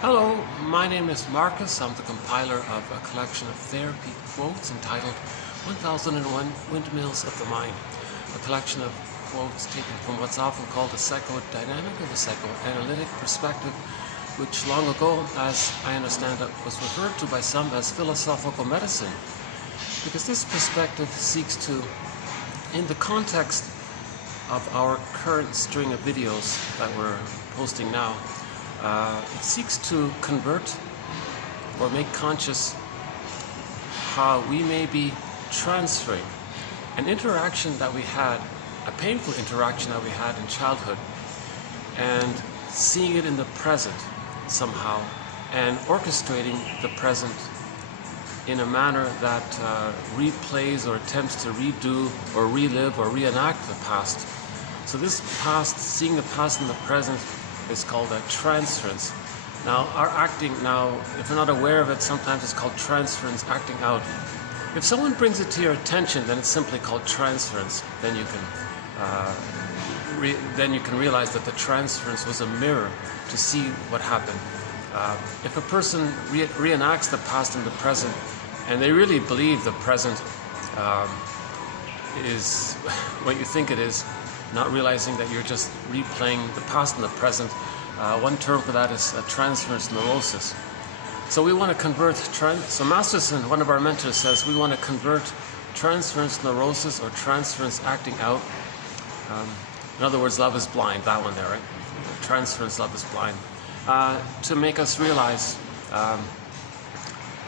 Hello, my name is Marcus. I'm the compiler of a collection of therapy quotes entitled 1001 Windmills of the Mind, a collection of quotes taken from what's often called the psychodynamic or the psychoanalytic perspective, which long ago, as I understand it, was referred to by some as philosophical medicine, because this perspective seeks to, in the context of our current string of videos that we're posting now, it seeks to convert or make conscious how we may be transferring an interaction that we had, a painful interaction that we had in childhood, and seeing it in the present somehow, and orchestrating the present in a manner that replays or attempts to redo or relive or reenact the past. So this past, seeing the past in the present, is called a transference. Now, our acting now, if you're not aware of it, sometimes it's called transference, acting out. If someone brings it to your attention, then it's simply called transference. Then you can realize that the transference was a mirror to see what happened. If a person reenacts the past in the present, and they really believe the present is what you think it is, not realizing that you're just replaying the past in the present. One term for that is transference neurosis. So we want to convert, so Masterson, one of our mentors, says we want to convert transference neurosis or transference acting out. In other words, love is blind, that one there, right? Transference, love is blind. To make us realize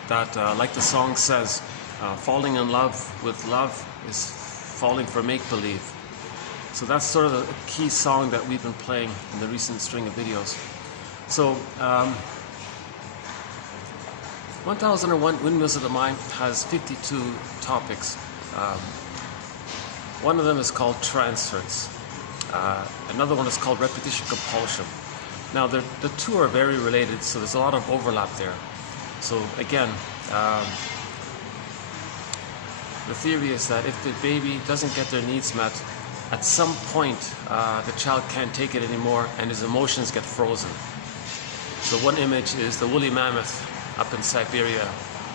that, like the song says, falling in love with love is falling for make-believe. So that's sort of the key song that we've been playing in the recent string of videos. So 1001 Windmills of the Mind has 52 topics. One of them is called transference. Another one is called repetition compulsion. Now the two are very related, so there's a lot of overlap there. So again, the theory is that if the baby doesn't get their needs met, at some point, the child can't take it anymore and his emotions get frozen. So one image is the woolly mammoth up in Siberia.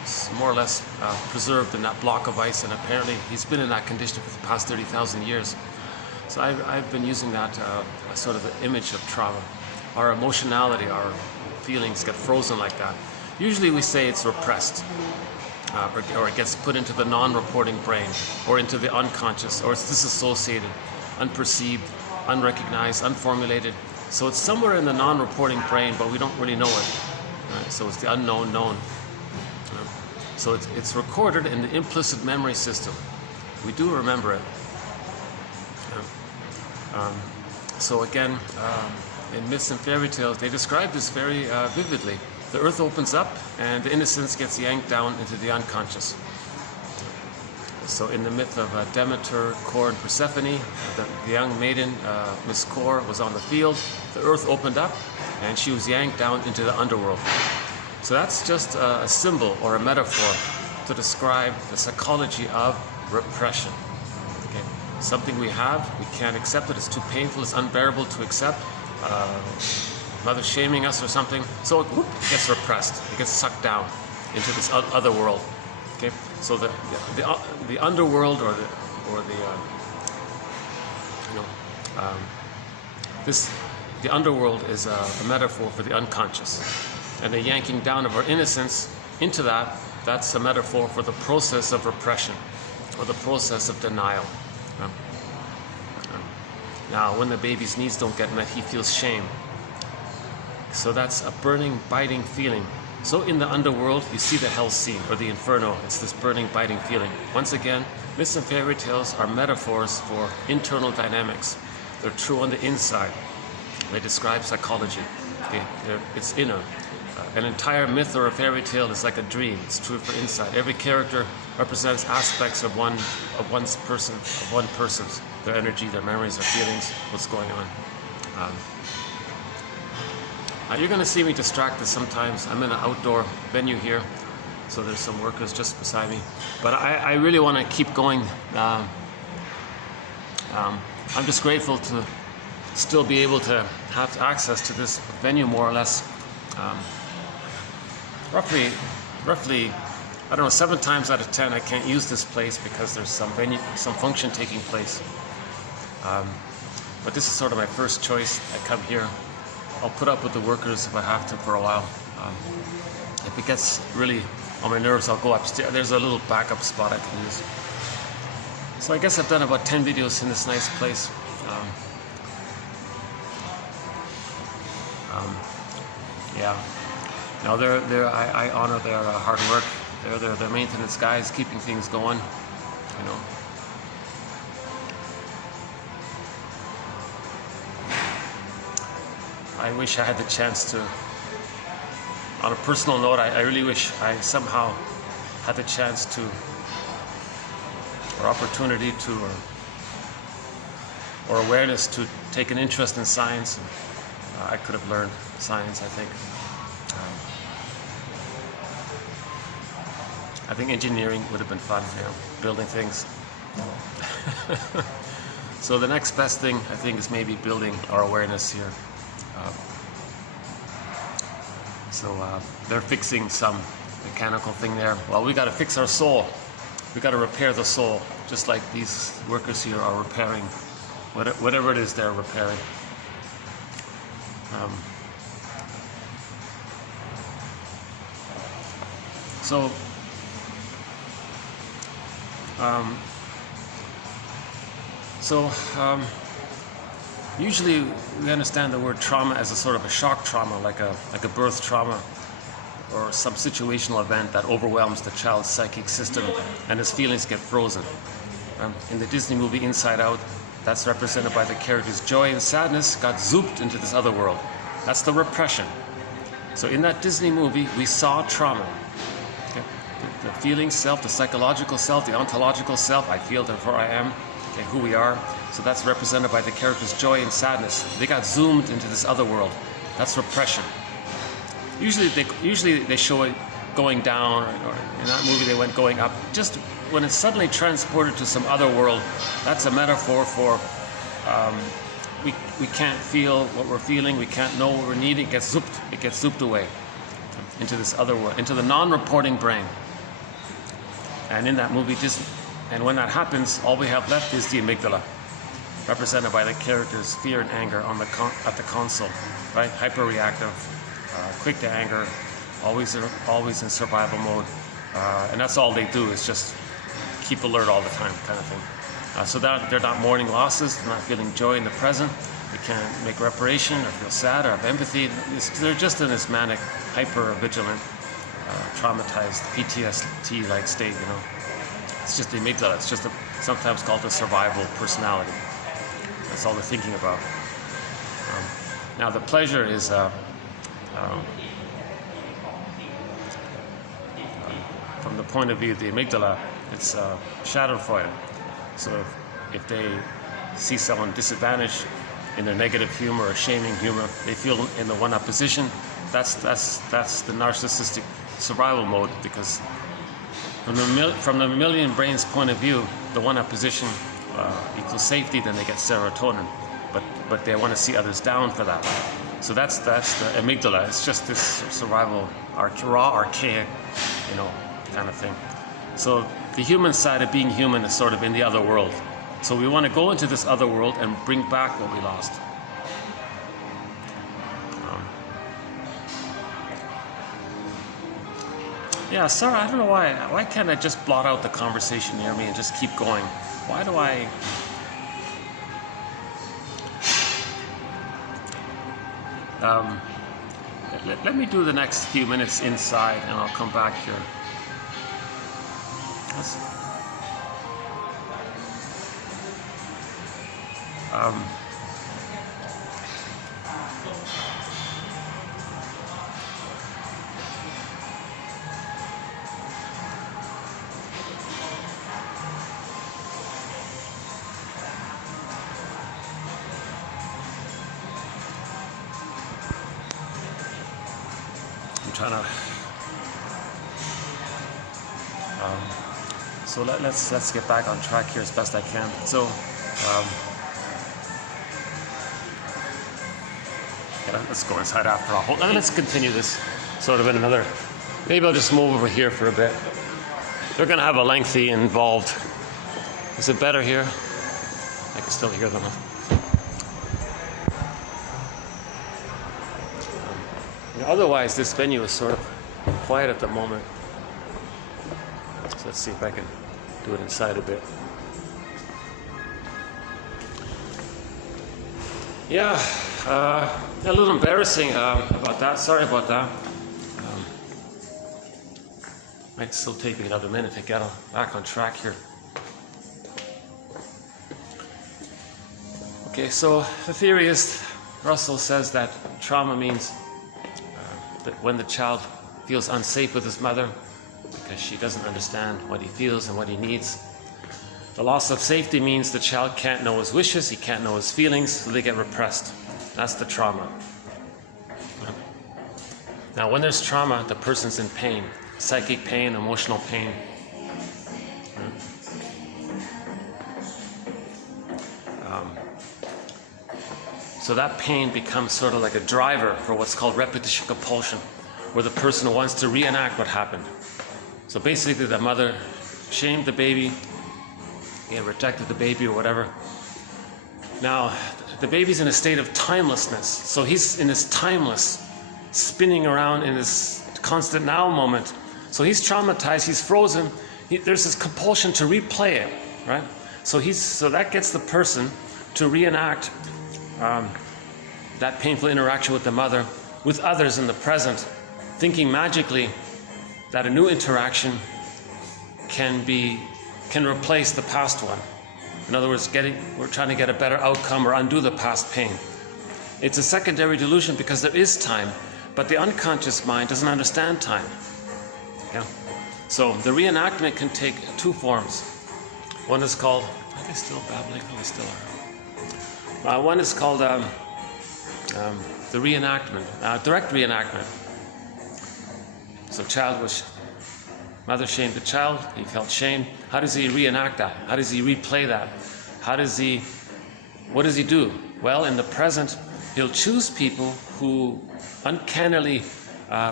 It's more or less preserved in that block of ice, and apparently he's been in that condition for the past 30,000 years. So I've been using that as sort of an image of trauma. Our emotionality, our feelings get frozen like that. Usually we say it's repressed. Or it gets put into the non-reporting brain, or into the unconscious, or it's disassociated, unperceived, unrecognized, unformulated. So it's somewhere in the non-reporting brain, but we don't really know it. Right? So it's the unknown known. So it's recorded in the implicit memory system. We do remember it. So again, in myths and fairy tales, they describe this very vividly. The earth opens up and the innocence gets yanked down into the unconscious. So in the myth of Demeter, Kor, and Persephone, the young maiden, Miss Kor, was on the field. The earth opened up and she was yanked down into the underworld. So that's just a symbol or a metaphor to describe the psychology of repression. Okay? Something we have, we can't accept it, it's too painful, it's unbearable to accept. Mother shaming us or something, so it gets repressed. It gets sucked down into this other world. Okay, so the underworld or the underworld is a metaphor for the unconscious, and the yanking down of our innocence into that's a metaphor for the process of repression or the process of denial. Now, when the baby's needs don't get met, he feels shame. So that's a burning, biting feeling. So in the underworld, you see the hell scene, or the inferno. It's this burning, biting feeling. Once again, myths and fairy tales are metaphors for internal dynamics. They're true on the inside. They describe psychology. Okay? It's inner. An entire myth or a fairy tale is like a dream. It's true for inside. Every character represents aspects of one person's, their energy, their memories, their feelings, what's going on. You're going to see me distracted sometimes. I'm in an outdoor venue here, so there's some workers just beside me. But I really want to keep going. I'm just grateful to still be able to have access to this venue, more or less. roughly, I don't know, 7 times out of 10 I can't use this place because there's some function taking place. But this is sort of my first choice. I come here. I'll put up with the workers if I have to for a while. If it gets really on my nerves, I'll go upstairs. There's a little backup spot I can use. So I guess I've done about 10 videos in this nice place. Yeah. Now I honor their hard work. They're the maintenance guys keeping things going, you know. I wish I had the chance to, on a personal note, I really wish I somehow had the chance to, or opportunity to, or awareness to take an interest in science. I could have learned science, I think. I think engineering would have been fun, you know, building things. So the next best thing, I think, is maybe building our awareness here. They're fixing some mechanical thing there. Well, we got to fix our soul. We got to repair the soul, just like these workers here are repairing whatever it is they're repairing. Usually we understand the word trauma as a sort of a shock trauma, like a birth trauma, or some situational event that overwhelms the child's psychic system and his feelings get frozen. In the Disney movie Inside Out, that's represented by the characters joy and sadness got zooped into this other world. That's the repression. So in that Disney movie, we saw trauma. Okay? The feeling self, the psychological self, the ontological self, I feel, therefore I am, okay, who we are. So that's represented by the characters joy and sadness. They got zoomed into this other world. That's repression. Usually they show it going down, or in that movie they went going up. Just when it's suddenly transported to some other world, that's a metaphor for we can't feel what we're feeling, we can't know what we're needing. It gets zooped away into this other world, into the non-reporting brain. And in that movie, and when that happens, all we have left is the amygdala, represented by the characters fear and anger at the console, right? Hyper-reactive, quick to anger, always in survival mode, and that's all they do is just keep alert all the time, kind of thing. So that they're not mourning losses, they're not feeling joy in the present, they can't make reparation or feel sad or have empathy. They're just in this manic, hyper-vigilant, traumatized PTSD-like state, you know. It's just the amygdala. It's just sometimes called the survival personality. That's all they're thinking about. Now the pleasure is from the point of view of the amygdala, it's schadenfreude. So if they see someone disadvantaged in their negative humor or shaming humor, they feel in the one-up position. That's the narcissistic survival mode, because from the mammalian brain's point of view, the one-up position equals safety. Then they get serotonin, but they want to see others down for that. So that's the amygdala. It's just this survival, raw, archaic, you know, kind of thing. So the human side of being human is sort of in the other world. So we want to go into this other world and bring back what we lost. Yeah, sorry, I don't know why. Why can't I just blot out the conversation near me and just keep going? Why do I... let me do the next few minutes inside and I'll come back here. I'm trying to. So let's get back on track here as best I can. So yeah, let's go inside after all. Let's continue this sort of in another Maybe I'll just move over here for a bit. They're going to have a lengthy involved. Is it better here? I can still hear them. Otherwise, this venue is sort of quiet at the moment. So let's see if I can do it inside a bit. Yeah, a little embarrassing about that. Sorry about that. Might still take me another minute to get back on track here. Okay, so the theory is, Russell says that trauma means that when the child feels unsafe with his mother because she doesn't understand what he feels and what he needs. The loss of safety means the child can't know his wishes, he can't know his feelings, so they get repressed. That's the trauma. Now, when there's trauma, the person's in pain, psychic pain, emotional pain. So that pain becomes sort of like a driver for what's called repetition compulsion, where the person wants to reenact what happened. So basically the mother shamed the baby, rejected the baby or whatever. Now, the baby's in a state of timelessness. So he's in this timeless, spinning around in this constant now moment. So he's traumatized, he's frozen. There's this compulsion to replay it, right? So that gets the person to reenact that painful interaction with the mother, with others in the present, thinking magically that a new interaction can replace the past one. In other words, we're trying to get a better outcome or undo the past pain. It's a secondary delusion because there is time, but the unconscious mind doesn't understand time. Yeah? So the reenactment can take two forms. One is called, are they still babbling? Oh, they still are. One is called the reenactment, direct reenactment. So mother shamed the child, he felt shame. How does he reenact that? How does he replay that? What does he do? Well, in the present, he'll choose people who uncannily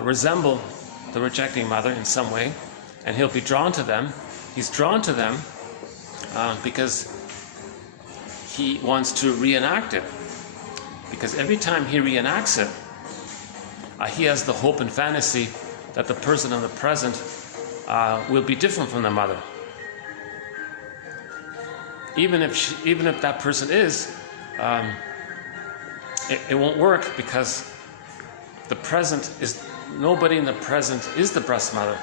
resemble the rejecting mother in some way, and he'll be drawn to them. He's drawn to them because he wants to reenact it. Because every time he reenacts it, he has the hope and fantasy that the person in the present will be different from the mother. Even if that person is, it won't work because nobody in the present is the breast mother.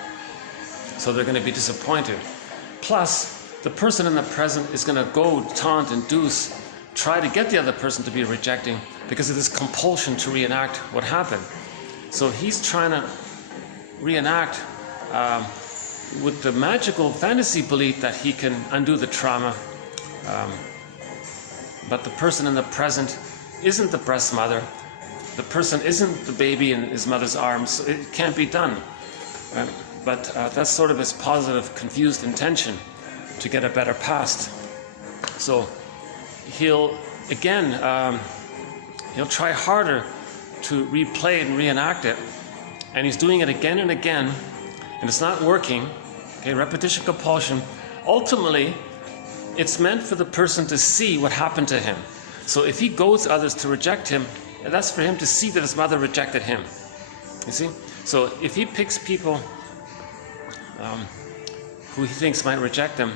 So they're going to be disappointed. Plus, the person in the present is going to go taunt, induce, try to get the other person to be rejecting because of this compulsion to reenact what happened. So he's trying to reenact with the magical fantasy belief that he can undo the trauma. But the person in the present isn't the breast mother. The person isn't the baby in his mother's arms. So it can't be done. But that's sort of his positive, confused intention to get a better past. So he'll try harder to replay it and reenact it. And he's doing it again and again. And it's not working. Okay, repetition compulsion. Ultimately, it's meant for the person to see what happened to him. So if he goads others to reject him, that's for him to see that his mother rejected him. You see? So if he picks people who he thinks might reject him,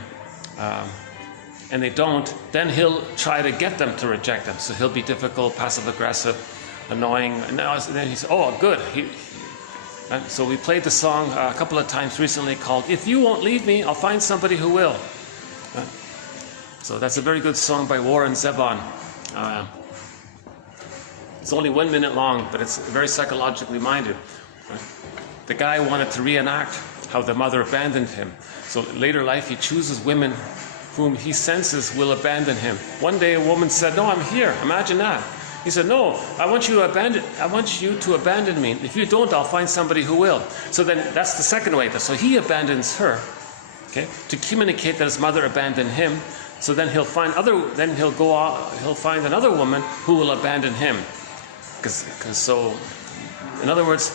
and they don't, then he'll try to get them to reject him. So he'll be difficult, passive-aggressive, annoying. And then he says, oh, good. So we played the song a couple of times recently called "If You Won't Leave Me, I'll Find Somebody Who Will." So that's a very good song by Warren Zevon. It's only 1 minute long, but it's very psychologically minded. The guy wanted to reenact how the mother abandoned him. So later life he chooses women whom he senses will abandon him. One day a woman said, "No, I'm here." Imagine that. He said, "No, I want you to abandon me. If you don't, I'll find somebody who will." So then that's the second way. So he abandons her, okay, to communicate that his mother abandoned him. So then he'll find another woman who will abandon him. So, in other words,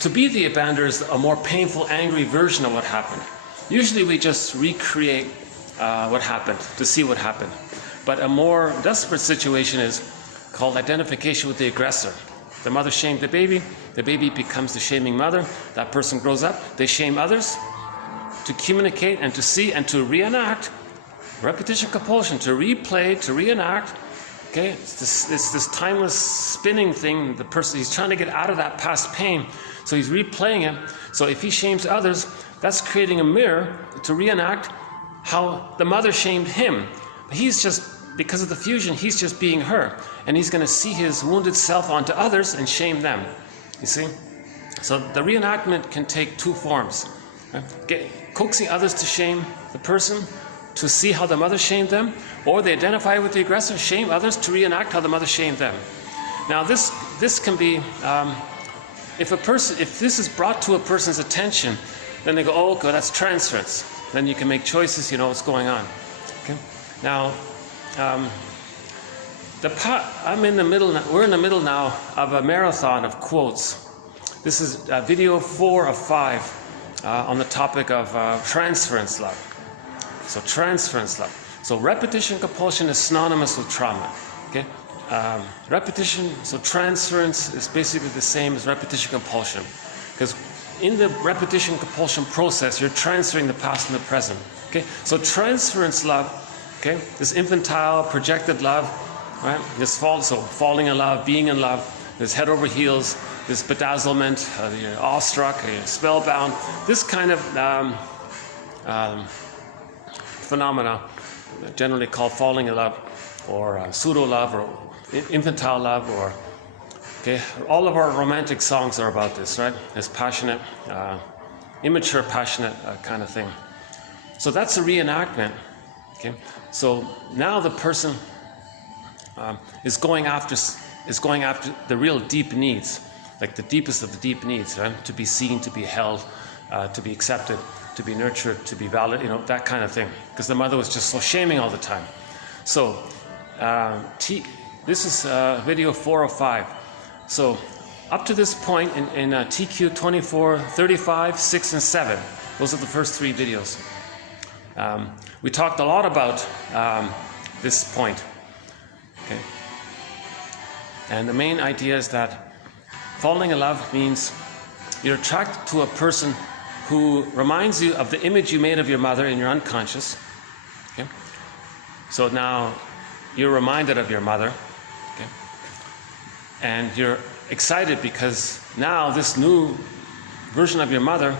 To be the abander is a more painful, angry version of what happened. Usually we just recreate what happened to see what happened. But a more desperate situation is called identification with the aggressor. The mother shamed the baby becomes the shaming mother, that person grows up, they shame others to communicate and to see and to reenact. Repetition compulsion, to replay, to reenact. Okay, it's this timeless spinning thing. The person, he's trying to get out of that past pain, so he's replaying it. So if he shames others, that's creating a mirror to reenact how the mother shamed him. He's just, because of the fusion, he's just being her, and he's going to see his wounded self onto others and shame them. You see? So the reenactment can take two forms. Right? Coaxing others to shame the person, to see how the mother shamed them, or they identify with the aggressor, shame others to reenact how the mother shamed them. Now this can be, if this is brought to a person's attention, then they go, oh, okay, that's transference. Then you can make choices, you know what's going on. Okay? Now, we're in the middle now of a marathon of quotes. This is video 4 of 5 on the topic of transference love. So transference love. So repetition compulsion is synonymous with trauma. Okay, repetition. So transference is basically the same as repetition compulsion, because in the repetition compulsion process, you're transferring the past and the present. Okay, so transference love. Okay, this infantile projected love, right? This falling in love, being in love. This head over heels. This bedazzlement. You're awestruck. You're spellbound. This kind of phenomena, generally called falling in love, or pseudo love, or infantile love, or okay, all of our romantic songs are about this, right? This passionate, immature, passionate kind of thing. So that's a reenactment. Okay, so now the person is going after the real deep needs, like the deepest of the deep needs, right? To be seen, to be held, to be accepted, to be nurtured, to be valid, you know, that kind of thing. Because the mother was just so shaming all the time. So, this is video 4 of 5. So, up to this point in TQ 24, 35, 6, and 7, those are the first 3 videos. We talked a lot about this point. Okay. And the main idea is that falling in love means you're attracted to a person who reminds you of the image you made of your mother in your unconscious. Okay? So now you're reminded of your mother. Okay? And you're excited because now this new version of your mother,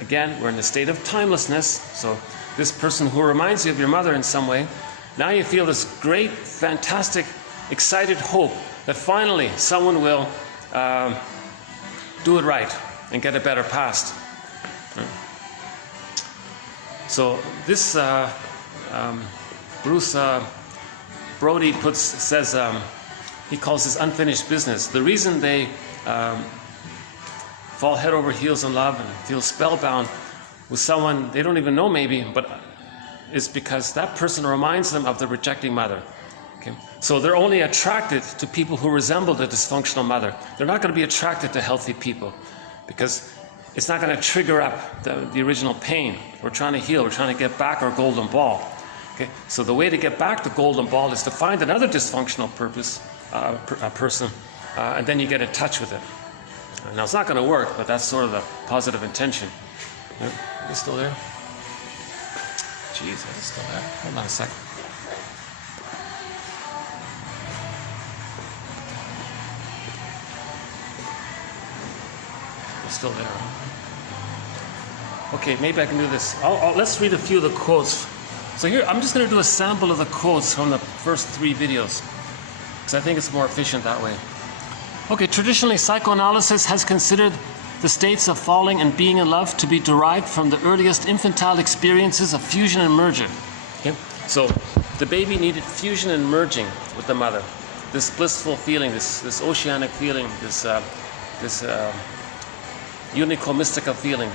again, we're in the state of timelessness. So this person who reminds you of your mother in some way, now you feel this great, fantastic, excited hope that finally someone will do it right and get a better past. So this Bruce Brody says he calls this unfinished business. The reason they fall head over heels in love and feel spellbound with someone they don't even know maybe, but is because that person reminds them of the rejecting mother. Okay? So they're only attracted to people who resemble the dysfunctional mother. They're not going to be attracted to healthy people because it's not going to trigger up the original pain. We're trying to heal. We're trying to get back our golden ball. Okay? So the way to get back the golden ball is to find another dysfunctional person, and then you get in touch with it. Now it's not going to work, but that's sort of the positive intention. Are you still there? Jeez, are you still there? Hold on a second. You're still there. Okay, maybe I can do this. Let's read a few of the quotes. So here, I'm just going to do a sample of the quotes from the first 3 videos, because I think it's more efficient that way. Okay, traditionally, psychoanalysis has considered the states of falling and being in love to be derived from the earliest infantile experiences of fusion and merger. Okay? So the baby needed fusion and merging with the mother. This blissful feeling, this oceanic feeling, this unico mystical feeling.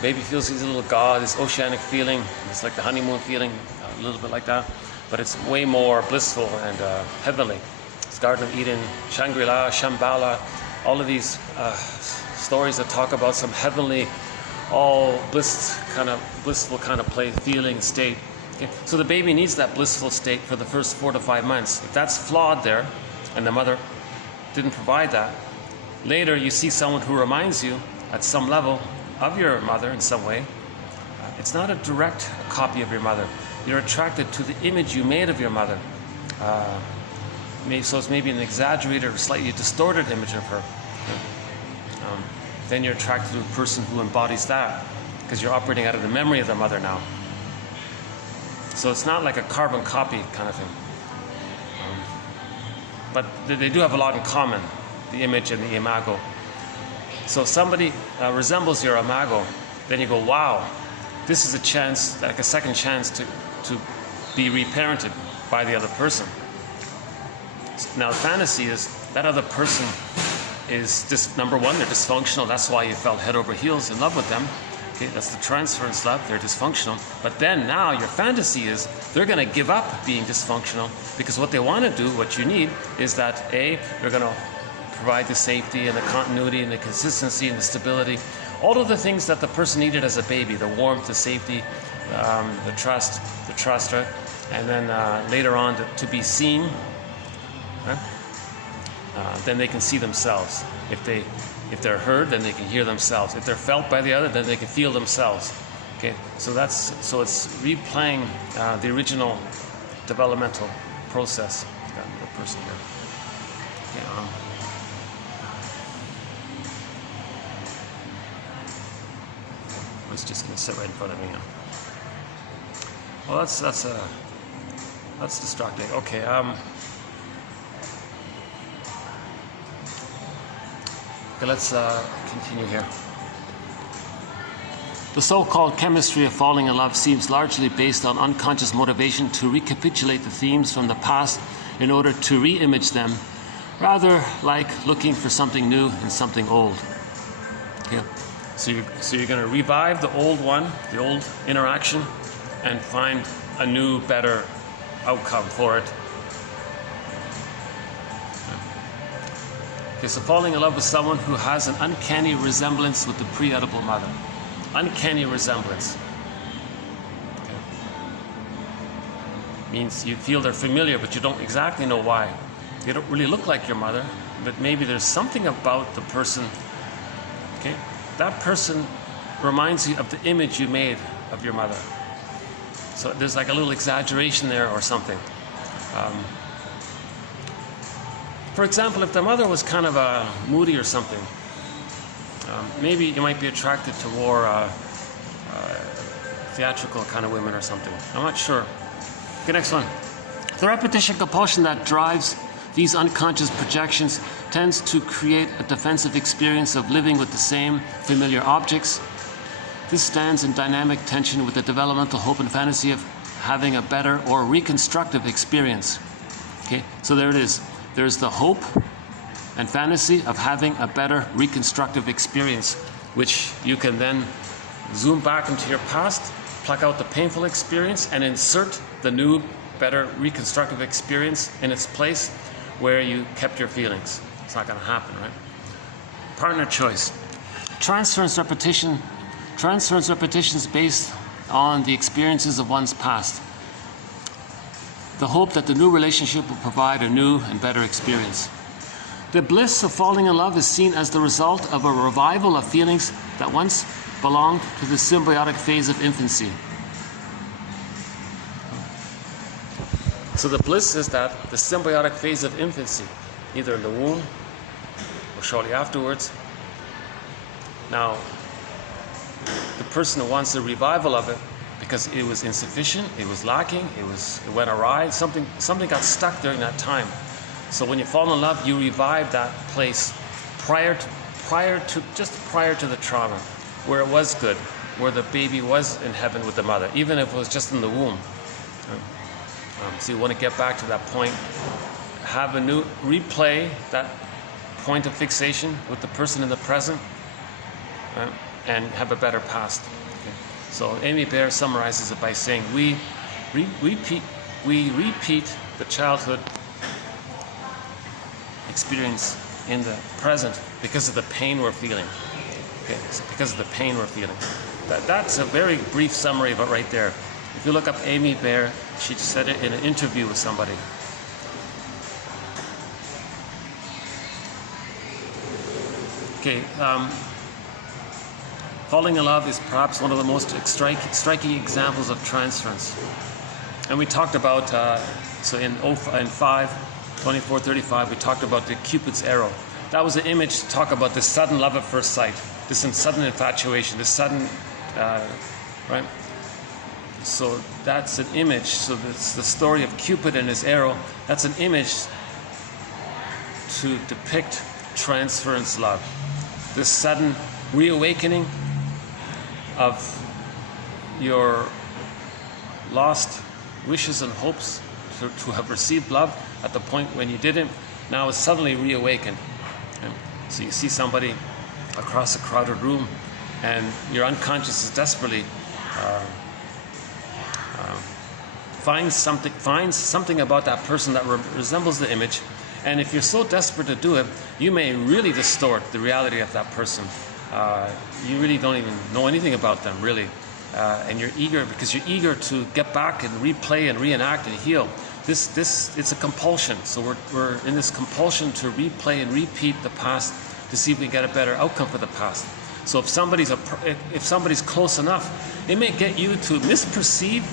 Baby feels he's a little god, this oceanic feeling. It's like the honeymoon feeling, a little bit like that. But it's way more blissful and heavenly. It's Garden of Eden, Shangri-La, Shambhala, all of these stories that talk about some heavenly, all blissful kind of feeling state. Okay? So the baby needs that blissful state for the first 4 to 5 months. If that's flawed there, and the mother didn't provide that, later you see someone who reminds you at some level of your mother in some way. It's not a direct copy of your mother. You're attracted to the image you made of your mother. So it's maybe an exaggerated or slightly distorted image of her. Then you're attracted to a person who embodies that, because you're operating out of the memory of the mother now. So it's not like a carbon copy kind of thing. But they do have a lot in common, the image and the imago. So if somebody resembles your imago, then you go, wow, this is a chance, like a second chance to be reparented by the other person. Now the fantasy is that other person is number one, they're dysfunctional. That's why you fell head over heels in love with them. Okay, that's the transference love. They're dysfunctional. But then now your fantasy is they're going to give up being dysfunctional, because what they want to do, what you need, is that they're going to provide the safety and the continuity and the consistency and the stability, all of the things that the person needed as a baby, the warmth, the safety, the trust, right? And then later on to be seen. Right? Then they can see themselves. If they're heard, then they can hear themselves. If they're felt by the other, then they can feel themselves. Okay, so it's replaying the original developmental process. Got another person here. Okay, it's just going to sit right in front of me now. Well, that's distracting. Okay. Okay, let's continue here. The so-called chemistry of falling in love seems largely based on unconscious motivation to recapitulate the themes from the past in order to re-image them, rather like looking for something new in something old. Okay. So you're going to revive the old one, the old interaction, and find a new, better outcome for it. Okay, so falling in love with someone who has an uncanny resemblance with the pre-edible mother. Uncanny resemblance. Okay. Means you feel they're familiar, but you don't exactly know why. They don't really look like your mother, but maybe there's something about the person. Okay, that person reminds you of the image you made of your mother. So there's like a little exaggeration there or something. For example, if the mother was kind of moody or something, maybe you might be attracted to more theatrical kind of women or something. I'm not sure. Okay, next one. The repetition compulsion that drives these unconscious projections tends to create a defensive experience of living with the same familiar objects. This stands in dynamic tension with the developmental hope and fantasy of having a better or reconstructive experience. Okay, so there it is. There's the hope and fantasy of having a better reconstructive experience, which you can then zoom back into your past, pluck out the painful experience, and insert the new, better reconstructive experience in its place where you kept your feelings. It's not going to happen, right? Partner choice. Transference repetition is based on the experiences of one's past. The hope that the new relationship will provide a new and better experience. The bliss of falling in love is seen as the result of a revival of feelings that once belonged to the symbiotic phase of infancy. So the bliss is that the symbiotic phase of infancy, either in the womb or shortly afterwards. Now, the person who wants a revival of it, because it was insufficient, it was lacking, it went awry, something got stuck during that time. So when you fall in love, you revive that place prior to the trauma, where it was good, where the baby was in heaven with the mother, even if it was just in the womb. So you want to get back to that point, replay that point of fixation with the person in the present, and have a better past. Okay. So Amy Baer summarizes it by saying, we repeat the childhood experience in the present because of the pain we're feeling. Okay, so because of the pain we're feeling. That's a very brief summary of it right there. If you look up Amy Baer, she said it in an interview with somebody. Okay, falling in love is perhaps one of the most striking examples of transference. And we talked about, so in 2435, we talked about the Cupid's arrow. That was an image to talk about this sudden love at first sight, this sudden infatuation, this sudden, right? So that's an image. So that's the story of Cupid and his arrow. That's an image to depict transference love. This sudden reawakening of your lost wishes and hopes to have received love at the point when you didn't, now is suddenly reawakened. Okay? So you see somebody across a crowded room and your unconscious is desperately finds something about that person that resembles the image, and if you're so desperate to do it, you may really distort the reality of that person. You really don't even know anything about them, really, and you're eager because you're eager to get back and replay and reenact and heal. It's a compulsion. So we're in this compulsion to replay and repeat the past to see if we get a better outcome for the past. So if somebody's close enough, it may get you to misperceive,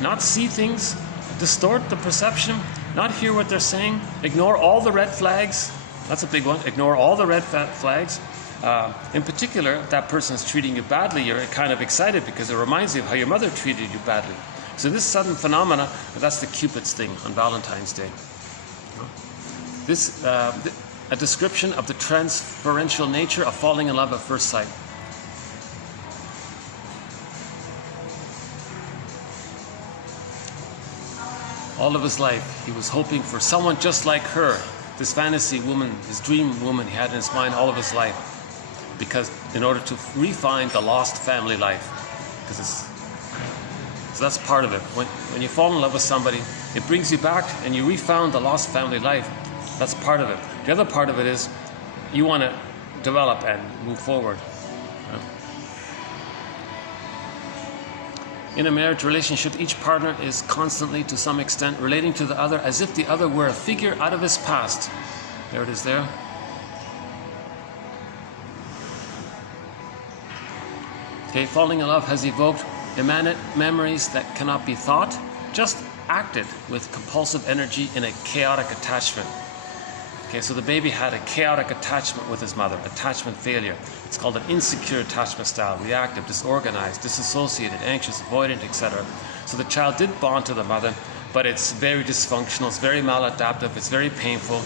not see things, distort the perception, not hear what they're saying, ignore all the red flags. That's a big one. Ignore all the red flags. In particular, if that person's treating you badly, you're kind of excited because it reminds you of how your mother treated you badly. So this sudden phenomena, that's the Cupid's thing on Valentine's Day. This a description of the transferential nature of falling in love at first sight. All of his life, he was hoping for someone just like her, this fantasy woman, his dream woman he had in his mind all of his life, because in order to refine the lost family life. So that's part of it. When you fall in love with somebody, it brings you back and you refound the lost family life. That's part of it. The other part of it is you want to develop and move forward. In a marriage relationship, each partner is constantly, to some extent, relating to the other as if the other were a figure out of his past. There it is there. Okay, falling in love has evoked immanent memories that cannot be thought, just acted with compulsive energy in a chaotic attachment. Okay, so the baby had a chaotic attachment with his mother, attachment failure. It's called an insecure attachment style, reactive, disorganized, disassociated, anxious, avoidant, etc. So the child did bond to the mother, but it's very dysfunctional, it's very maladaptive, it's very painful.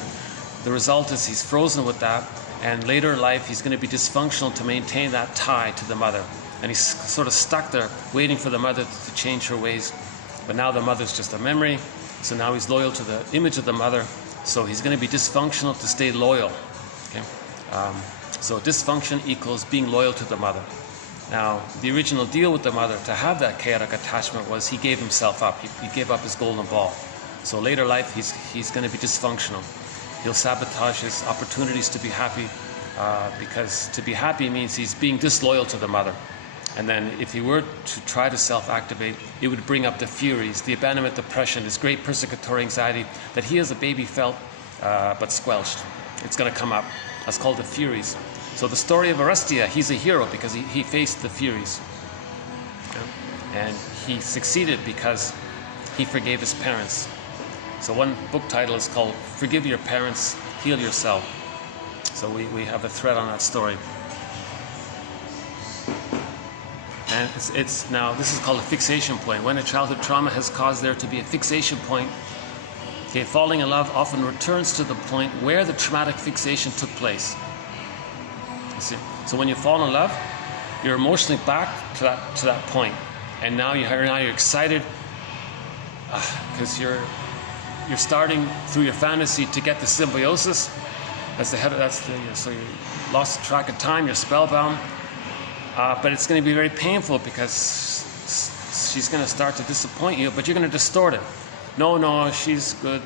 The result is he's frozen with that, and later in life he's going to be dysfunctional to maintain that tie to the mother. And he's sort of stuck there, waiting for the mother to change her ways. But now the mother's just a memory, so now he's loyal to the image of the mother. So he's going to be dysfunctional to stay loyal. Okay? So dysfunction equals being loyal to the mother. Now, the original deal with the mother to have that chaotic attachment was he gave himself up. He gave up his golden ball. So later life, he's going to be dysfunctional. He'll sabotage his opportunities to be happy because to be happy means he's being disloyal to the mother. And then if he were to try to self-activate, it would bring up the furies, the abandonment depression, this great persecutory anxiety that he as a baby felt but squelched. It's going to come up. That's called the furies. So the story of Orestia, he's a hero because he faced the furies. And he succeeded because he forgave his parents. So one book title is called Forgive Your Parents, Heal Yourself. So we have a thread on that story. And it's now, this is called a fixation point. When a childhood trauma has caused there to be a fixation point, okay, falling in love often returns to the point where the traumatic fixation took place. You see? So when you fall in love, you're emotionally back to that point, and now you're excited because you're starting through your fantasy to get the symbiosis. So you lost track of time. You're spellbound. But it's going to be very painful because she's going to start to disappoint you, but you're going to distort it. No, she's good.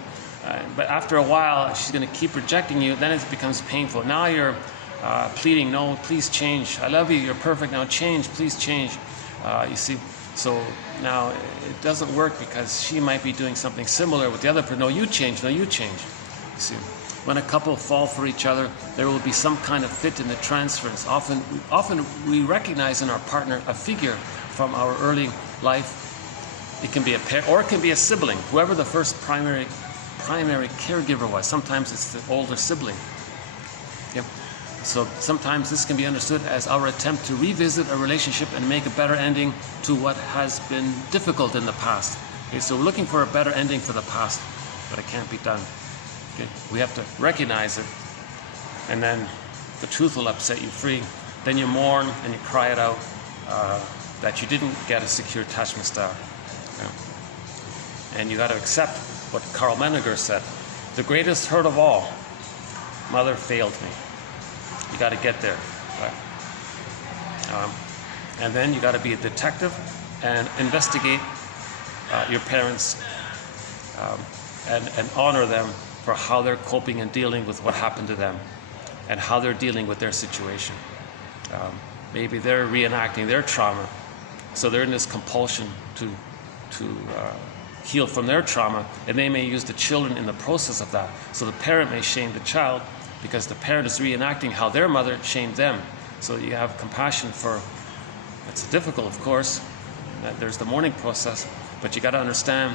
But after a while, she's going to keep rejecting you. Then it becomes painful. Now you're pleading, no, please change. I love you. You're perfect. Now change. Please change. You see, so now it doesn't work because she might be doing something similar with the other person. No, you change. No, you change. You see, when a couple fall for each other, there will be some kind of fit in the transference. Often we recognize in our partner a figure from our early life. It can be a pair, or it can be a sibling, whoever the first primary caregiver was. Sometimes it's the older sibling. Okay? So sometimes this can be understood as our attempt to revisit a relationship and make a better ending to what has been difficult in the past. Okay? So we're looking for a better ending for the past, but it can't be done. Okay? We have to recognize it, and then the truth will upset you free. Then you mourn and you cry it out that you didn't get a secure attachment style. Yeah. And you got to accept what Karl Menninger said: the greatest hurt of all, mother failed me. You got to get there, right? And then you got to be a detective and investigate your parents and honor them for how they're coping and dealing with what happened to them, and how they're dealing with their situation. Maybe they're reenacting their trauma, so they're in this compulsion to heal from their trauma, and they may use the children in the process of that. So the parent may shame the child because the parent is reenacting how their mother shamed them. So you have compassion for, it's difficult, of course, there's the mourning process, but you got to understand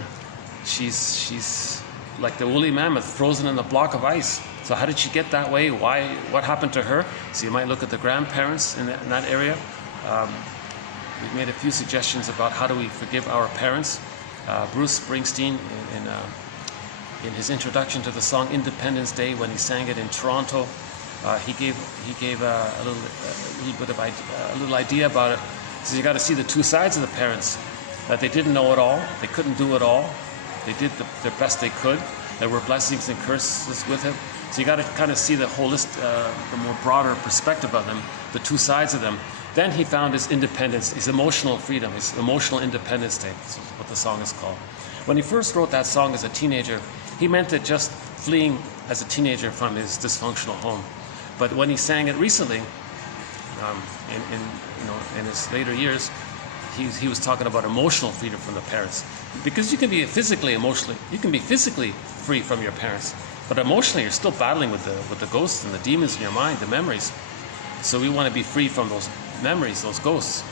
she's like the woolly mammoth frozen in a block of ice. So how did she get that way? Why? What happened to her? So you might look at the grandparents in that area. We've made a few suggestions about how do we forgive our parents. Bruce Springsteen, in his introduction to the song Independence Day, when he sang it in Toronto, he gave a little idea about it. He says you got to see the two sides of the parents, that they didn't know it all, they couldn't do it all, they did their best they could, there were blessings and curses with it. So you got to kind of see the the more broader perspective of them, the two sides of them. Then he found his independence, his emotional freedom, his emotional independence day. That's what the song is called. When he first wrote that song as a teenager, he meant it just fleeing as a teenager from his dysfunctional home. But when he sang it recently, in his later years, he was talking about emotional freedom from the parents. Because you can be physically free from your parents, but emotionally you're still battling with the ghosts and the demons in your mind, the memories. So we want to be free from those memories, those ghosts.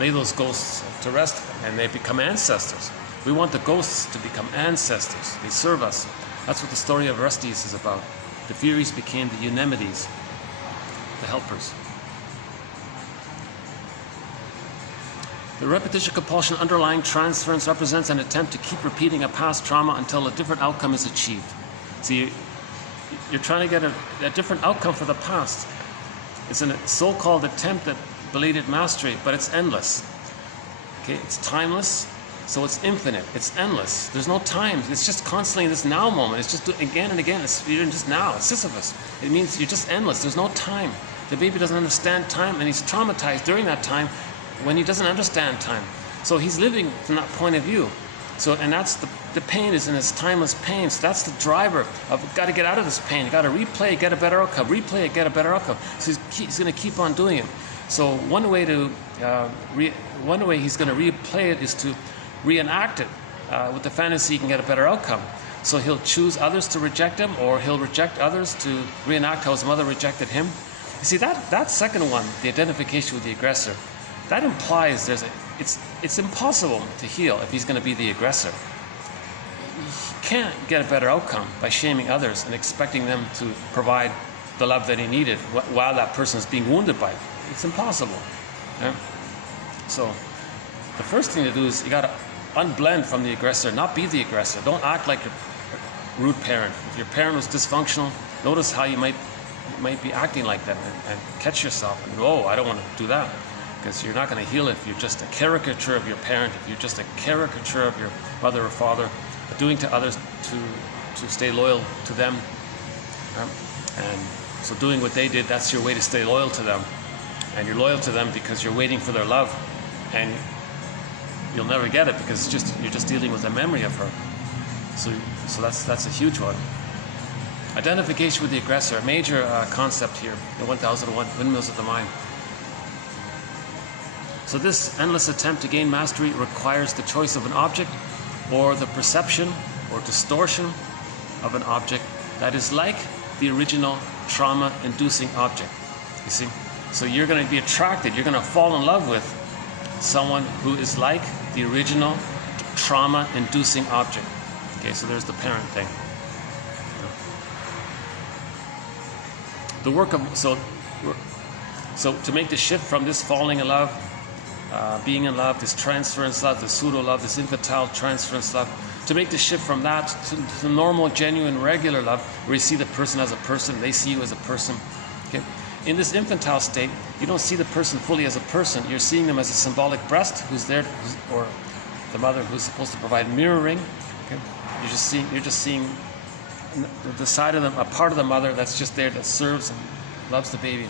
Lay those ghosts to rest, and they become ancestors. We want the ghosts to become ancestors. They serve us. That's what the story of Orestes is about. The Furies became the Eumenides, the helpers. The repetition compulsion underlying transference represents an attempt to keep repeating a past trauma until a different outcome is achieved. See, you're trying to get a different outcome for the past. It's a so-called attempt at belated mastery, but it's endless. Okay, it's timeless, so it's infinite. It's endless. There's no time. It's just constantly in this now moment. It's just again and again. You're in just now. It's Sisyphus. It means you're just endless. There's no time. The baby doesn't understand time, and he's traumatized during that time when he doesn't understand time. So he's living from that point of view. So, and that's the pain is in his timeless pain. So that's the driver of got to get out of this pain. Got to replay it, get a better outcome. Replay it, get a better outcome. So he's going to keep on doing it. So one way he's going to replay it is to reenact it with the fantasy he can get a better outcome. So he'll choose others to reject him, or he'll reject others to reenact how his mother rejected him. You see, that second one, the identification with the aggressor, that implies it's impossible to heal if he's going to be the aggressor. He can't get a better outcome by shaming others and expecting them to provide the love that he needed while that person is being wounded by it. It's impossible. Yeah? So the first thing to do is you got to unblend from the aggressor, not be the aggressor. Don't act like a rude parent. If your parent was dysfunctional, notice how you might be acting like that, and catch yourself and go, oh, I don't want to do that. Because you're not going to heal if you're just a caricature of your parent, if you're just a caricature of your mother or father, doing to others to stay loyal to them. And so doing what they did, that's your way to stay loyal to them. And you're loyal to them because you're waiting for their love. And you'll never get it because you're just dealing with a memory of her. So that's a huge one. Identification with the aggressor, a major concept here, the 1001 Windmills of the Mind. So this endless attempt to gain mastery requires the choice of an object or the perception or distortion of an object that is like the original trauma-inducing object. You see? So you're going to be attracted, you're going to fall in love with someone who is like the original trauma-inducing object. Okay, so there's the parent thing. The work of so to make the shift from this falling in love, being in love, this transference love, this pseudo love, this infantile transference love, to make the shift from that to normal, genuine, regular love, where you see the person as a person, they see you as a person. Okay? In this infantile state, you don't see the person fully as a person. You're seeing them as a symbolic breast who's there, or the mother who's supposed to provide mirroring. Okay? You're just seeing the side of them, a part of the mother that's just there, that serves and loves the baby.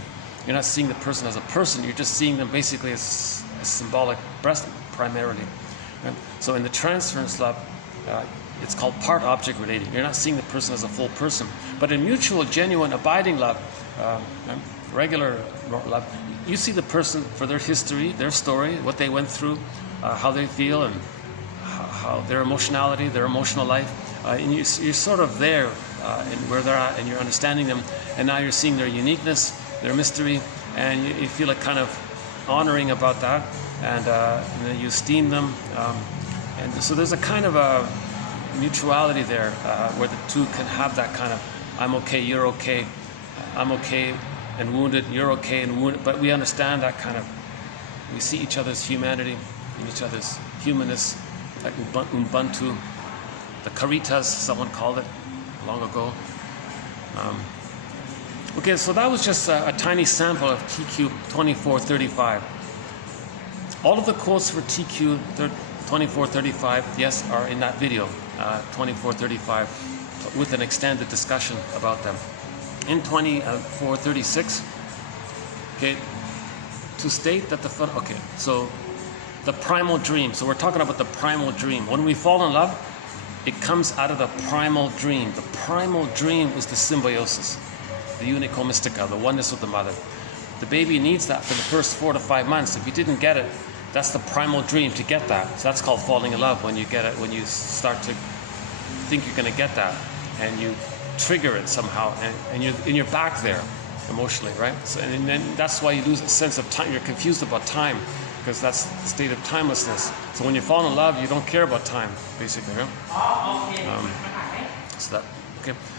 You're not seeing the person as a person. You're just seeing them basically as a symbolic breast primarily. Right? So in the transference love, it's called part object relating. You're not seeing the person as a full person. But in mutual, genuine, abiding love, regular love, you see the person for their history, their story, what they went through, how they feel, and how their emotionality, their emotional life. And you're sort of there in where they're at, and you're understanding them. And now you're seeing their uniqueness, their mystery, and you feel like kind of honoring about that, and then you esteem them. And so there's a kind of a mutuality there where the two can have that kind of, I'm okay, you're okay, I'm okay and wounded, you're okay and wounded, but we understand that kind of, we see each other's humanity and each other's humanness, like Ubuntu, the Caritas, someone called it long ago. Okay, so that was just a tiny sample of TQ 2435. All of the quotes for TQ 2435, yes, are in that video, 2435, with an extended discussion about them. In 2436, okay, to state that so the primal dream. So we're talking about the primal dream. When we fall in love, it comes out of the primal dream. The primal dream is the symbiosis, the unico mystica, the oneness with the mother. The baby needs that for the first 4 to 5 months. If you didn't get it, that's the primal dream to get that. So that's called falling in love, when you get it, when you start to think you're going to get that, and you trigger it somehow, and you're back there emotionally, right? So, and then that's why you lose a sense of time. You're confused about time, because that's the state of timelessness. So when you fall in love, you don't care about time, basically, right?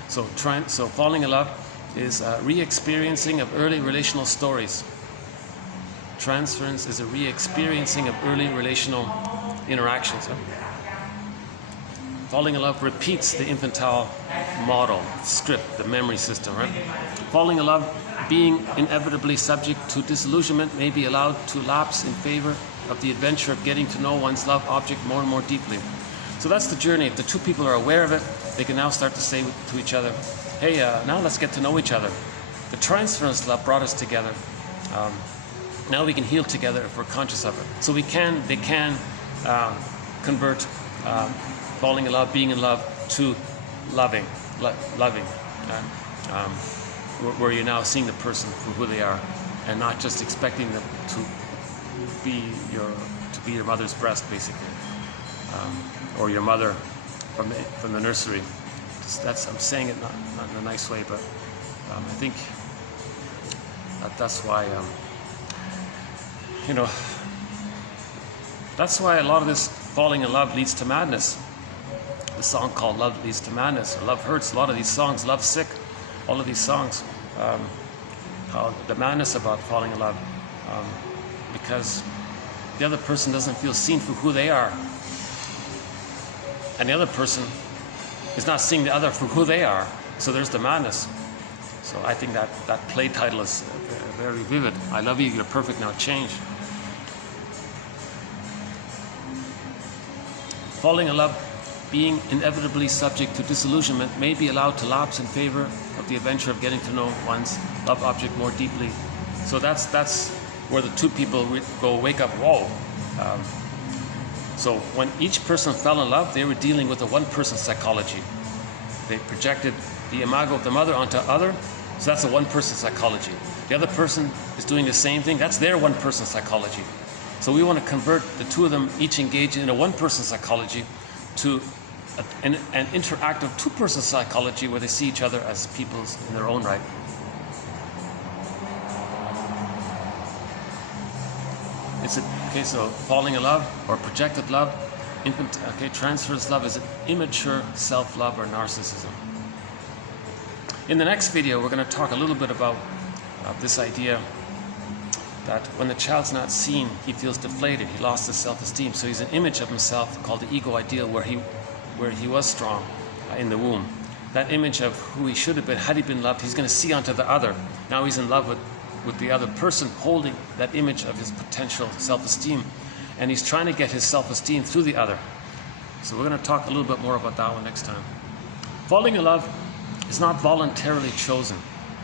So falling in love is re-experiencing of early relational stories. Transference is a re-experiencing of early relational interactions. Falling in love repeats the infantile model, script, the memory system, right? Falling in love, being inevitably subject to disillusionment, may be allowed to lapse in favor of the adventure of getting to know one's love object more and more deeply. So that's the journey. If the two people are aware of it, they can now start to say to each other, hey, now let's get to know each other. The transference love brought us together. Now we can heal together if we're conscious of it. So they can convert falling in love, being in love, to loving, where you're now seeing the person for who they are, and not just expecting them to be your mother's breast, basically, or your mother from the nursery. I'm saying it not in a nice way, but I think that's why. That's why a lot of this falling in love leads to madness. The song called Love Leads to Madness, or Love Hurts, a lot of these songs, Love Sick, all of these songs, how the madness about falling in love, because the other person doesn't feel seen for who they are, and the other person is not seeing the other for who they are, so there's the madness. So I think that play title is very vivid. I love you, you're perfect, now change. Falling in love, being inevitably subject to disillusionment, may be allowed to lapse in favor of the adventure of getting to know one's love object more deeply. So that's where the two people go wake up. Whoa! So when each person fell in love, they were dealing with a one-person psychology. They projected the imago of the mother onto other, so that's a one-person psychology. The other person is doing the same thing, that's their one-person psychology. So we want to convert the two of them, each engaged in a one-person psychology, to an interactive two-person psychology where they see each other as peoples in their own right. Okay, so falling in love or projected love, transference love is an immature self-love or narcissism. In the next video, we're going to talk a little bit about this idea that when the child's not seen, he feels deflated, he lost his self-esteem. So he's an image of himself called the ego ideal, where he was strong in the womb. That image of who he should have been had he been loved, he's going to see onto the other. Now he's in love with the other person, holding that image of his potential self-esteem, and he's trying to get his self-esteem through the other. So we're going to talk a little bit more about that one next time. Falling in love is not voluntarily chosen.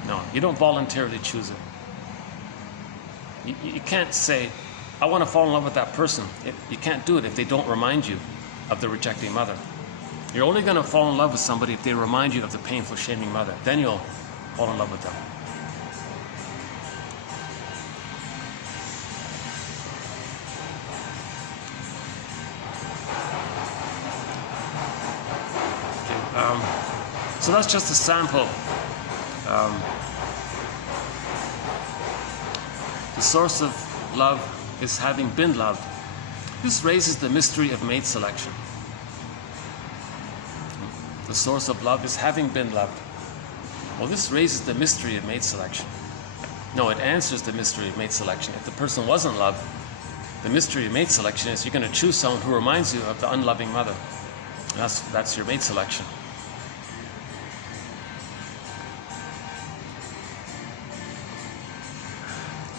No, you don't voluntarily choose it. You can't say, I want to fall in love with that person. You can't do it if they don't remind you of the rejecting mother. You're only going to fall in love with somebody if they remind you of the painful, shaming mother. Then you'll fall in love with them. So that's just a sample. The source of love is having been loved. This raises the mystery of mate selection. The source of love is having been loved. Well, this raises the mystery of mate selection. No, it answers the mystery of mate selection. If the person wasn't loved, the mystery of mate selection is you're going to choose someone who reminds you of the unloving mother. That's your mate selection.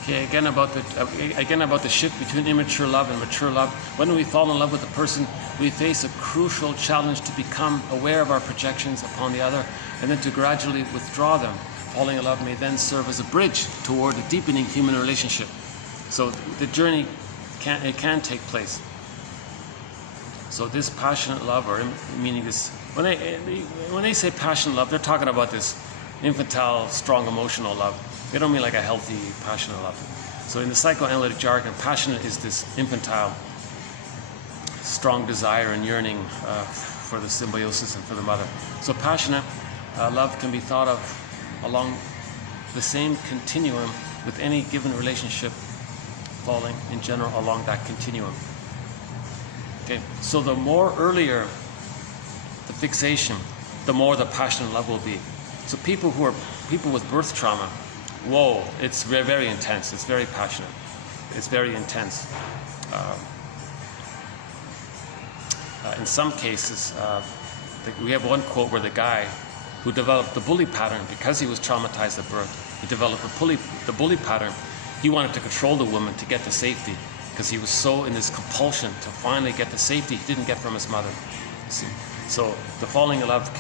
Okay, again about the shift between immature love and mature love. When we fall in love with a person, we face a crucial challenge to become aware of our projections upon the other, and then to gradually withdraw them. Falling in love may then serve as a bridge toward a deepening human relationship. So the journey can take place. So this passionate love, or meaning this, when they say passionate love, they're talking about this infantile, strong emotional love. They don't mean like a healthy, passionate love. So in the psychoanalytic jargon, passionate is this infantile, strong desire and yearning for the symbiosis and for the mother. So passionate love can be thought of along the same continuum with any given relationship falling in general along that continuum. Okay, so the more earlier the fixation, the more the passionate love will be. So people with birth trauma, whoa, it's very, very intense. It's very passionate. It's very intense. In some cases, we have one quote where the guy who developed the bully pattern, because he was traumatized at birth, he developed the bully pattern. He wanted to control the woman to get the safety, because he was so in this compulsion to finally get the safety he didn't get from his mother. You see? So the falling in love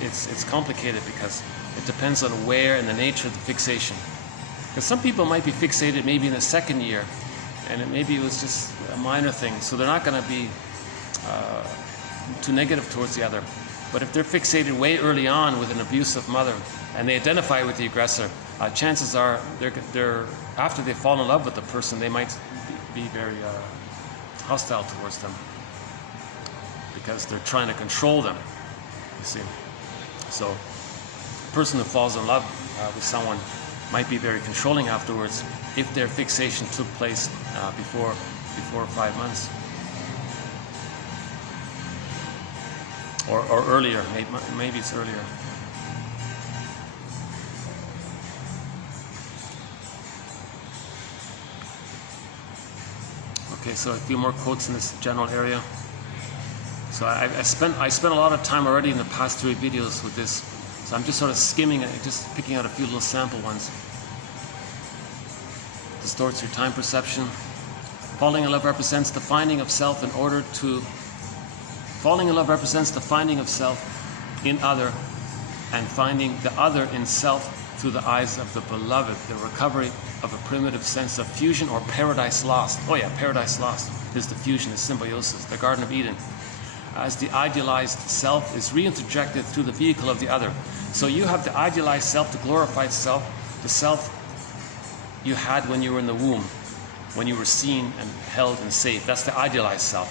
it's complicated because it depends on where and the nature of the fixation. Because some people might be fixated maybe in the second year, and maybe it was just a minor thing, so they're not going to be too negative towards the other. But if they're fixated way early on with an abusive mother and they identify with the aggressor, chances are they're after they fall in love with the person, they might be very hostile towards them because they're trying to control them, you see. So a person who falls in love with someone might be very controlling afterwards if their fixation took place before 5 months. Or earlier, maybe it's earlier. Okay, so a few more quotes in this general area. So I spent a lot of time already in the past 3 videos with this. So I'm just sort of skimming it, just picking out a few little sample ones. Distorts your time perception. Falling in love represents the finding of self in order to... Falling in love represents the finding of self in other and finding the other in self through the eyes of the beloved, the recovery of a primitive sense of fusion or paradise lost. Oh yeah, paradise lost. is the fusion, the symbiosis, the Garden of Eden, as the idealized self is reinterjected through the vehicle of the other. So you have the idealized self, the glorified self, the self you had when you were in the womb, when you were seen and held and safe. That's the idealized self.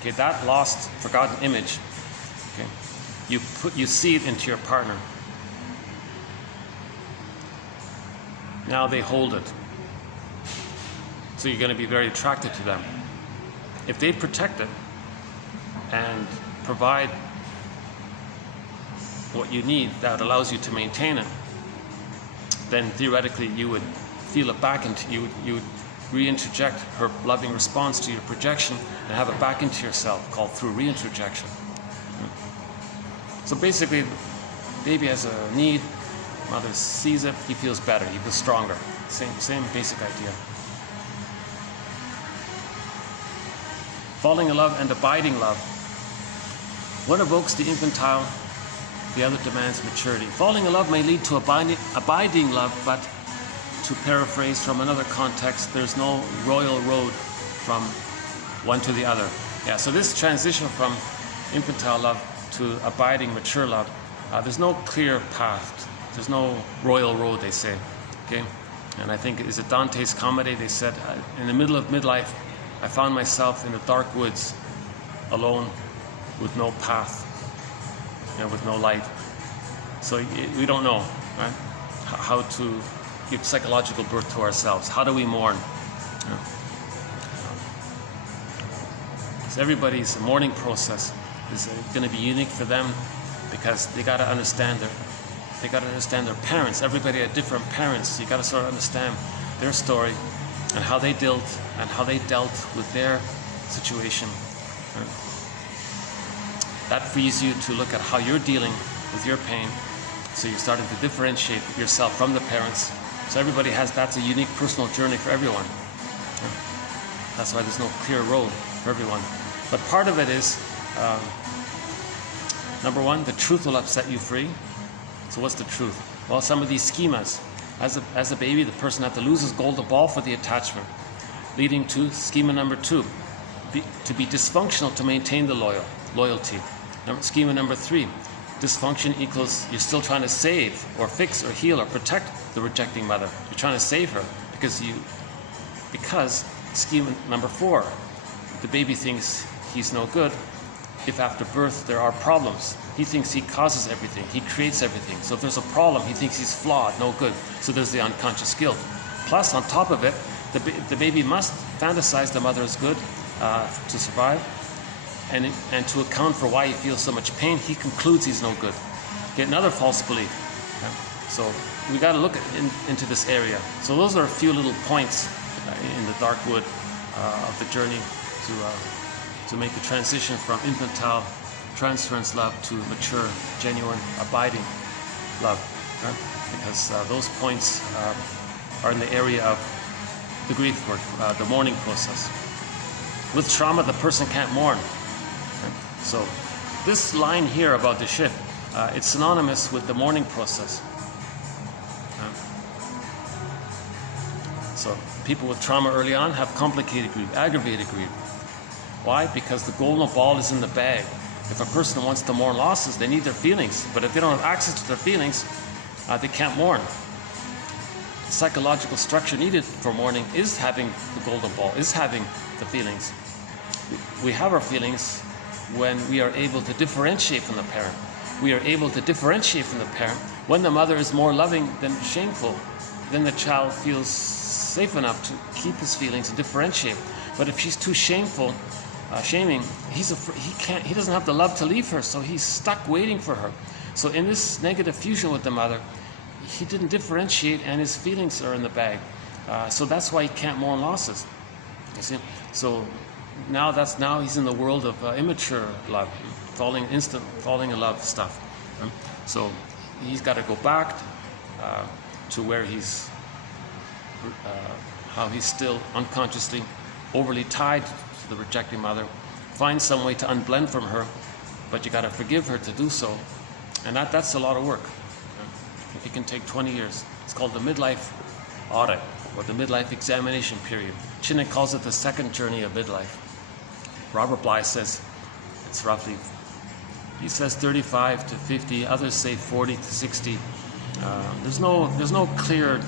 Okay, that lost, forgotten image. Okay, you see it into your partner. Now they hold it. So you're going to be very attracted to them. If they protect it and provide what you need that allows you to maintain it, then theoretically you would feel it back into you. You would reinterject her loving response to your projection and have it back into yourself, called through reinterjection. So basically, baby has a need. Mother sees it. He feels better. He feels stronger. Same basic idea. Falling in love and abiding love. One evokes the infantile, the other demands maturity. Falling in love may lead to abiding love, but to paraphrase from another context, there's no royal road from one to the other. Yeah, so this transition from infantile love to abiding, mature love, there's no clear path. There's no royal road, they say. Okay, and I think, is it Dante's Comedy? They said, in the middle of midlife, I found myself in the dark woods, alone, with no path, and with no light. So we don't know, right? How to give psychological birth to ourselves. How do we mourn? So everybody's mourning process is going to be unique for them, because they got to understand their parents. Everybody had different parents. You got to sort of understand their story and how they dealt with their situation. That frees you to look at how you're dealing with your pain. So you're starting to differentiate yourself from the parents. So everybody that's a unique personal journey for everyone. That's why there's no clear road for everyone. But part of it is, number one, the truth will set you free. So what's the truth? Well, some of these schemas. As a baby, the person had to lose his golden ball for the attachment, leading to schema number two, to be dysfunctional to maintain the loyalty. Schema number three, dysfunction equals you're still trying to save or fix or heal or protect the rejecting mother. You're trying to save her because schema number four, the baby thinks he's no good. If after birth there are problems, he thinks he causes everything, he creates everything. So if there's a problem, he thinks he's flawed, no good. So there's the unconscious guilt. Plus, on top of it, the baby must fantasize the mother is good to survive, and to account for why he feels so much pain, he concludes he's no good. Get another false belief. So we got to look into this area. So those are a few little points in the dark wood of the journey to make the transition from infantile transference love to mature, genuine, abiding love. Because those points are in the area of the grief work, the mourning process. With trauma, the person can't mourn. So this line here about the shift, it's synonymous with the mourning process. So people with trauma early on have complicated grief, aggravated grief. Why? Because the golden ball is in the bag. If a person wants to mourn losses, they need their feelings. But if they don't have access to their feelings, they can't mourn. The psychological structure needed for mourning is having the golden ball, is having the feelings. We have our feelings when we are able to differentiate from the parent. We are able to differentiate from the parent when the mother is more loving than shameful. Then the child feels safe enough to keep his feelings and differentiate. But if she's too shameful, shaming, he doesn't have the love to leave her, so he's stuck waiting for her. So in this negative fusion with the mother, he didn't differentiate, and his feelings are in the bag. So that's why he can't mourn losses. You see? So now he's in the world of immature love, falling in love stuff. So he's got to go back to where how he's still unconsciously overly tied to the rejecting mother. Find some way to unblend from her, but you got to forgive her to do so, and that's a lot of work. It can take 20 years. It's called the midlife audit, or the midlife examination period. Chinnik calls it the second journey of midlife. Robert Bly says it's roughly, he says 35 to 50, others say 40 to 60. There's no clear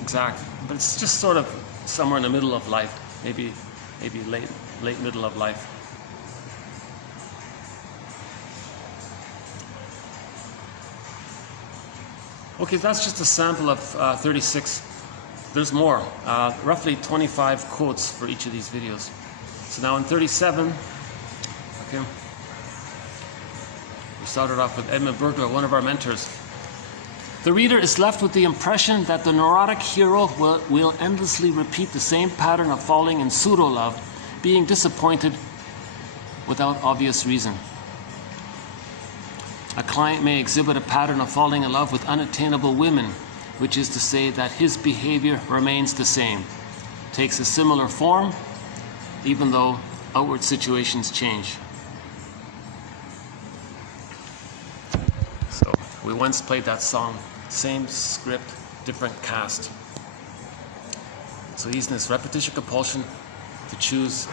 exact, but it's just sort of somewhere in the middle of life, maybe late middle of life. Okay, that's just a sample of 36. There's more, roughly 25 quotes for each of these videos. So now in 37, okay, we started off with Edmund Burglar, one of our mentors. The reader is left with the impression that the neurotic hero will endlessly repeat the same pattern of falling in pseudo-love, being disappointed without obvious reason. A client may exhibit a pattern of falling in love with unattainable women, which is to say that his behavior remains the same, takes a similar form, even though outward situations change. So we once played that song, same script, different cast. So he's in this repetition compulsion to choose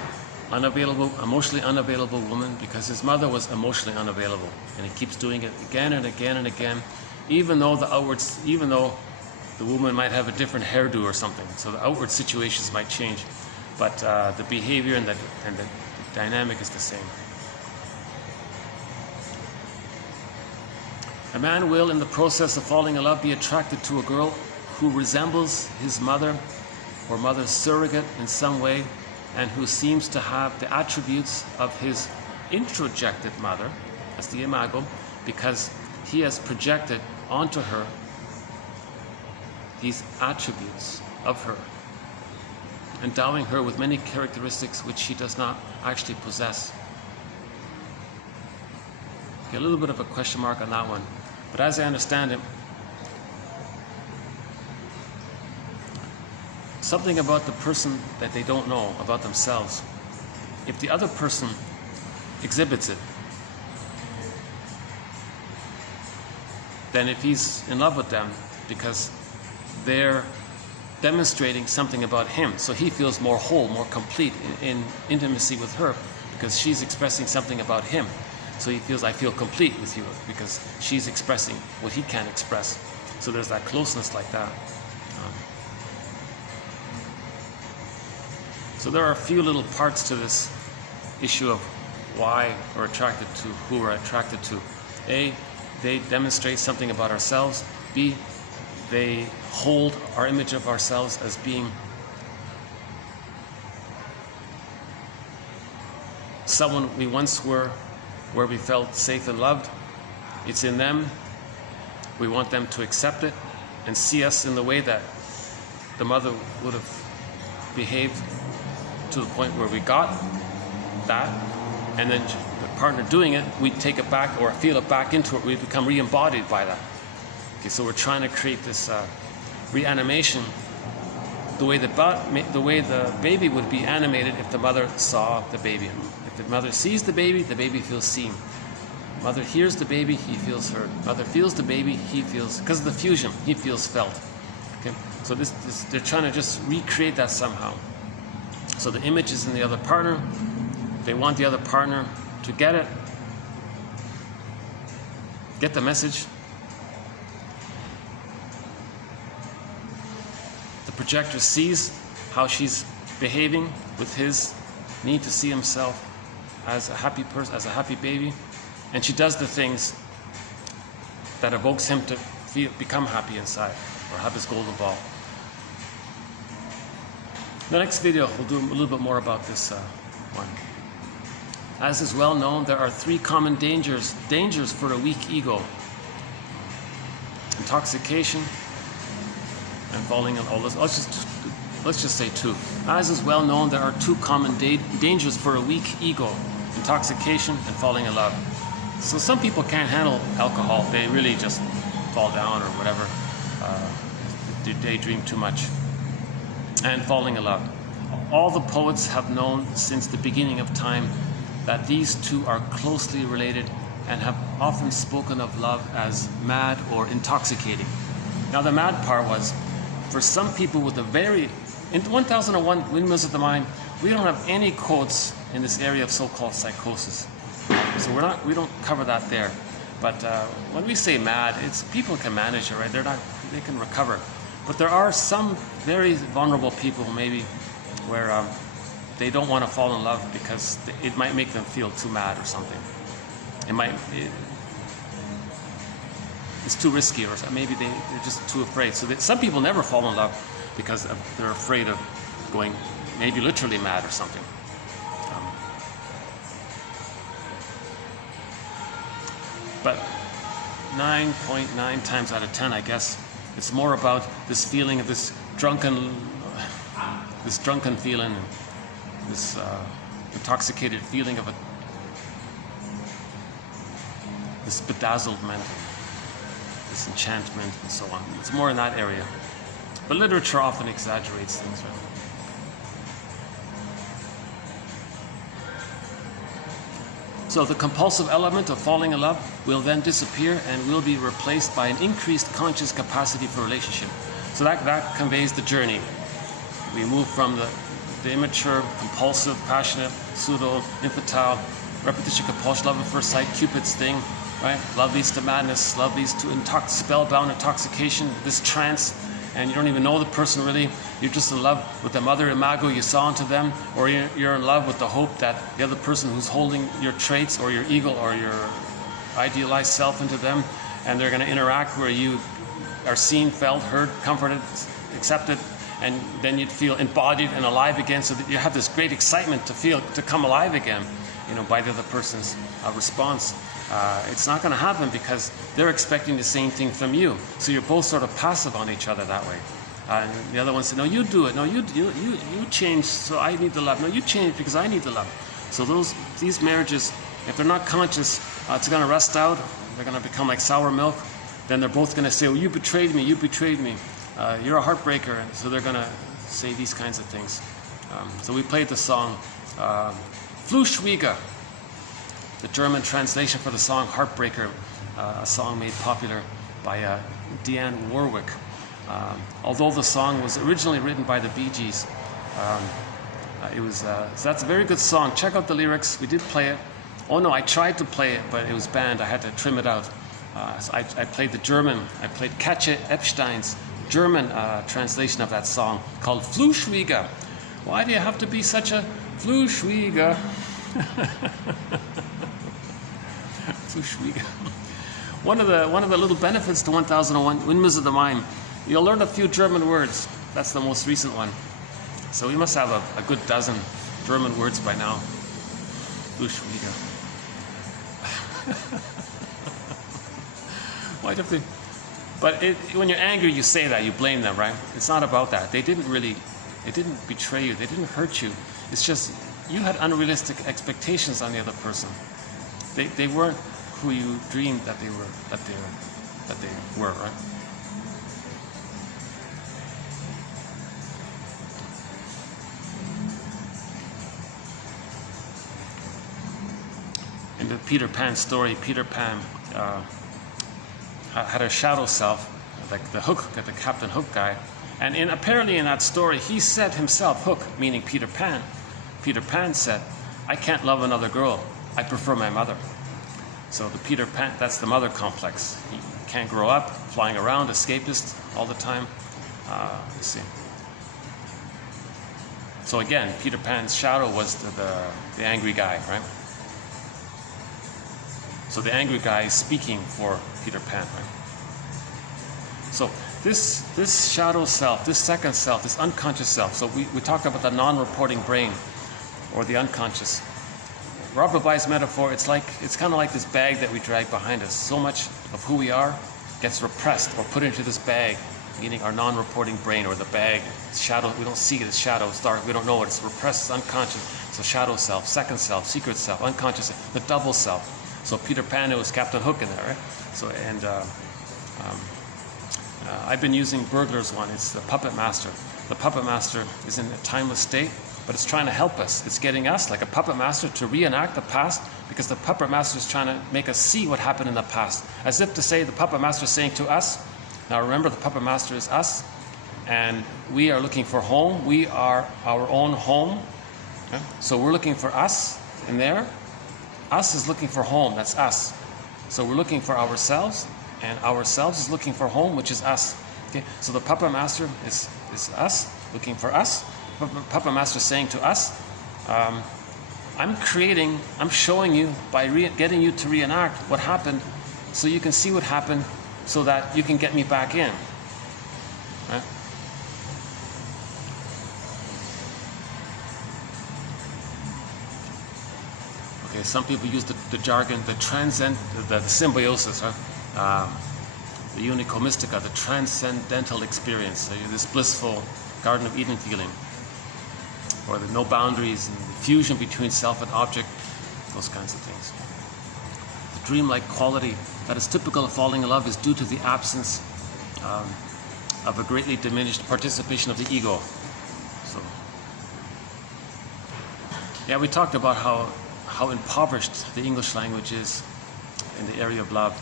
emotionally unavailable woman because his mother was emotionally unavailable, and he keeps doing it again and again and again, even though the woman might have a different hairdo or something. So the outward situations might change, but the behavior and the dynamic is the same. A man will, in the process of falling in love, be attracted to a girl who resembles his mother or mother's surrogate in some way, and who seems to have the attributes of his introjected mother, that's the imago, because he has projected onto her these attributes of her, endowing her with many characteristics which she does not actually possess. Okay, a little bit of a question mark on that one, but as I understand it, something about the person that they don't know about themselves. If the other person exhibits it, then if he's in love with them because they're demonstrating something about him, so he feels more whole, more complete in intimacy with her because she's expressing something about him. So he feels, I feel complete with you because she's expressing what he can't express. So there's that closeness like that. So there are a few little parts to this issue of why we're attracted to who we're attracted to. A, they demonstrate something about ourselves. B, they hold our image of ourselves as being someone we once were, where we felt safe and loved. It's in them. We want them to accept it and see us in the way that the mother would have behaved, to the point where we got that, and then the partner doing it, we take it back or feel it back into it, we become re-embodied by that. Okay, so we're trying to create this reanimation, the way the baby would be animated if the mother saw the baby. If the mother sees the baby feels seen. Mother hears the baby, he feels heard. Mother feels the baby, he feels, because of the fusion, he feels felt. Okay, so they're trying to just recreate that somehow. So the image is in the other partner. They want the other partner to get it, get the message. The projector sees how she's behaving with his need to see himself as a happy person, as a happy baby, and she does the things that evokes him to become happy inside or have his golden ball. In the next video, we'll do a little bit more about this one. As is well known, there are three common dangers for a weak ego: intoxication and falling in all this. Let's just say two. As is well known, there are two common dangers for a weak ego: intoxication and falling in love. So some people can't handle alcohol; they really just fall down or whatever. They daydream too much. And falling in love. All the poets have known since the beginning of time that these two are closely related and have often spoken of love as mad or intoxicating. Now the mad part was, for some people with a very, in 1001 Windmills of the Mind, we don't have any quotes in this area of so-called psychosis. So we don't cover that there. But when we say mad, it's people can manage it, right? They can recover. But there are some very vulnerable people maybe where they don't want to fall in love because it might make them feel too mad or something. It's too risky, or maybe they're just too afraid. So some people never fall in love because they're afraid of going maybe literally mad or something. But 9.9 times out of 10, I guess, it's more about this feeling of this drunken feeling, this intoxicated feeling of this bedazzlement, this enchantment, and so on. It's more in that area. But literature often exaggerates things, right? So the compulsive element of falling in love will then disappear and will be replaced by an increased conscious capacity for relationship. So that conveys the journey. We move from the immature, compulsive, passionate, pseudo, infantile, repetition, compulsion, love at first sight, Cupid's thing, right? Love leads to madness, love leads to spellbound intoxication, this trance, and you don't even know the person really. You're just in love with the mother imago you saw into them, or you're in love with the hope that the other person who's holding your traits or your ego or your idealized self into them, and they're going to interact where you are seen, felt, heard, comforted, accepted, and then you'd feel embodied and alive again, so that you have this great excitement to come alive again, by the other person's response. It's not going to happen because they're expecting the same thing from you. So you're both sort of passive on each other that way. And the other one said, no, you do it. No, you change, so I need the love. No, you change because I need the love. So these marriages, if they're not conscious, it's going to rust out. They're going to become like sour milk. Then they're both going to say, oh, you betrayed me. You betrayed me. You're a heartbreaker. And so they're going to say these kinds of things. So we played the song Fluschwiege, the German translation for the song Heartbreaker, a song made popular by Dionne Warwick. Although the song was originally written by the Bee Gees, so that's a very good song. Check out the lyrics. We did play it. Oh no, I tried to play it, but it was banned. I had to trim it out. So I played the German. I played Katja Epstein's German translation of that song called Fluschwiege. Why do you have to be such a Fluschwiege? One of the little benefits to 1001 Windmills of the Mind, you'll learn a few German words. That's the most recent one. So we must have a good dozen German words by now. Why do they? But when you're angry, you say that, you blame them, right? It's not about that. They didn't betray you. They didn't hurt you. It's just you had unrealistic expectations on the other person. They weren't who you dreamed that they were, right? In the Peter Pan story, Peter Pan had a shadow self, like the Captain Hook guy, and apparently in that story he said himself, Hook, meaning Peter Pan. Peter Pan said, "I can't love another girl. I prefer my mother." So the Peter Pan, that's the mother complex. He can't grow up, flying around, escapist all the time. Let's see. So again, Peter Pan's shadow was the angry guy, right? So the angry guy is speaking for Peter Pan, right? So this shadow self, this second self, this unconscious self. So we talk about the non-reporting brain, or the unconscious. Robert Bly's metaphor, it's kind of like this bag that we drag behind us. So much of who we are gets repressed or put into this bag, meaning our non-reporting brain, or the bag. It's shadow, we don't see it as shadow, it's dark, we don't know it, it's repressed, it's unconscious. So shadow self, second self, secret self, unconscious, the double self. So Peter Pan, it was Captain Hook in there, right? So, and I've been using Burglar's one, it's the Puppet Master. The Puppet Master is in a timeless state, but it's trying to help us. It's getting us, like a puppet master, to reenact the past, because the puppet master is trying to make us see what happened in the past. As if to say, the puppet master is saying to us, now remember, the puppet master is us, and we are looking for home. We are our own home, Okay? So we're looking for us in there. Us is looking for home, that's us. So we're looking for ourselves, and ourselves is looking for home, which is us. Okay? So the Papa Master is us, looking for us. Papa Master is saying to us, I'm showing you by getting you to reenact what happened, so you can see what happened, so that you can get me back in. Right? Okay, some people use the jargon, the symbiosis, the unico mystica, the transcendental experience, so this blissful Garden of Eden feeling, or the no boundaries and the fusion between self and object, those kinds of things. The dreamlike quality that is typical of falling in love is due to the absence of a greatly diminished participation of the ego. So, yeah, we talked about how impoverished the English language is in the area of love.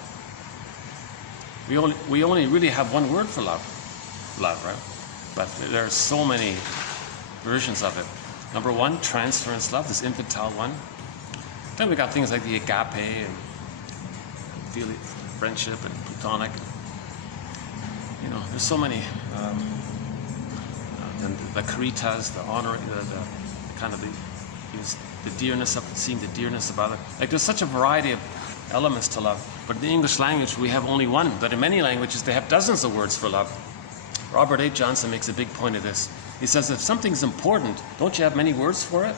We only really have one word for love, right? But there are so many versions of it. Number one, transference love, this infantile one. Then we got things like the agape and friendship and platonic. You know, there's so many. And the caritas, the honor, the kind of the dearness of seeing the dearness of other. Like there's such a variety of elements to love. But in the English language, we have only one. But in many languages, they have dozens of words for love. Robert A. Johnson makes a big point of this. He says, if something's important, don't you have many words for it?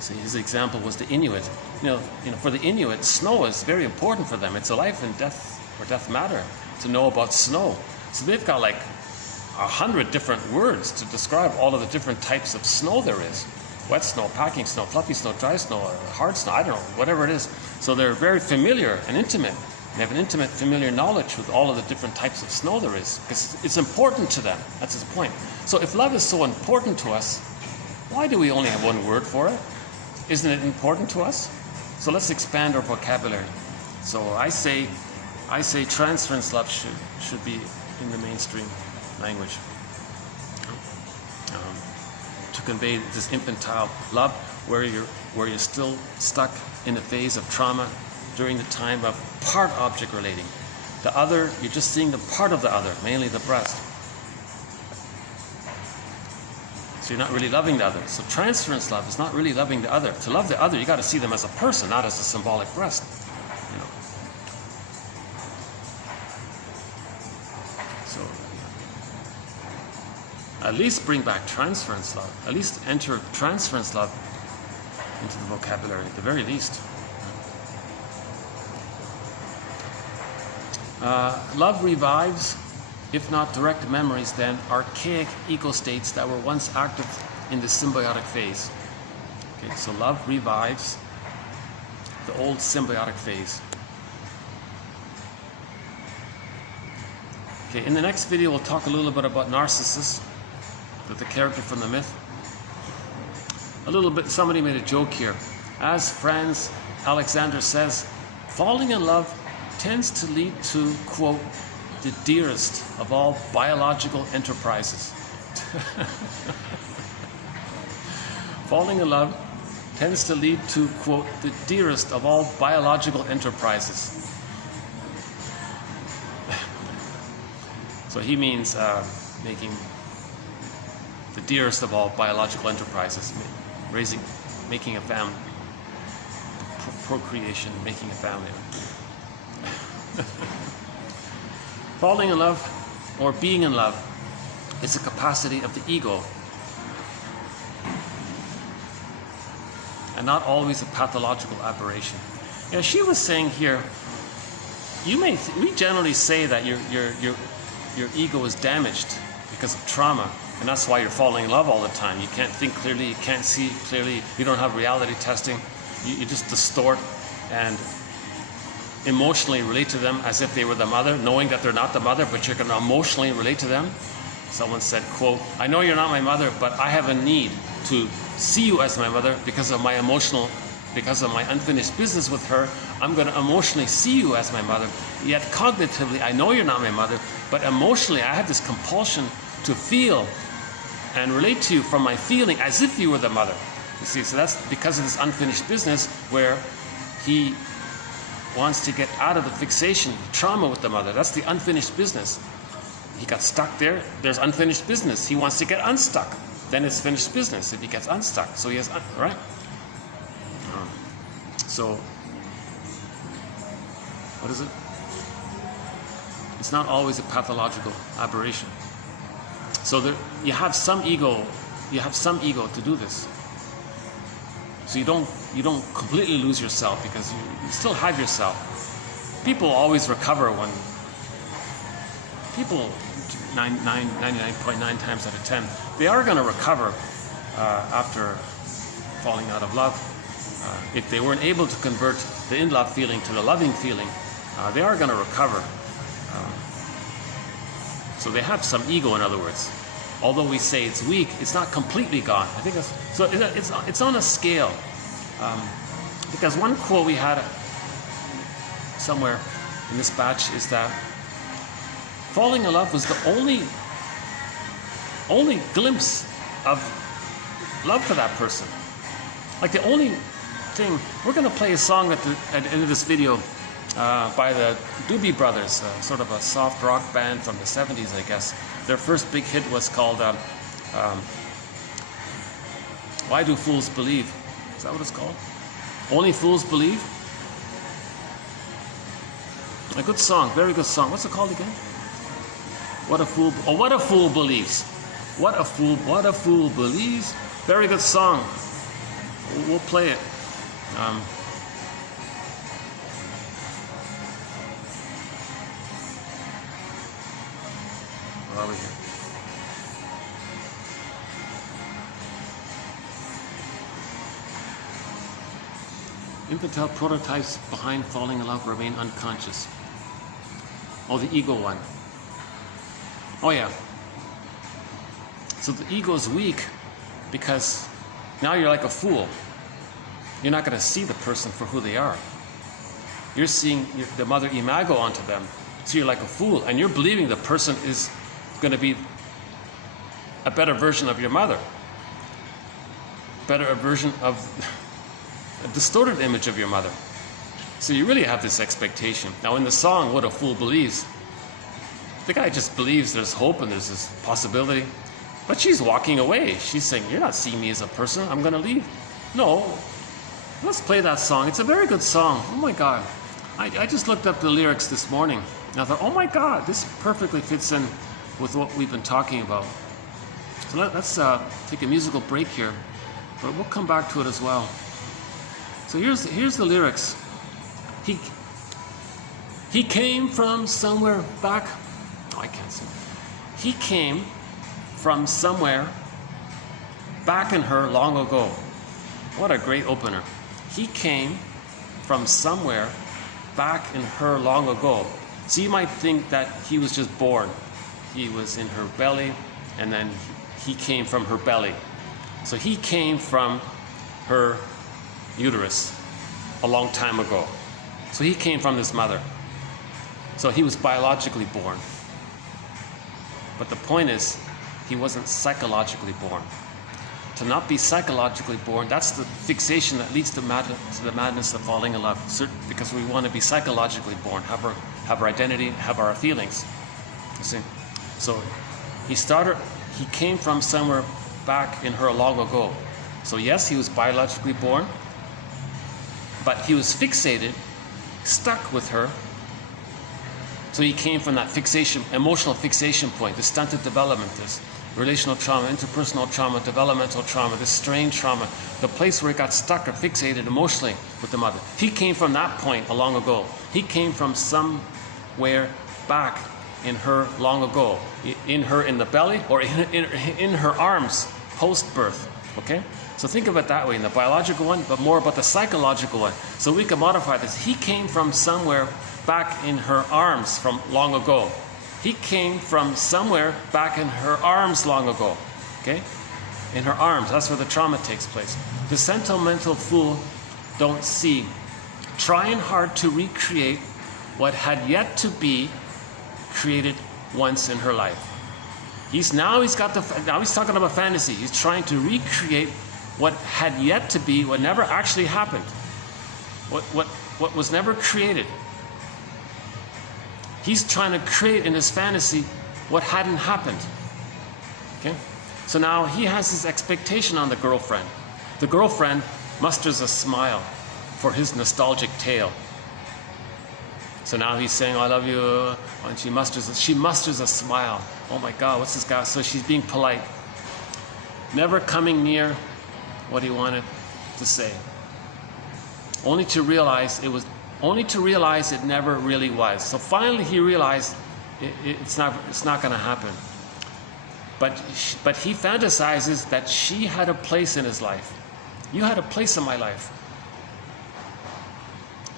So his example was the Inuit. You know, for the Inuit, snow is very important for them. It's a life and death, or death matter, to know about snow. So they've got like 100 different words to describe all of the different types of snow there is. Wet snow, packing snow, fluffy snow, dry snow, hard snow, I don't know, whatever it is. So they're very familiar and intimate. They have an intimate, familiar knowledge with all of the different types of snow there is, because it's important to them. That's his point. So if love is so important to us, why do we only have one word for it? Isn't it important to us? So let's expand our vocabulary. So I say transference love should be in the mainstream language. To convey this infantile love where you're still stuck in a phase of trauma during the time of part object relating. The other, you're just seeing the part of the other, mainly the breast. So you're not really loving the other. So transference love is not really loving the other. To love the other, you got to see them as a person, not as a symbolic breast. You know. So at least bring back transference love. At least enter transference love into the vocabulary, at the very least. Love revives, if not direct memories, then archaic ego states that were once active in the symbiotic phase. Okay, so love revives the old symbiotic phase. Okay, in the next video we'll talk a little bit about Narcissus, the character from the myth. A little bit, somebody made a joke here. As Franz Alexander says, falling in love tends to lead to, quote, the dearest of all biological enterprises. Falling in love tends to lead to, quote, the dearest of all biological enterprises. So he means making the dearest of all biological enterprises, making a family, procreation, making a family. Falling in love, or being in love, is a capacity of the ego, and not always a pathological aberration. You know, she was saying here, we generally say that your ego is damaged because of trauma, and that's why you're falling in love all the time. You can't think clearly, you can't see clearly, you don't have reality testing, you just distort and emotionally relate to them as if they were the mother, knowing that they're not the mother, but you're going to emotionally relate to them. Someone said, quote, I know you're not my mother, but I have a need to see you as my mother because of my unfinished business with her. I'm going to emotionally see you as my mother. Yet cognitively, I know you're not my mother, but emotionally, I have this compulsion to feel and relate to you from my feeling as if you were the mother. You see, so that's because of this unfinished business where he wants to get out of the fixation, trauma with the mother. That's the unfinished business. He got stuck there. There's unfinished business. He wants to get unstuck. Then it's finished business if he gets unstuck. So he has, right? So, what is it? It's not always a pathological aberration. So there, you have some ego. You have some ego to do this. So you don't completely lose yourself because you still have yourself. People always recover when people 99.9 times out of 10 they are going to recover after falling out of love. If they weren't able to convert the in-love feeling to the loving feeling, they are going to recover. So they have some ego, in other words. Although we say it's weak, it's not completely gone. I think it's on a scale. Because one quote we had somewhere in this batch is that falling in love was the only glimpse of love for that person. Like the only thing. We're going to play a song at the end of this video by the Doobie Brothers, sort of a soft rock band from the 70s, I guess. Their first big hit was called Why Do Fools Believe? Is that what it's called? Only Fools Believe? A good song, very good song. What's it called again? What a fool believes. What a fool believes. Very good song. We'll play it. Where are we here? Infantile prototypes behind falling in love remain unconscious. Oh, the ego one. Oh yeah. So the ego is weak because now you're like a fool. You're not going to see the person for who they are. You're seeing the mother imago onto them. So you're like a fool, and you're believing the person is going to be a better version of your mother. Better version of a distorted image of your mother. So you really have this expectation. Now in the song, What a Fool Believes, the guy just believes there's hope and there's this possibility. But she's walking away. She's saying, you're not seeing me as a person, I'm going to leave. No, let's play that song. It's a very good song. Oh my God. I just looked up the lyrics this morning. And I thought, oh my God, this perfectly fits in with what we've been talking about. So let's take a musical break here, but we'll come back to it as well. So here's the lyrics. He came from somewhere back. Oh, I can't sing. He came from somewhere back in her long ago. What a great opener. He came from somewhere back in her long ago. So you might think that he was just born. He was in her belly, and then he came from her belly. So he came from her uterus a long time ago. So he came from this mother. So he was biologically born. But the point is, he wasn't psychologically born. To not be psychologically born, that's the fixation that leads to the madness of falling in love. Because we want to be psychologically born, have our identity, have our feelings. You see? So he came from somewhere back in her long ago. So yes, he was biologically born, but he was fixated, stuck with her. So he came from that fixation, emotional fixation point, the stunted development, this relational trauma, interpersonal trauma, developmental trauma, this strained trauma, the place where he got stuck or fixated emotionally with the mother. He came from that point long ago. He came from somewhere back in her long ago, in the belly or in her arms post-birth. Okay? So think of it that way, in the biological one, but more about the psychological one. So we can modify this. He came from somewhere back in her arms from long ago. He came from somewhere back in her arms long ago. Okay? In her arms, that's where the trauma takes place. The sentimental fool don't see, trying hard to recreate what had yet to be created once in her life. He's talking about fantasy. He's trying to recreate what had yet to be, what never actually happened, what was never created. He's trying to create in his fantasy what hadn't happened. Okay? So now he has his expectation on the girlfriend. The girlfriend musters a smile for his nostalgic tale. So now he's saying, "I love you," and she musters a smile. Oh my God, what's this guy? So she's being polite, never coming near what he wanted to say, only to realize it never really was. So finally he realized it's not going to happen. But he fantasizes that she had a place in his life. You had a place in my life.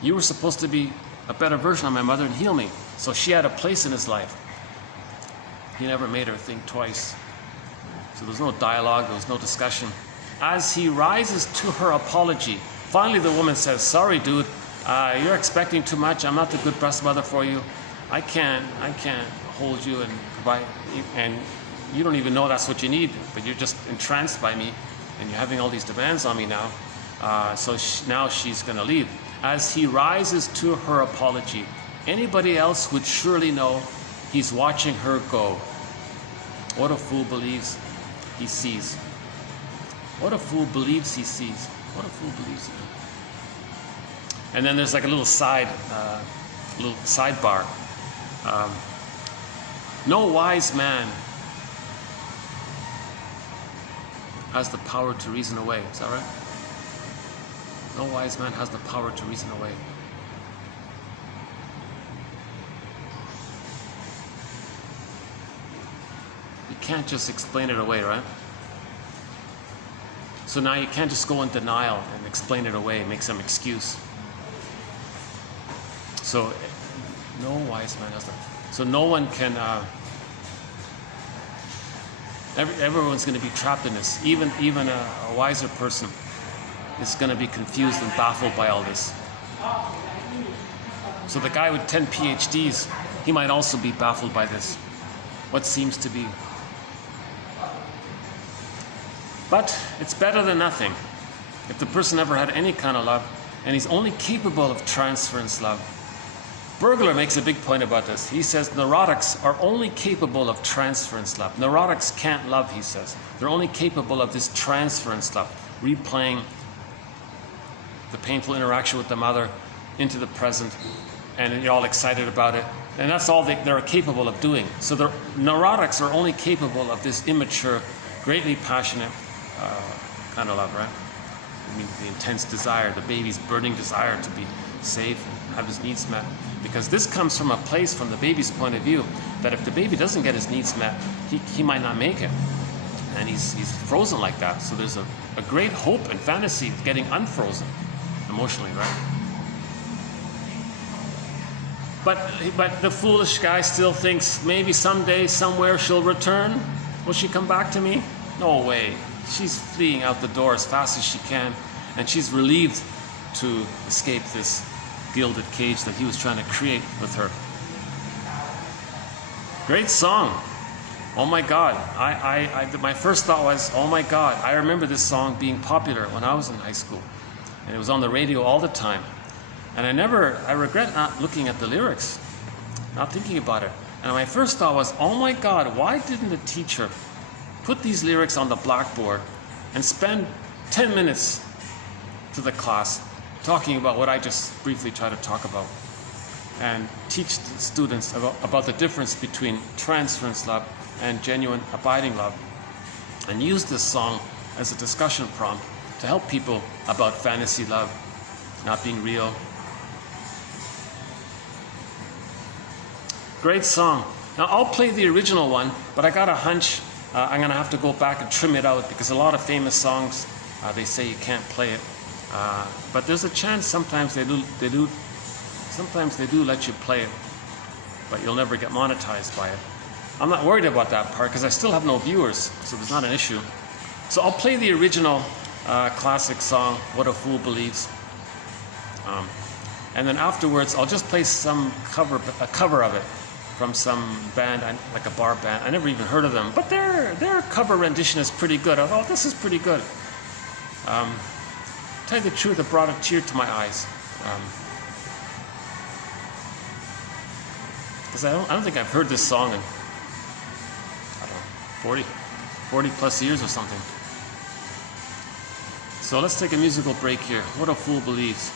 You were supposed to be a better version of my mother and heal me. So she had a place in his life. He never made her think twice. So there was no dialogue, there was no discussion. As he rises to her apology, finally the woman says, "Sorry, dude, you're expecting too much. I'm not the good breast mother for you. I can't hold you and provide, and you don't even know that's what you need, but you're just entranced by me, and you're having all these demands on me now." Now she's going to leave. As he rises to her apology, anybody else would surely know he's watching her go. What a fool believes he sees. What a fool believes he sees. What a fool believes he sees. And then there's like a little sidebar. No wise man has the power to reason away. Is that right? No wise man has the power to reason away. You can't just explain it away, right? So now you can't just go in denial and explain it away, make some excuse. So no wise man has that. So no one can, everyone's going to be trapped in this. Even a wiser person is going to be confused and baffled by all this. So the guy with 10 PhDs, he might also be baffled by this. What seems to be. But it's better than nothing. If the person never had any kind of love, and he's only capable of transference love. Bergler makes a big point about this. He says neurotics are only capable of transference love. Neurotics can't love, he says. They're only capable of this transference love, replaying the painful interaction with the mother into the present, and you're all excited about it. And that's all they're capable of doing. So the neurotics are only capable of this immature, greatly passionate kind of love, right? I mean, the intense desire, the baby's burning desire to be safe and have his needs met. Because this comes from a place, from the baby's point of view, that if the baby doesn't get his needs met, he might not make it. And he's frozen like that. So there's a great hope and fantasy of getting unfrozen emotionally, right? But the foolish guy still thinks maybe someday, somewhere she'll return. Will she come back to me? No way. She's fleeing out the door as fast as she can, and she's relieved to escape this gilded cage that he was trying to create with her. Great song. Oh my God. My first thought was, oh my God, I remember this song being popular when I was in high school, and it was on the radio all the time. And I regret not looking at the lyrics, not thinking about it. And my first thought was, oh my God, why didn't the teacher put these lyrics on the blackboard and spend 10 minutes to the class talking about what I just briefly tried to talk about, and teach the students about the difference between transference love and genuine abiding love, and use this song as a discussion prompt to help people about fantasy love not being real. Great song. Now I'll play the original one, but I got a hunch I'm going to have to go back and trim it out, because a lot of famous songs, they say you can't play it. But there's a chance sometimes they do let you play it, but you'll never get monetized by it. I'm not worried about that part because I still have no viewers, so there's not an issue. So I'll play the original classic song, What a Fool Believes. And then afterwards, I'll just play a cover of it from some band, like a bar band. I never even heard of them, but their cover rendition is pretty good. I thought, this is pretty good. To tell you the truth, it brought a tear to my eyes. Because I don't think I've heard this song in, I don't know, 40 plus years or something. So let's take a musical break here. What a Fool Believes.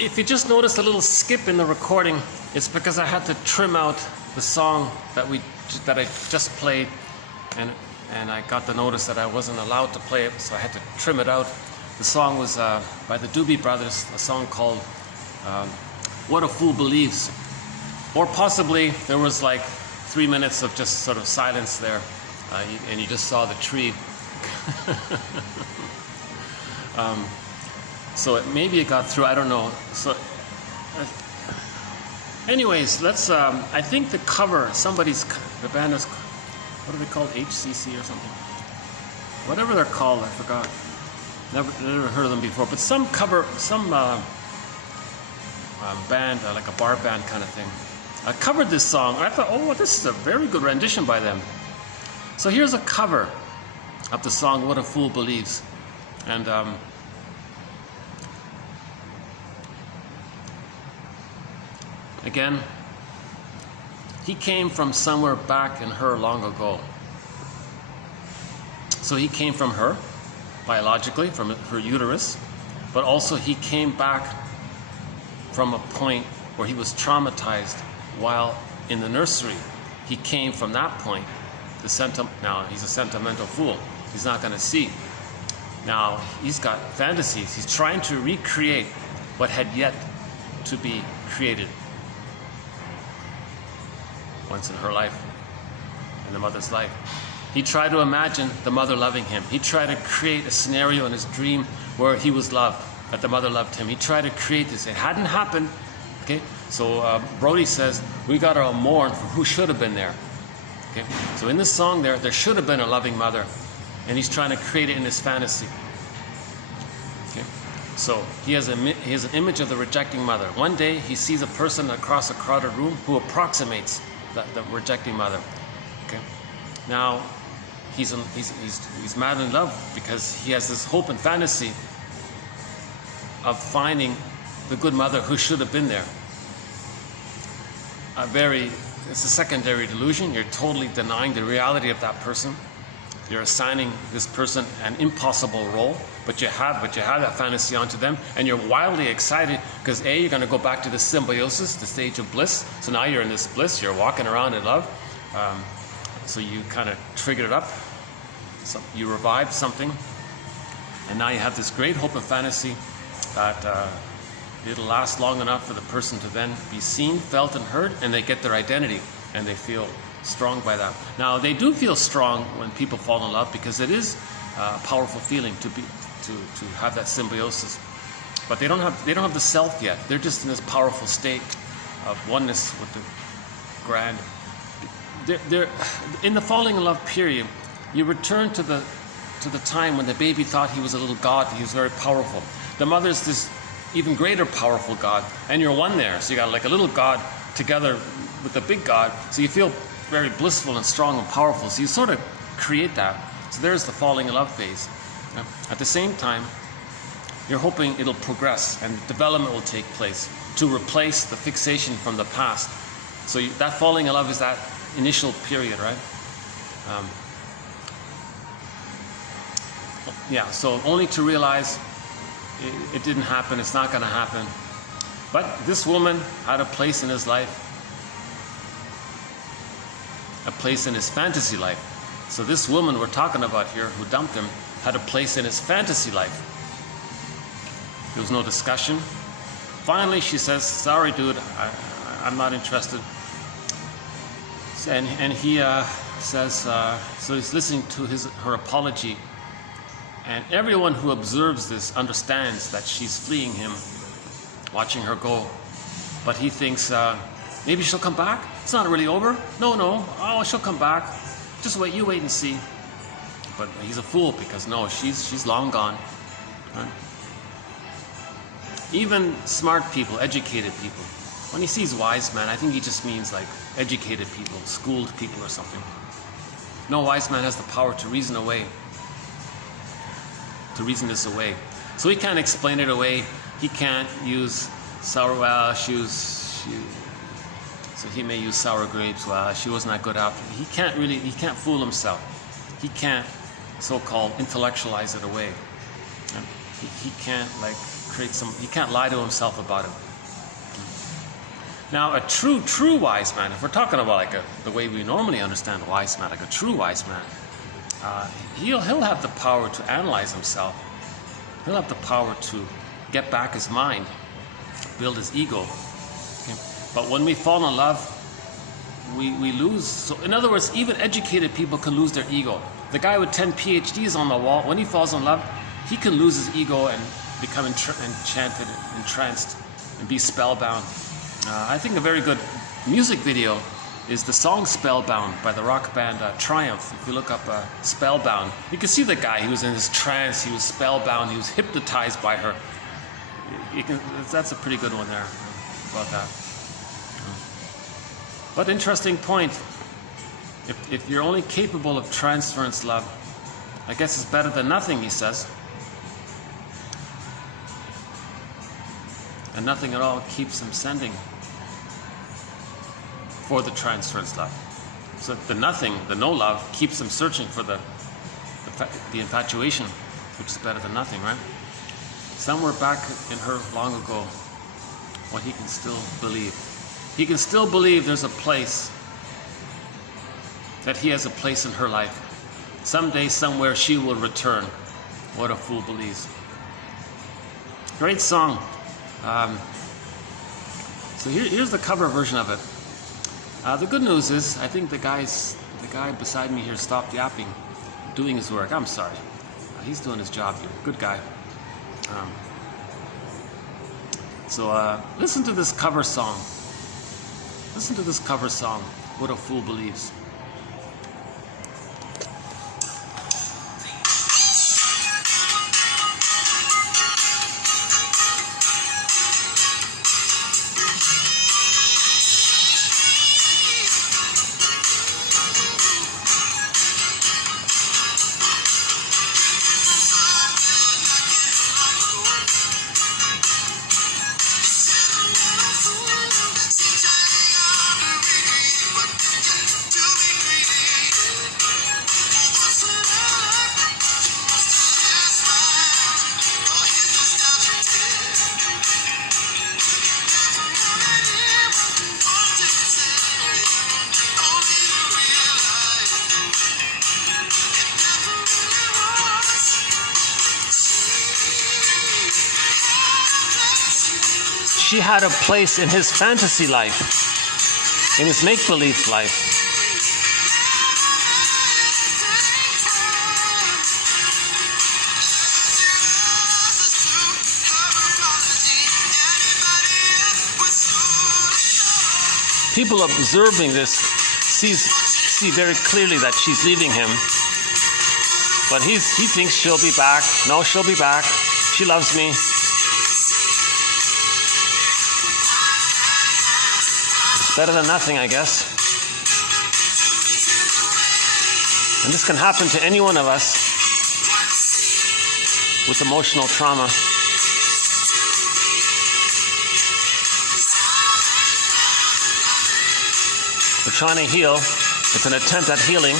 If you just noticed a little skip in the recording, it's because I had to trim out the song that I just played, and I got the notice that I wasn't allowed to play it, so I had to trim it out. The song was by the Doobie Brothers, a song called What a Fool Believes. Or possibly there was like 3 minutes of just sort of silence there, and you just saw the tree. So maybe it got through, I don't know. So, anyways, let's, I think the cover, the band is, what are they called, HCC or something? Whatever they're called, I forgot. Never heard of them before, but some band, like a bar band kind of thing, covered this song. I thought, oh, this is a very good rendition by them. So here's a cover of the song What a Fool Believes. And again, he came from somewhere back in her long ago. So he came from her, biologically, from her uterus, but also he came back from a point where he was traumatized while in the nursery. He came from that point. Now, he's a sentimental fool. He's not going to see. Now, he's got fantasies. He's trying to recreate what had yet to be created once in her life, in the mother's life. He tried to imagine the mother loving him. He tried to create a scenario in his dream where he was loved, that the mother loved him. He tried to create this. It hadn't happened. Okay, so Brody says, we got to mourn for who should have been there. Okay, so in this song there should have been a loving mother, and he's trying to create it in his fantasy. Okay, so he has an image of the rejecting mother. One day he sees a person across a crowded room who approximates the rejecting mother. Okay, now he's madly in love because he has this hope and fantasy of finding the good mother who should have been there. It's a secondary delusion. You're totally denying the reality of that person. You're assigning this person an impossible role, but you have that fantasy onto them, and you're wildly excited because you're going to go back to the symbiosis, the stage of bliss. So now you're in this bliss. You're walking around in love. So you kind of triggered it up. So you revived something, and now you have this great hope and fantasy that it'll last long enough for the person to then be seen, felt, and heard, and they get their identity, and they feel strong by that. Now, they do feel strong when people fall in love because it is a powerful feeling to have that symbiosis. But they don't have the self yet. They're just in this powerful state of oneness with the grand. They're in the falling in love period. You return to the time when the baby thought he was a little god. He was very powerful. The mother's this even greater powerful God, and you're one there. So you got like a little God together with the big God, so you feel very blissful and strong and powerful. So you sort of create that. So there's the falling in love phase. At the same time, you're hoping it'll progress and development will take place to replace the fixation from the past. So that falling in love is that initial period, right? So only to realize it didn't happen, it's not going to happen. But this woman had a place in his life, a place in his fantasy life. So this woman we're talking about here, who dumped him, had a place in his fantasy life. There was no discussion. Finally, she says, sorry, dude, I'm not interested. And he says, so he's listening to her apology. And everyone who observes this understands that she's fleeing him, watching her go. But he thinks, maybe she'll come back? It's not really over. No. Oh, she'll come back. Just wait, you wait and see. But he's a fool because no, she's long gone. Right? Even smart people, educated people. When he sees wise man, I think he just means like educated people, schooled people or something. No wise man has the power to reason this away. So he can't explain it away. He can't use sour, so he may use sour grapes. Well, she wasn't that good after. He can't fool himself. He can't so-called intellectualize it away. He can't he can't lie to himself about it. Now, a true wise man, if we're talking about the way we normally understand wise man, like a true wise man, he'll have the power to analyze himself. He'll have the power to get back his mind, build his ego. Okay? But when we fall in love, we lose. So in other words, even educated people can lose their ego. The guy with 10 PhDs on the wall, when he falls in love, he can lose his ego and become enchanted, entranced, and be spellbound. I think a very good music video is the song Spellbound by the rock band Triumph. If you look up Spellbound, you can see the guy. He was in this trance, he was spellbound, he was hypnotized by her. That's a pretty good one there about that. But interesting point, if you're only capable of transference love, I guess it's better than nothing, he says. And nothing at all keeps him sending. for the transference love. So the nothing, the no love, keeps him searching for the infatuation, which is better than nothing, right? Somewhere back in her long ago, what he can still believe. He can still believe there's a place, that he has a place in her life. Someday, somewhere, she will return. What a fool believes. Great song. So here's the cover version of it. The good news is, I think the guy beside me here stopped yapping, doing his work. I'm sorry. He's doing his job here. Good guy. So listen to this cover song. Listen to this cover song, What a Fool Believes. She had a place in his fantasy life, in his make-believe life. People observing this see very clearly that she's leaving him, but he thinks she'll be back. No, she'll be back. She loves me. Better than nothing, I guess. And this can happen to any one of us with emotional trauma. We're trying to heal. It's an attempt at healing.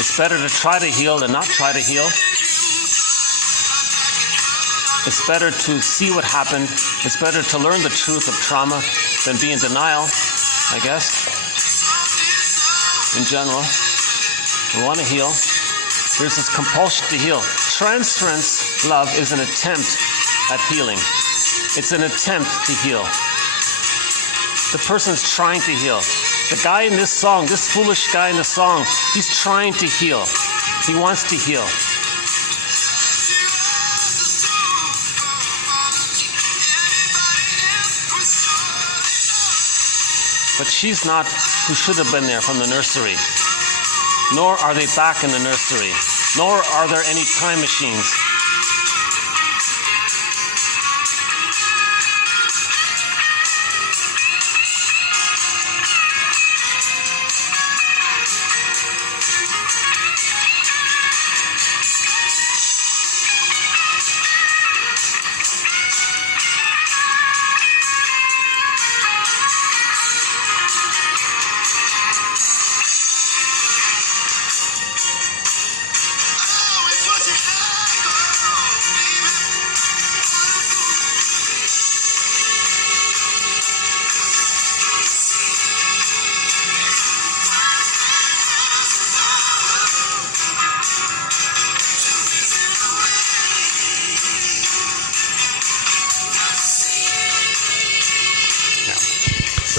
It's better to try to heal than not try to heal. It's better to see what happened. It's better to learn the truth of trauma than be in denial, I guess. In general, we want to heal. There's this compulsion to heal. Transference love is an attempt at healing. It's an attempt to heal. The person's trying to heal. The guy in this song, this foolish guy in the song, he's trying to heal. He wants to heal. But she's not who should have been there from the nursery. Nor are they back in the nursery. Nor are there any time machines.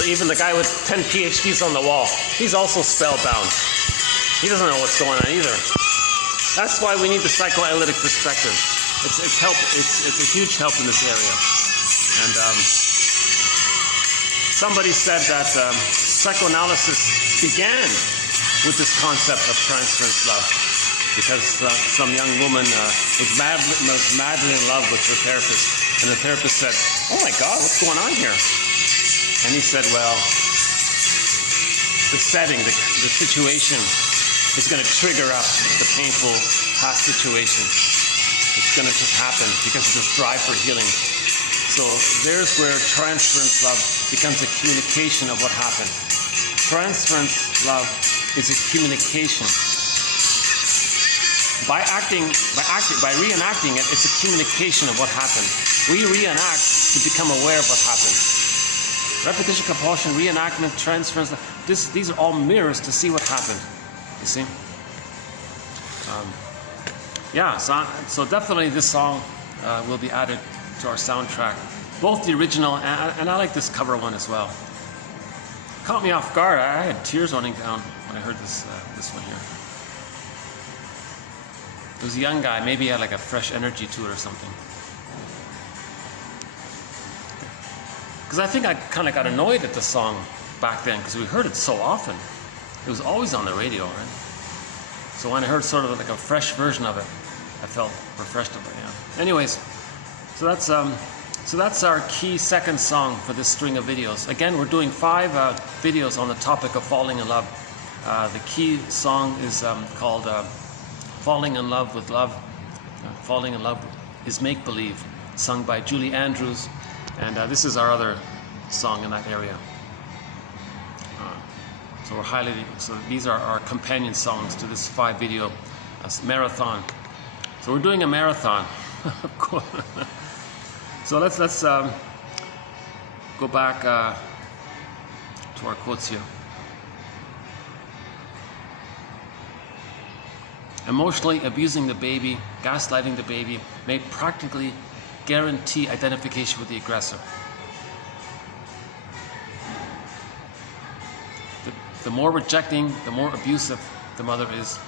Even the guy with 10 PhDs on the wall, he's also spellbound. He doesn't know what's going on either. That's why we need the psychoanalytic perspective. It's help. It's a huge help in this area. And somebody said that psychoanalysis began with this concept of transference love, because some young woman was madly in love with her therapist, and the therapist said, "Oh my God, what's going on here?" And he said, well, the setting, the situation is going to trigger up the painful past situation. It's going to just happen because of this drive for healing. So there's where transference love becomes a communication of what happened. Transference love is a communication. By reenacting it, it's a communication of what happened. We reenact to become aware of what happened. Repetition, compulsion, reenactment, transference. These are all mirrors to see what happened. You see? Yeah, so definitely this song will be added to our soundtrack. Both the original and I like this cover one as well. Caught me off guard. I had tears running down when I heard this one here. It was a young guy. Maybe he had like a fresh energy to it or something. Because I think I kind of got annoyed at the song back then because we heard it so often. It was always on the radio, right? So when I heard sort of like a fresh version of it, I felt refreshed about it. Yeah. Anyways, so that's our key second song for this string of videos. Again, we're doing 5 videos on the topic of falling in love. The key song is called Falling in Love with Love. Falling in Love is Make Believe, sung by Julie Andrews. And this is our other song in that area. So we're highlighting, so these are our companion songs to this 5 video marathon. So we're doing a marathon. So let's go back to our quotes here. Emotionally abusing the baby, gaslighting the baby, may practically guarantee identification with the aggressor. The more rejecting, the more abusive the mother is,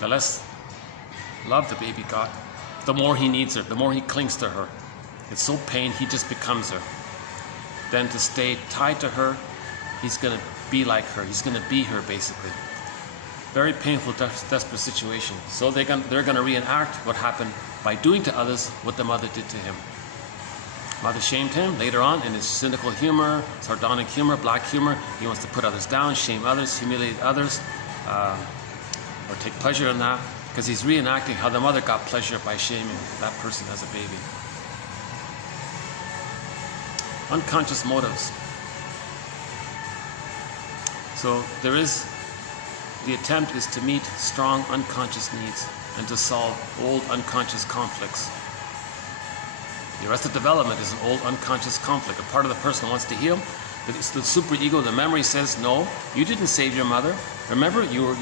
the less love the baby got, the more he needs her, the more he clings to her. It's so pain, he just becomes her. Then to stay tied to her, he's going to be like her. He's going to be her, basically. Very painful, desperate situation. So they're going to reenact what happened by doing to others what the mother did to him. Mother shamed him later on in his cynical humor, sardonic humor, black humor. He wants to put others down, shame others, humiliate others, or take pleasure in that, because he's reenacting how the mother got pleasure by shaming that person as a baby. Unconscious motives. So the attempt is to meet strong unconscious needs and to solve old unconscious conflicts. The Arrested Development is an old unconscious conflict. A part of the person wants to heal, but it's the superego, the memory says, no, you didn't save your mother. Remember, you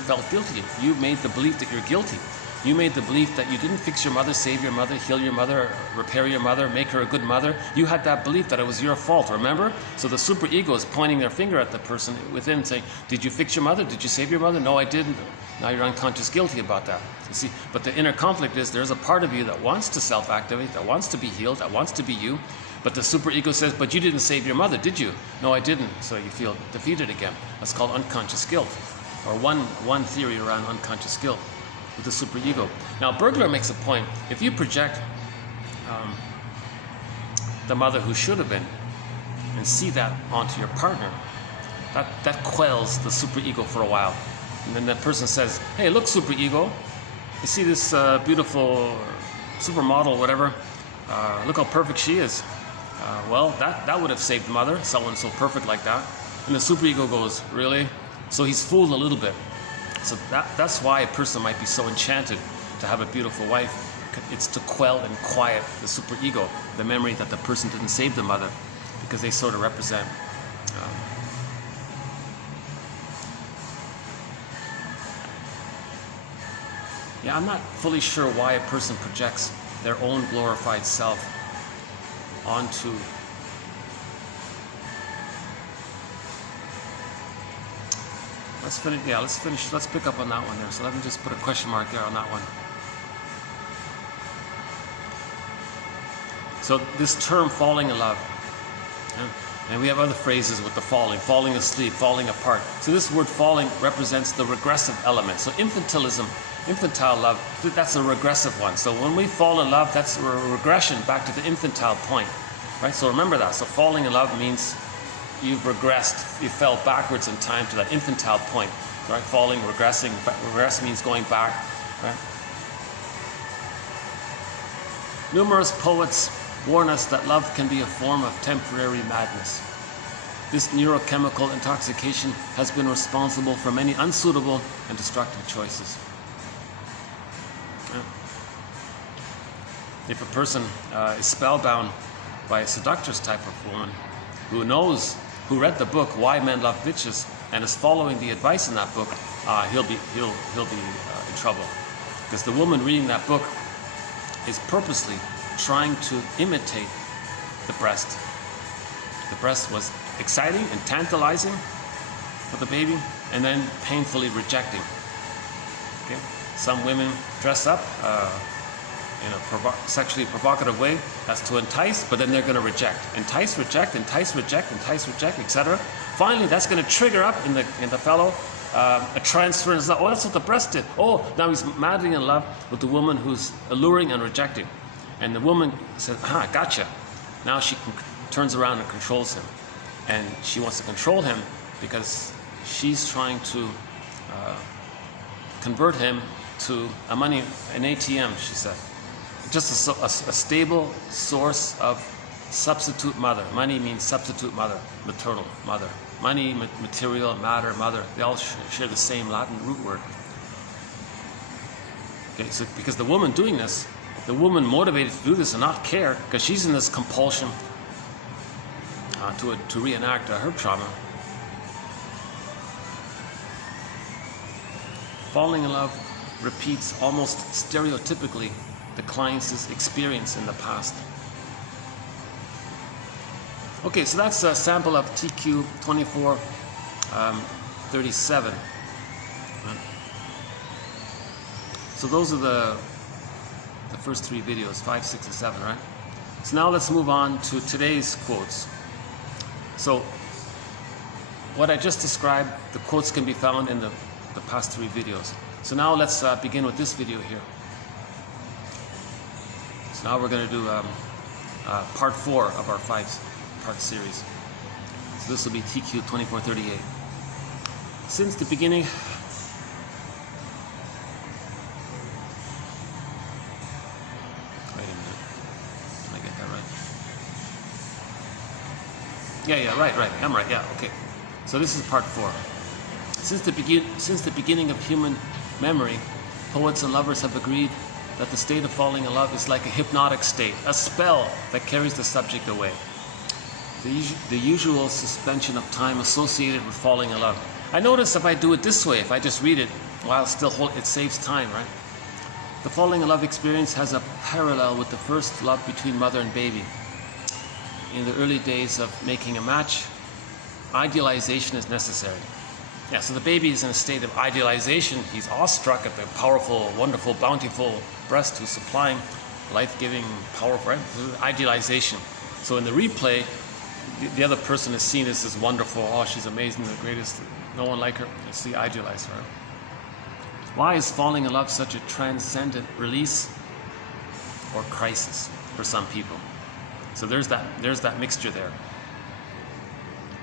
felt guilty. You made the belief that you're guilty. You made the belief that you didn't fix your mother, save your mother, heal your mother, repair your mother, make her a good mother. You had that belief that it was your fault, remember? So the superego is pointing their finger at the person within saying, did you fix your mother? Did you save your mother? No, I didn't. Now you're unconscious guilty about that. You see, but the inner conflict is there's a part of you that wants to self-activate, that wants to be healed, that wants to be you. But the superego says, but you didn't save your mother, did you? No, I didn't. So you feel defeated again. That's called unconscious guilt, or one theory around unconscious guilt with the superego. Now, Bergler makes a point. If you project the mother who should have been and see that onto your partner, that quells the superego for a while. And then that person says, hey, look, superego, you see this beautiful supermodel, whatever, look how perfect she is. Well, that would have saved mother, someone so perfect like that. And the superego goes, really? So he's fooled a little bit. So that's why a person might be so enchanted to have a beautiful wife. It's to quell and quiet the superego, the memory that the person didn't save the mother, because they sort of represent yeah, I'm not fully sure why a person projects their own glorified self onto let's finish. Let's pick up on that one there. So let me just put a question mark there on that one. So this term falling in love, and we have other phrases with the falling asleep, falling apart. So this word falling represents the regressive element. So infantile love, that's a regressive one. So when we fall in love, that's a regression back to the infantile point, right? So remember that. So falling in love means you've regressed, you fell backwards in time to that infantile point, right? Falling, regressing, regress means going back, right? Numerous poets warn us that love can be a form of temporary madness. This neurochemical intoxication has been responsible for many unsuitable and destructive choices. If a person is spellbound by a seductress type of woman who read the book Why Men Love Bitches and is following the advice in that book, he'll be in trouble, because the woman reading that book is purposely trying to imitate the breast. The breast was exciting and tantalizing for the baby, and then painfully rejecting. Okay? Some women dress up in a sexually provocative way. That's to entice, but then they're going to reject. Entice, reject, entice, reject, entice, reject, etc. Finally, that's going to trigger up in the fellow a transference. Oh, that's what the breast did. Oh, now he's madly in love with the woman who's alluring and rejecting. And the woman says, gotcha. Now she turns around and controls him. And she wants to control him because she's trying to convert him to an ATM, she said. Just a stable source of substitute mother. Money means substitute mother, maternal mother. Money, material, matter, mother, they all share the same Latin root word. Okay, so because the woman doing this, the woman motivated to do this and not care, because she's in this compulsion to reenact her trauma. Falling in love repeats almost stereotypically the client's experience in the past. Okay, so that's a sample of TQ 2437. So those are the first three videos, 5, 6, and 7, right? So now let's move on to today's quotes. So what I just described, the quotes can be found in the past three videos. So now let's begin with this video here. So now we're going to do part 4 of our 5-part series. So this will be TQ 2438. Since the beginning, wait a minute, did I get that right? Yeah, right, I'm right, yeah, okay. So this is part 4. Since the beginning of human memory, poets and lovers have agreed that the state of falling in love is like a hypnotic state, a spell that carries the subject away. The usual suspension of time associated with falling in love. I notice if I do it this way, if I just read it while still it saves time, right? The falling in love experience has a parallel with the first love between mother and baby. In the early days of making a match, idealization is necessary. Yeah, so the baby is in a state of idealization. He's awestruck at the powerful, wonderful, bountiful breast who's supplying life-giving, powerful, right? Idealization. So in the replay, the other person is seen as this wonderful, oh, she's amazing, the greatest, no one like her. It's the idealized, right? Why is falling in love such a transcendent release or crisis for some people? So there's that mixture there.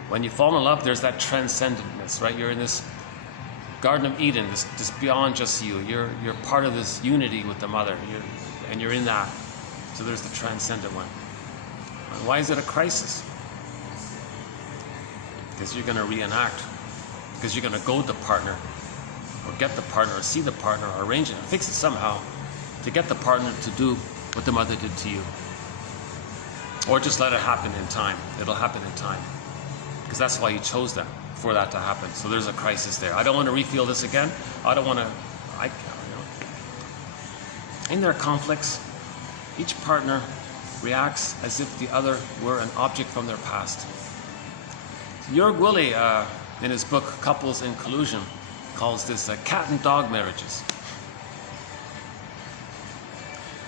When you fall in love, there's that transcendentness, right? You're in this Garden of Eden, this beyond just you. You're part of this unity with the mother, and you're in that. So there's the transcendent one. And why is it a crisis? Because you're going to reenact. Because you're going to goad the partner, or get the partner, or see the partner, or arrange it, or fix it somehow, to get the partner to do what the mother did to you. Or just let it happen in time. It'll happen in time. Because that's why you chose them, for that to happen. So there's a crisis there. I don't want to refeel this again. I don't want to, In their conflicts, each partner reacts as if the other were an object from their past. Willi, in his book Couples in Collusion, calls this cat and dog marriages.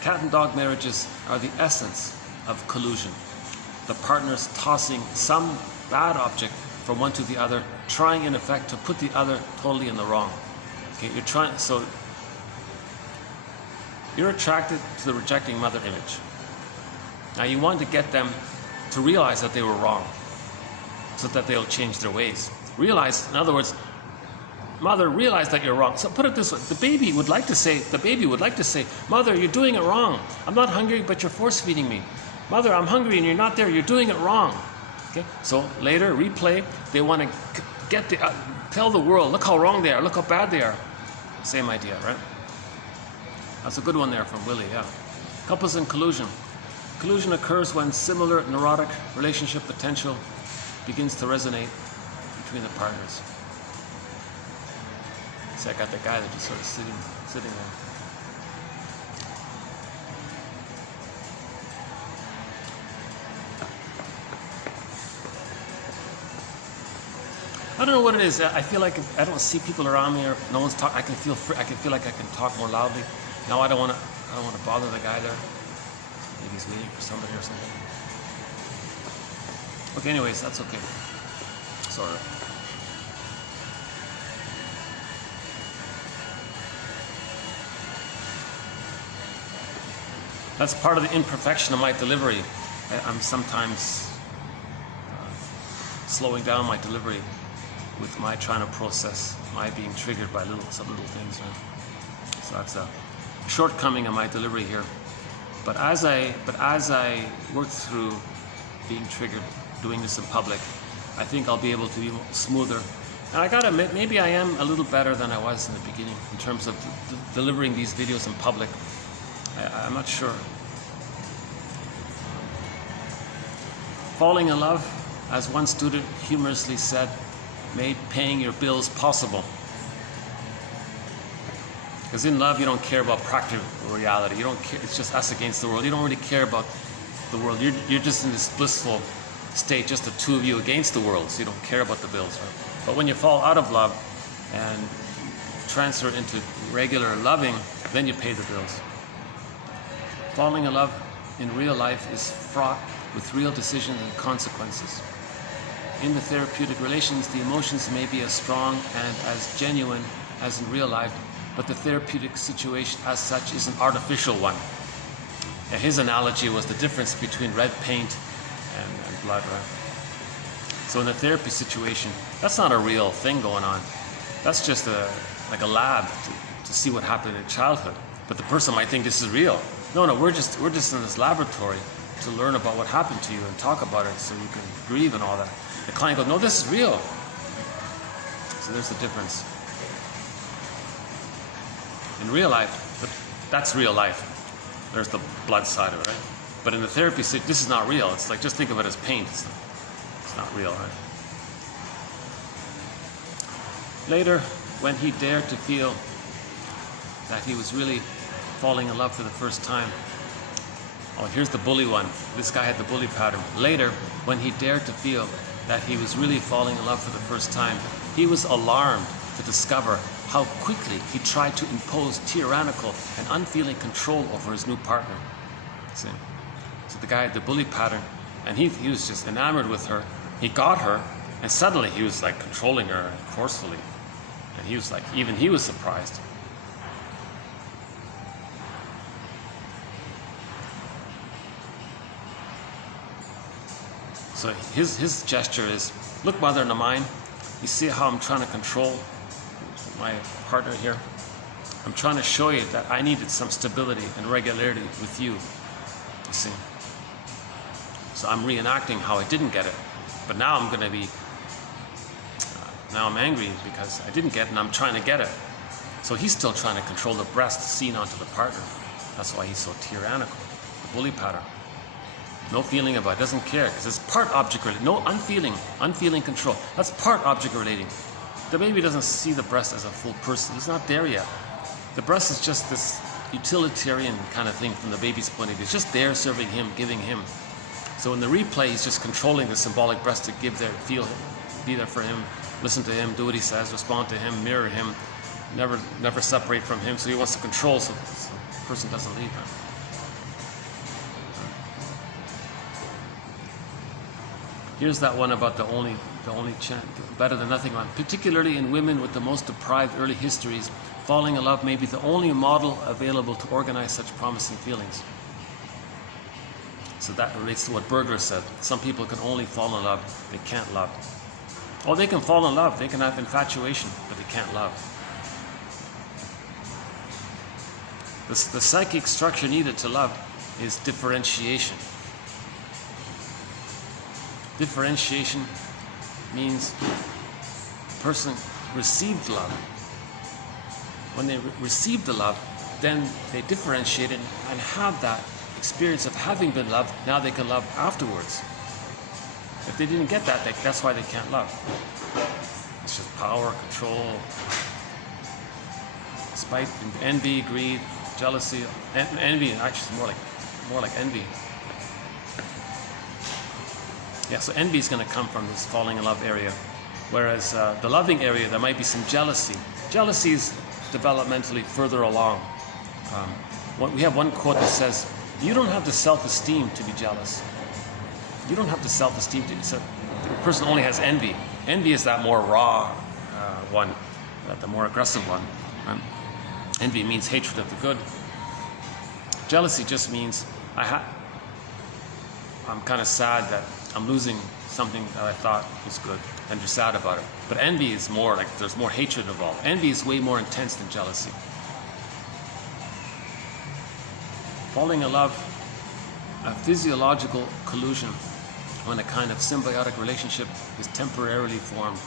Cat and dog marriages are the essence of collusion. The partners tossing some bad object from one to the other, trying in effect to put the other totally in the wrong. Okay, so you're attracted to the rejecting mother image. Now you want to get them to realize that they were wrong, so that they'll change their ways. Realize, in other words, mother, realize that you're wrong. So put it this way, the baby would like to say, mother, you're doing it wrong. I'm not hungry, but you're force feeding me. Mother, I'm hungry and you're not there. You're doing it wrong. Okay? So later, replay, they want to tell the world, look how wrong they are, look how bad they are. Same idea, right? That's a good one there from Willi, yeah. Couples and collusion. Collusion occurs when similar neurotic relationship potential begins to resonate between the partners. See, I got that guy that just sort of sitting there. I don't know what it is. I feel like if I don't see people around me or no one's talking, I can feel like I can talk more loudly. Now I don't want to bother the guy there. Maybe he's waiting for somebody or something. Okay, anyways, that's okay. Sorry. That's part of the imperfection of my delivery. I'm sometimes slowing down my delivery with my trying to process my being triggered by some little things. Right? So that's a shortcoming of my delivery here. But as I work through being triggered, doing this in public, I think I'll be able to be smoother. And I gotta admit, maybe I am a little better than I was in the beginning in terms of delivering these videos in public. I'm not sure. Falling in love, as one student humorously said, made paying your bills possible. Because in love, you don't care about practical reality. You don't care. It's just us against the world. You don't really care about the world. You're just in this blissful state, just the two of you against the world. So you don't care about the bills. Right? But when you fall out of love and transfer into regular loving, then you pay the bills. Falling in love in real life is fraught with real decisions and consequences. In the therapeutic relations, the emotions may be as strong and as genuine as in real life, but the therapeutic situation as such is an artificial one. And his analogy was the difference between red paint and blood, right? So in the therapy situation, that's not a real thing going on. That's just like a lab to see what happened in childhood. But the person might think this is real. No, we're just in this laboratory to learn about what happened to you and talk about it so you can grieve and all that. The client goes, no, this is real. So there's the difference. In real life, that's real life. There's the blood side of it, right? But in the therapy, this is not real. It's like, just think of it as paint. It's not real, right? Later, when he dared to feel that he was really falling in love for the first time. Oh, here's the bully one. This guy had the bully pattern. Later, when he dared to feel that he was really falling in love for the first time, he was alarmed to discover how quickly he tried to impose tyrannical and unfeeling control over his new partner. See? So the guy had the bully pattern, and he was just enamored with her. He got her, and suddenly he was like controlling her forcefully. And he was like, even he was surprised. So his gesture is, look, mother in mind, you see how I'm trying to control my partner here? I'm trying to show you that I needed some stability and regularity with you see. So I'm reenacting how I didn't get it. But now I'm going to be, now I'm angry because I didn't get it and I'm trying to get it. So he's still trying to control the breast seen onto the partner. That's why he's so tyrannical. The bully pattern. No feeling about it, doesn't care, because it's part object relating. No unfeeling control. That's part object relating. The baby doesn't see the breast as a full person. He's not there yet. The breast is just this utilitarian kind of thing from the baby's point of view. It's just there serving him, giving him. So in the replay, he's just controlling the symbolic breast to give there, feel him, be there for him, listen to him, do what he says, respond to him, mirror him, never separate from him. So he wants to control so the person doesn't leave him. Here's that one about the only chance, better than nothing one. Particularly in women with the most deprived early histories, falling in love may be the only model available to organize such promising feelings. So that relates to what Berger said. Some people can only fall in love, they can't love. Oh, they can fall in love, they can have infatuation, but they can't love. The psychic structure needed to love is differentiation. Differentiation means the person received love. When they received the love, then they differentiated and had that experience of having been loved. Now they can love afterwards. If they didn't get that, that's why they can't love. It's just power, control, spite, envy, greed, jealousy. Envy actually is more like envy. Yeah, so envy is going to come from this falling in love area, whereas the loving area, there might be some jealousy. Jealousy is developmentally further along. We have one quote that says, "You don't have the self-esteem to be jealous. You don't have the self-esteem to." So the person only has envy. Envy is that more raw one, the more aggressive one. Envy means hatred of the good. Jealousy just means I'm kind of sad that I'm losing something that I thought was good, and you're sad about it. But envy is more like there's more hatred involved. Envy is way more intense than jealousy. Falling in love, a physiological collusion, when a kind of symbiotic relationship is temporarily formed.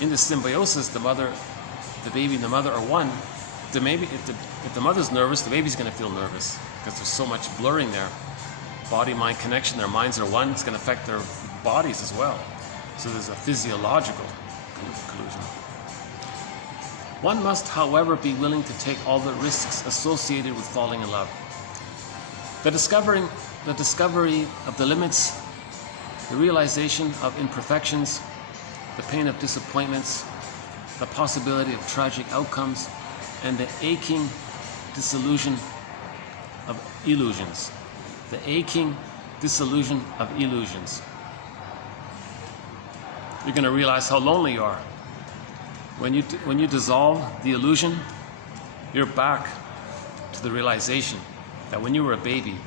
In the symbiosis, the mother, the baby and the mother are one. If the mother's nervous, the baby's going to feel nervous because there's so much blurring there. Body-mind connection, their minds are one. It's going to affect their bodies as well. So there's a physiological collusion. One must, however, be willing to take all the risks associated with falling in love. The discovery of the limits, the realization of imperfections, the pain of disappointments, the possibility of tragic outcomes, and the aching disillusion of illusions. The aching disillusion of illusions. You're going to realize how lonely you are. When you dissolve the illusion, you're back to the realization that when you were a baby,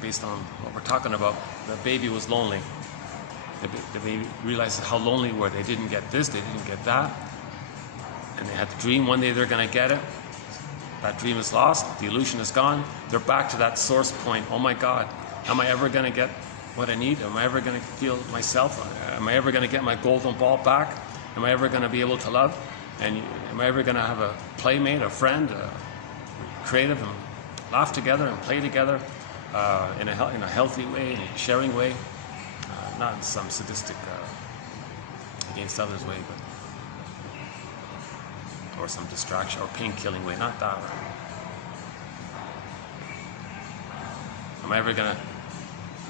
based on what we're talking about, the baby was lonely. The baby realized how lonely they were. They didn't get this, they didn't get that. And they had the dream one day they're going to get it. That dream is lost, the illusion is gone. They're back to that source point. Oh my God, am I ever going to get what I need? Am I ever going to feel myself? Am I ever going to get my golden ball back? Am I ever going to be able to love? And am I ever going to have a playmate, a friend, creative, and laugh together and play together in a healthy way, in a sharing way? Not in some sadistic against others way, or some distraction or pain-killing way, not that. Am I ever going to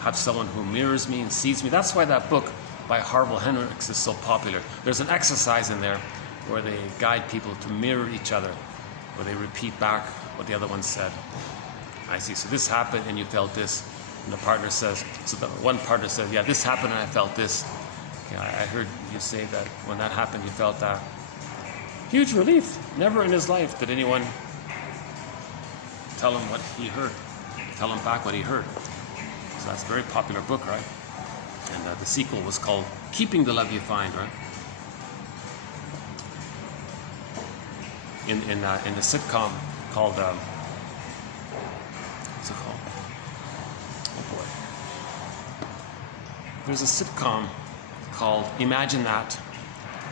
have someone who mirrors me and sees me? That's why that book by Harville Hendricks is so popular. There's an exercise in there where they guide people to mirror each other, where they repeat back what the other one said. I see, so this happened and you felt this. And the partner says, so the one partner says, yeah, this happened and I felt this. Okay, I heard you say that when that happened, you felt that. Huge relief. Never in his life did anyone tell him what he heard, tell him back what he heard. So that's a very popular book, right? And the sequel was called Keeping the Love You Find, right? In the sitcom called, what's it called? Oh boy. There's a sitcom called Imagine That.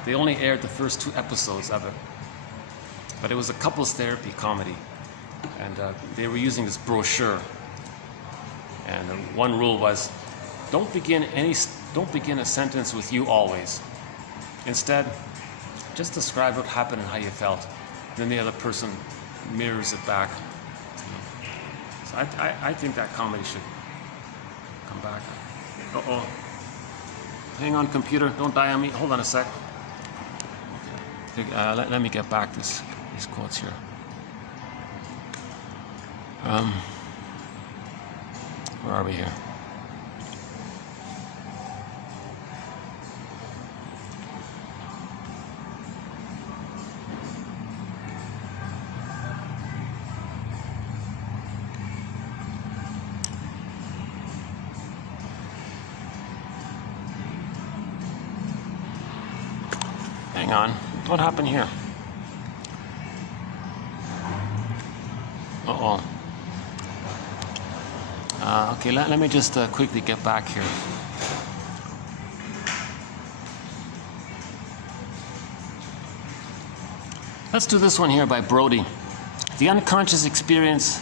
They only aired the first 2 episodes of it. But it was a couples therapy comedy. And they were using this brochure. And one rule was, don't begin a sentence with you always. Instead, just describe what happened and how you felt. Then the other person mirrors it back. So I think that comedy should come back. Uh-oh. Hang on, computer. Don't die on me. Hold on a sec. Let me get back these quotes here. Where are we here? Hang on. What happened here? Uh-oh. Okay, let me just quickly get back here. Let's do this one here by Brody. The unconscious experience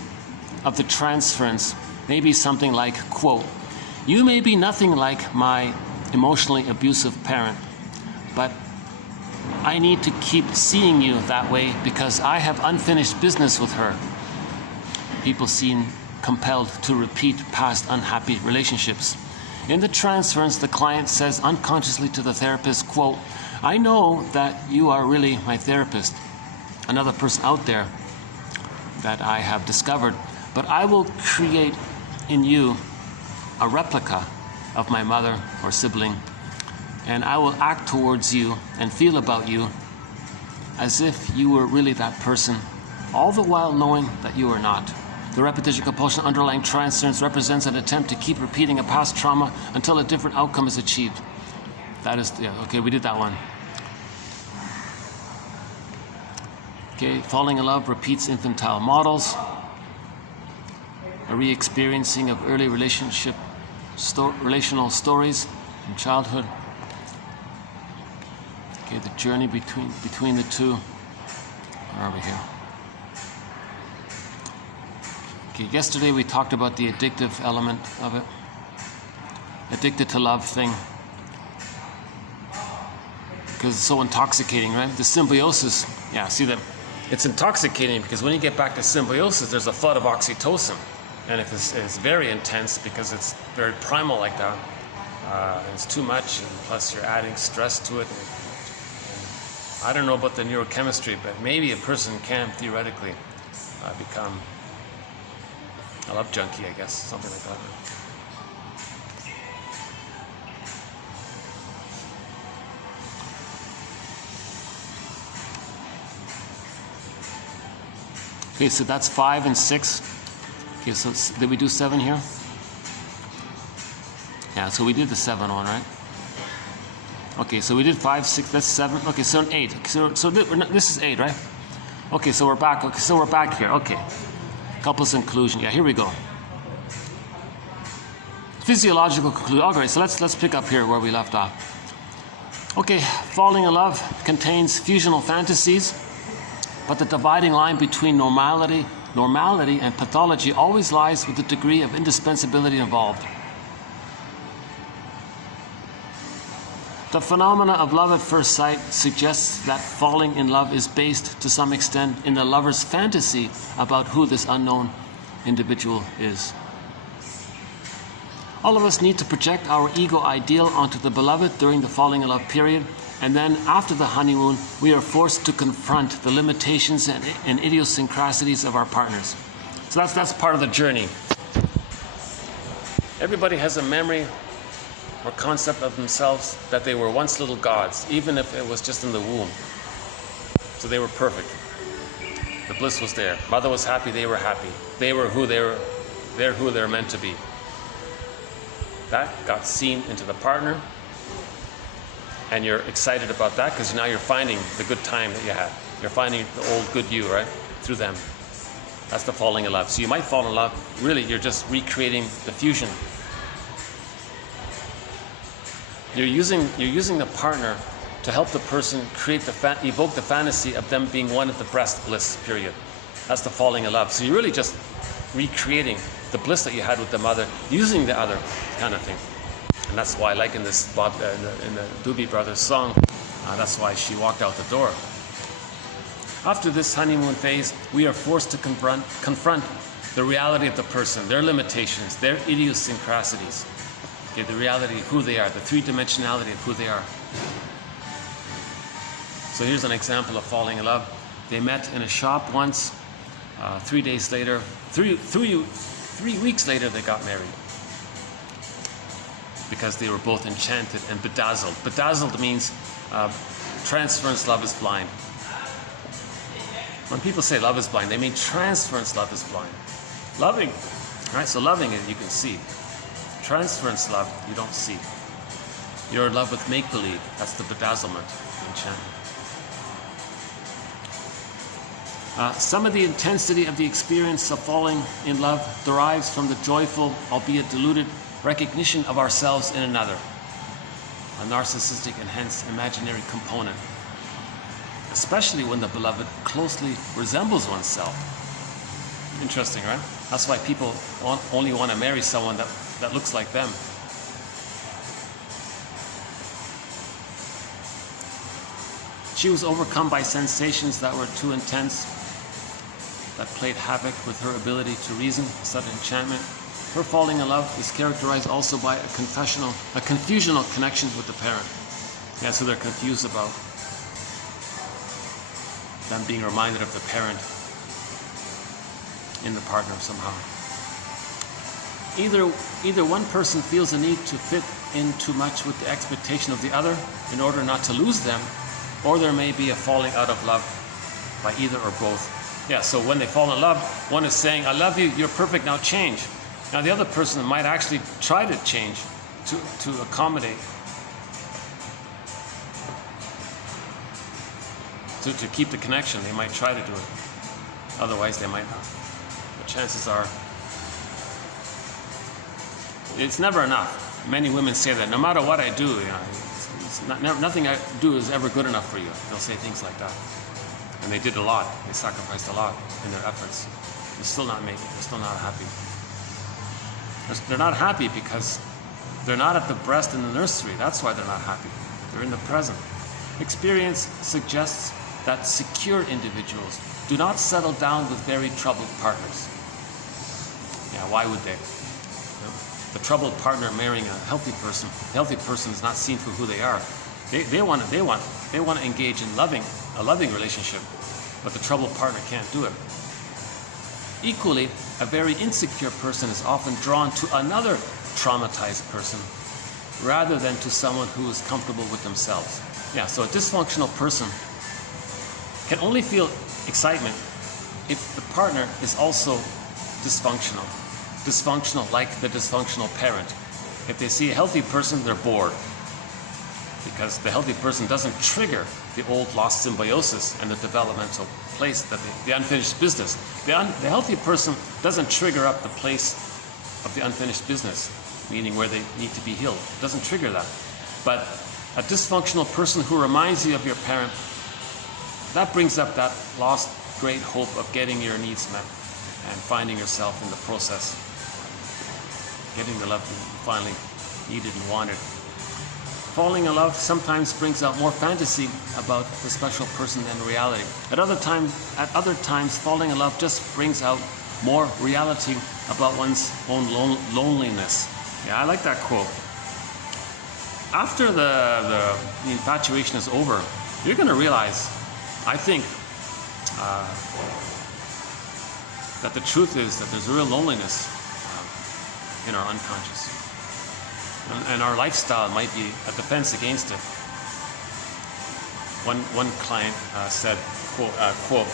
of the transference may be something like, quote, "You may be nothing like my emotionally abusive parent, but I need to keep seeing you that way because I have unfinished business with her." People seem compelled to repeat past unhappy relationships. In the transference, the client says unconsciously to the therapist, quote, "I know that you are really my therapist, another person out there that I have discovered, but I will create in you a replica of my mother or sibling, and I will act towards you and feel about you as if you were really that person, all the while knowing that you are not." The repetition compulsion underlying transference represents an attempt to keep repeating a past trauma until a different outcome is achieved. That is, yeah, okay, we did that one. Okay, falling in love repeats infantile models. A re-experiencing of early relational stories from childhood. Okay, the journey between the two. Where are we here? Okay, yesterday we talked about the addictive element of it. Addicted to love thing. Because it's so intoxicating, right? The symbiosis, yeah, see that? It's intoxicating because when you get back to symbiosis, there's a flood of oxytocin. And if it's very intense because it's very primal like that, it's too much, and plus you're adding stress to it. And I don't know about the neurochemistry, but maybe a person can theoretically become a love junkie, I guess, something like that. Okay, so that's 5 and 6. Okay, so did we do 7 here? Yeah, so we did the 7 one, right? Okay, so we did 5, 6, that's 7. Okay, so 8. So this is 8, right? Okay, so we're back. Okay, so we're back here. Okay. Couples inclusion. Yeah, here we go. Physiological conclusion. Okay, so let's pick up here where we left off. Okay, falling in love contains fusional fantasies, but the dividing line between normality and pathology always lies with the degree of indispensability involved. The phenomena of love at first sight suggests that falling in love is based to some extent in the lover's fantasy about who this unknown individual is. All of us need to project our ego ideal onto the beloved during the falling in love period, and then after the honeymoon, we are forced to confront the limitations and idiosyncrasies of our partners. So that's part of the journey. Everybody has a memory or concept of themselves that they were once little gods, even if it was just in the womb. So they were perfect. The bliss was there. Mother was happy, they were happy. They were who they're who they're meant to be. That got seen into the partner, and you're excited about that because now you're finding the good time that you had. You're finding the old good you, right? Through them. That's the falling in love. So you might fall in love, really you're just recreating the fusion. You're using the partner to help the person create evoke the fantasy of them being one at the breast bliss period. That's the falling in love. So you're really just recreating the bliss that you had with the mother, using the other kind of thing. And that's why, like in this in the Doobie Brothers song, that's why she walked out the door. After this honeymoon phase, we are forced to confront the reality of the person, their limitations, their idiosyncrasies. Okay, the reality of who they are, the three-dimensionality of who they are. So here's an example of falling in love. They met in a shop once. 3 days later, 3 weeks later, they got married. Because they were both enchanted and bedazzled. Bedazzled means transference love is blind. When people say love is blind, they mean transference love is blind. Loving, right? So loving it, you can see. Transference love, you don't see. You're in love with make-believe. That's the bedazzlement, the enchantment. Some of the intensity of the experience of falling in love derives from the joyful, albeit diluted, recognition of ourselves in another, a narcissistic and hence imaginary component, especially when the beloved closely resembles oneself. Interesting, right? That's why people only want to marry someone that looks like them. She was overcome by sensations that were too intense, that played havoc with her ability to reason, sudden enchantment. Her falling in love is characterized also by a confusional connection with the parent. Yeah, so they're confused about them being reminded of the parent in the partner somehow. Either one person feels a need to fit in too much with the expectation of the other in order not to lose them, or there may be a falling out of love by either or both. Yeah, so when they fall in love, one is saying, I love you, you're perfect, now change. Now the other person might actually try to change to accommodate, to keep the connection. They might try to do it. Otherwise they might not. The chances are, it's never enough. Many women say that no matter what I do, nothing I do is ever good enough for you. They'll say things like that. And they did a lot. They sacrificed a lot in their efforts. They're still not making it. They're still not happy. They're not happy because they're not at the breast in the nursery. That's why they're not happy. They're in the present. Experience suggests that secure individuals do not settle down with very troubled partners. Yeah, why would they? The troubled partner marrying a healthy person. The healthy person is not seen for who they are. They want to engage in a loving relationship, but the troubled partner can't do it. Equally, a very insecure person is often drawn to another traumatized person rather than to someone who is comfortable with themselves. Yeah, so a dysfunctional person can only feel excitement if the partner is also dysfunctional. Dysfunctional like the dysfunctional parent. If they see a healthy person, they're bored, because the healthy person doesn't trigger the old lost symbiosis and the developmental place, the unfinished business. The healthy person doesn't trigger up the place of the unfinished business, meaning where they need to be healed. It doesn't trigger that. But a dysfunctional person who reminds you of your parent, that brings up that lost great hope of getting your needs met and finding yourself in the process, getting the love you finally needed and wanted. Falling in love sometimes brings out more fantasy about the special person than reality. At other times, falling in love just brings out more reality about one's own loneliness. Yeah, I like that quote. After the infatuation is over, you're going to realize, I think, that the truth is that there's real loneliness in our unconscious. And our lifestyle might be a defense against it. One client said, quote,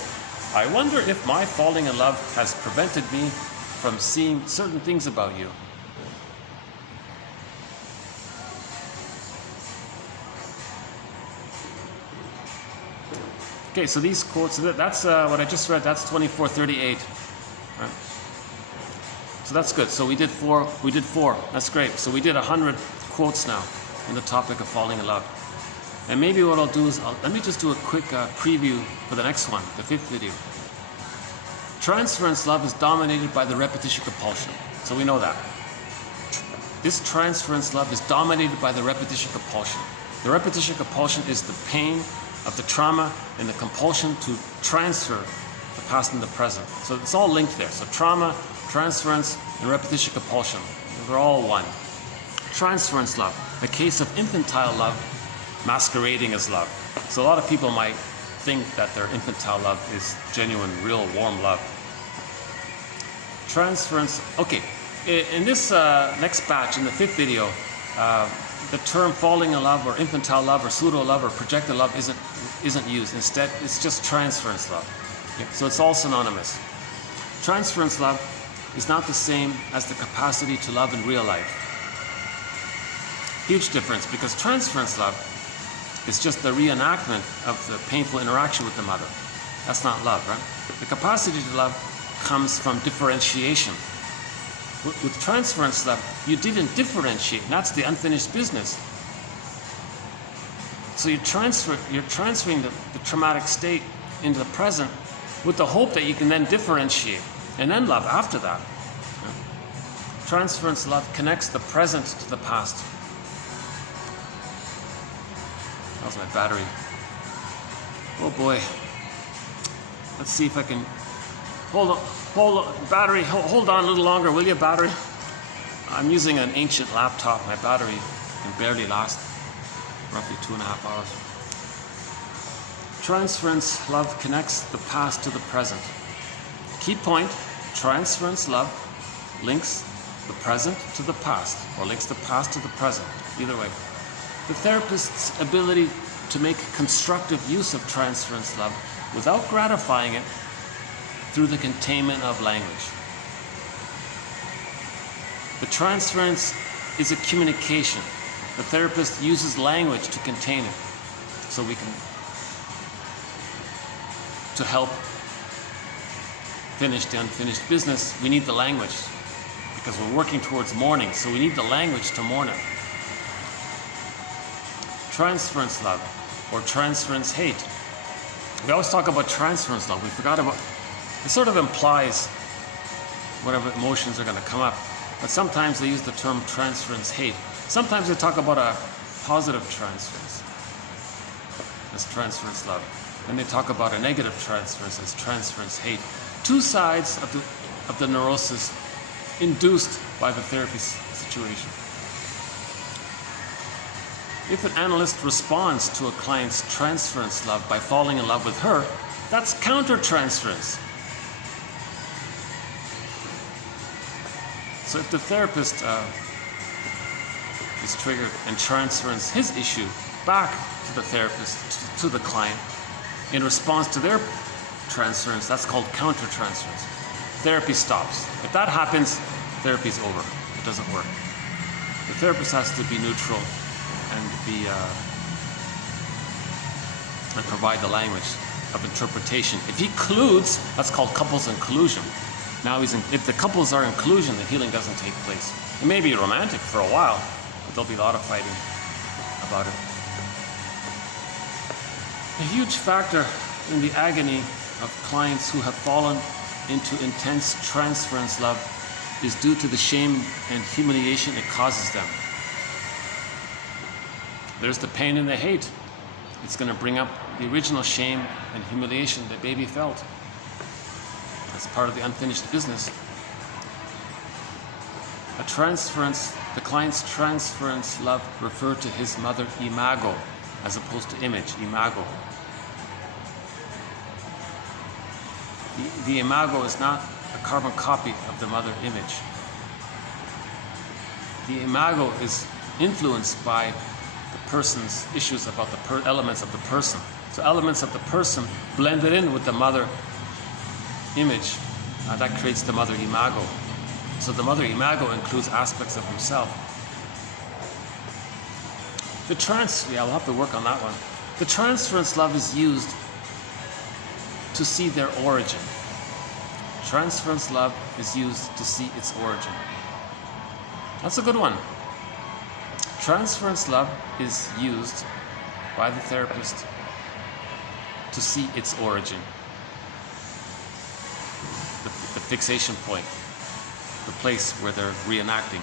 I wonder if my falling in love has prevented me from seeing certain things about you. Okay, so these quotes, that's what I just read, that's 2438. Right? So that's good. So we did four. That's great. So we did 100 quotes now on the topic of falling in love. And maybe what I'll do is, let me just do a quick preview for the next one, the 5th video. Transference love is dominated by the repetition compulsion. So we know that. This transference love is dominated by the repetition compulsion. The repetition compulsion is the pain of the trauma and the compulsion to transfer the past and the present. So it's all linked there. So trauma, transference, and repetition compulsion. They're all one. Transference love, a case of infantile love masquerading as love. So a lot of people might think that their infantile love is genuine, real, warm love. Transference, okay. In this next batch, in the 5th video, the term falling in love or infantile love or pseudo love or projected love isn't used. Instead, it's just transference love. Okay. So it's all synonymous. Transference love is not the same as the capacity to love in real life. Huge difference, because transference love is just the reenactment of the painful interaction with the mother. That's not love, right? The capacity to love comes from differentiation. With transference love, you didn't differentiate. That's the unfinished business. So you're transferring the traumatic state into the present with the hope that you can then differentiate and then love after that. Transference love connects the present to the past. How's my battery? Oh boy. Let's see if I can hold on, battery, hold on a little longer, will you, battery? I'm using an ancient laptop. My battery can barely last roughly 2.5 hours. Transference love connects the past to the present. Key point, transference love links the present to the past, or links the past to the present, either way. The therapist's ability to make constructive use of transference love without gratifying it through the containment of language. The transference is a communication. The therapist uses language to contain it, so we can, to help finish the unfinished business, we need the language, because we're working towards mourning, so we need the language to mourn it. Transference love, or transference hate. We always talk about transference love. We forgot about, it sort of implies whatever emotions are going to come up. But sometimes they use the term transference hate. Sometimes they talk about a positive transference as transference love. And they talk about a negative transference as transference hate. Two sides of the neurosis induced by the therapy situation. If an analyst responds to a client's transference love by falling in love with her, that's counter-transference. So if the therapist is triggered and transfers his issue back to the therapist, to the client, in response to their transference, that's called counter-transference. Therapy stops. If that happens, therapy's over. It doesn't work. The therapist has to be neutral and provide the language of interpretation. If he colludes, that's called couples in collusion. Now if the couples are in collusion, the healing doesn't take place. It may be romantic for a while, but there'll be a lot of fighting about it. A huge factor in the agony of clients who have fallen into intense transference love is due to the shame and humiliation it causes them. There's the pain and the hate. It's going to bring up the original shame and humiliation that baby felt. That's part of the unfinished business. The client's transference love referred to his mother imago as opposed to image, imago. The imago is not a carbon copy of the mother image. The imago is influenced by the person's issues about the elements of the person. So elements of the person blended in with the mother image. That creates the mother imago. So the mother imago includes aspects of himself. I'll have to work on that one. The transference love is used to see their origin. Transference love is used to see its origin. That's a good one. Transference love is used by the therapist to see its origin. The fixation point, the place where they're reenacting.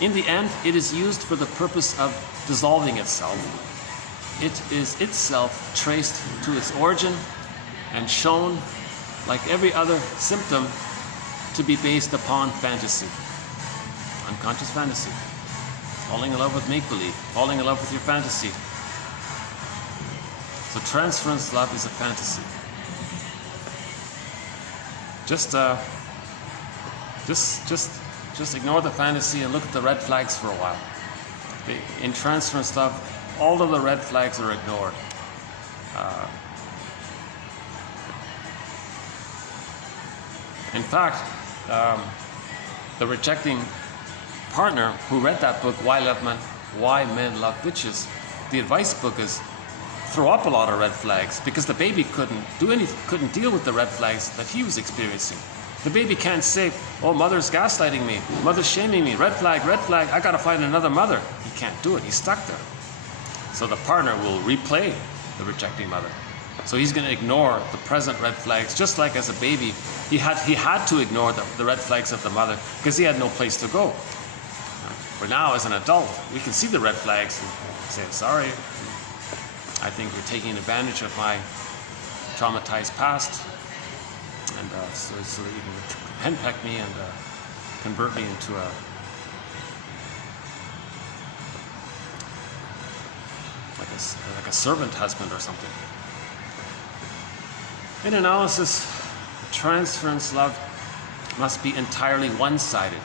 In the end, it is used for the purpose of dissolving itself. It is itself traced to its origin and shown, like every other symptom, to be based upon fantasy, unconscious fantasy. Falling in love with make-believe, falling in love with your fantasy. So transference love is a fantasy. Just ignore the fantasy and look at the red flags for a while. In transference love, all of the red flags are ignored. In fact, the rejecting partner who read that book, Why Men Love Bitches, the advice book is, throw up a lot of red flags because the baby couldn't deal with the red flags that he was experiencing. The baby can't say, oh, mother's gaslighting me, mother's shaming me, red flag, I gotta find another mother. He can't do it, he's stuck there. So the partner will replay the rejecting mother. So he's gonna ignore the present red flags, just like as a baby, he had to ignore the red flags of the mother because he had no place to go. But now as an adult, we can see the red flags and say, sorry, I think you're taking advantage of my traumatized past, and so that you can henpeck me and convert me into like a servant husband or something. In analysis, transference love must be entirely one-sided.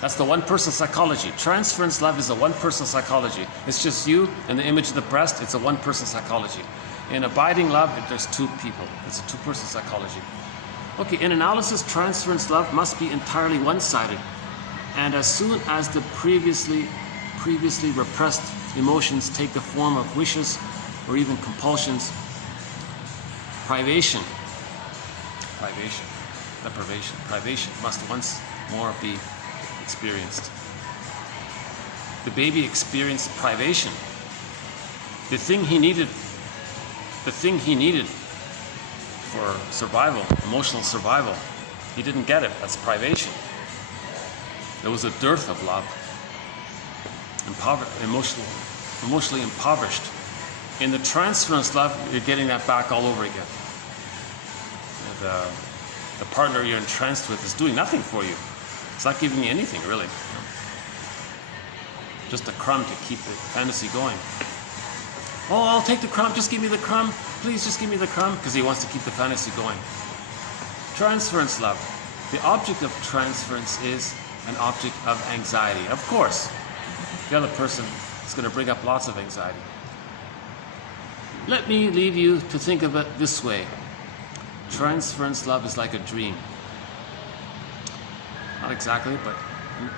That's the one-person psychology. Transference love is a one-person psychology. It's just you and the image of the breast. It's a one-person psychology. In abiding love, there's two people. It's a two-person psychology. Okay, in analysis, transference love must be entirely one-sided. And as soon as the previously repressed emotions take the form of wishes or even compulsions, privation must once more be experienced. The baby experienced privation. The thing he needed for survival, emotional survival, he didn't get it. That's privation. There was a dearth of love, emotionally impoverished. In the transference love, you're getting that back all over again. The partner you're entranced with is doing nothing for you. It's not giving you anything, really. Just a crumb to keep the fantasy going. Oh, I'll take the crumb, just give me the crumb. Please just give me the crumb, because he wants to keep the fantasy going. Transference love. The object of transference is an object of anxiety. Of course, the other person is going to bring up lots of anxiety. Let me leave you to think of it this way. Transference love is like a dream. Not exactly, but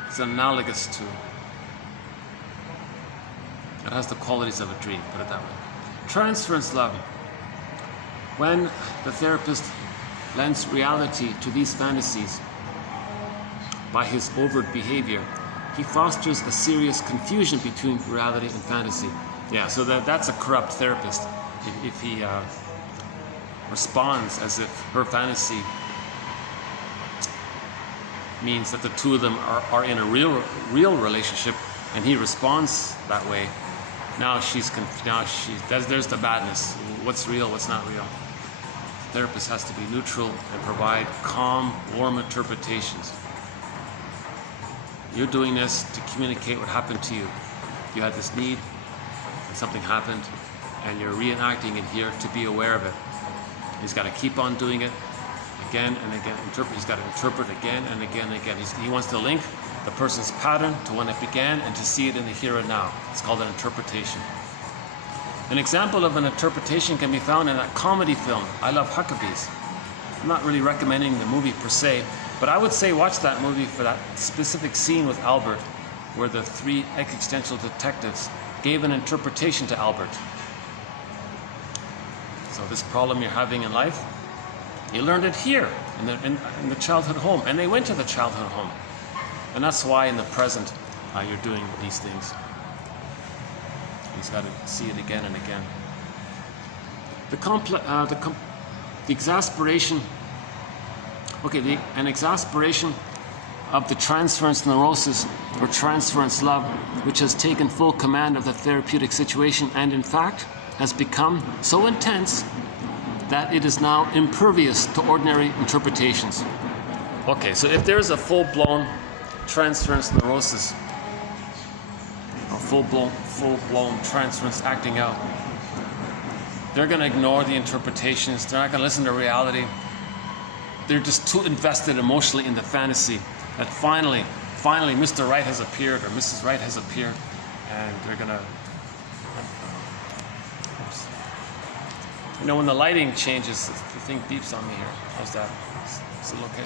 it's analogous to. It has the qualities of a dream, put it that way. Transference love. When the therapist lends reality to these fantasies by his overt behavior, he fosters a serious confusion between reality and fantasy. Yeah, so that's a corrupt therapist. If he responds as if her fantasy means that the two of them are in a real relationship, and he responds that way. There's the badness. What's real? What's not real? The therapist has to be neutral and provide calm, warm interpretations. You're doing this to communicate what happened to you. You had this need, and something happened, and you're reenacting it here to be aware of it. He's got to keep on doing it again and again. He's got to interpret again and again and again. He wants to link the person's pattern to when it began and to see it in the here and now. It's called an interpretation. An example of an interpretation can be found in a comedy film, I Love Huckabees. I'm not really recommending the movie per se, but I would say watch that movie for that specific scene with Albert, where the three existential detectives gave an interpretation to Albert. So this problem you're having in life, you learned it here in the childhood home, and they went to the childhood home. And that's why in the present you're doing these things. He's got to see it again and again. The exasperation, an exasperation of the transference neurosis or transference love, which has taken full command of the therapeutic situation and in fact has become so intense that it is now impervious to ordinary interpretations. Okay, so if there's a full-blown transference neurosis, or full-blown transference acting out, they're going to ignore the interpretations. They're not going to listen to reality. They're just too invested emotionally in the fantasy that finally Mr. Right has appeared or Mrs. Right has appeared, and they're going to. You know, when the lighting changes, the thing beeps on me here. How's that? Is it okay?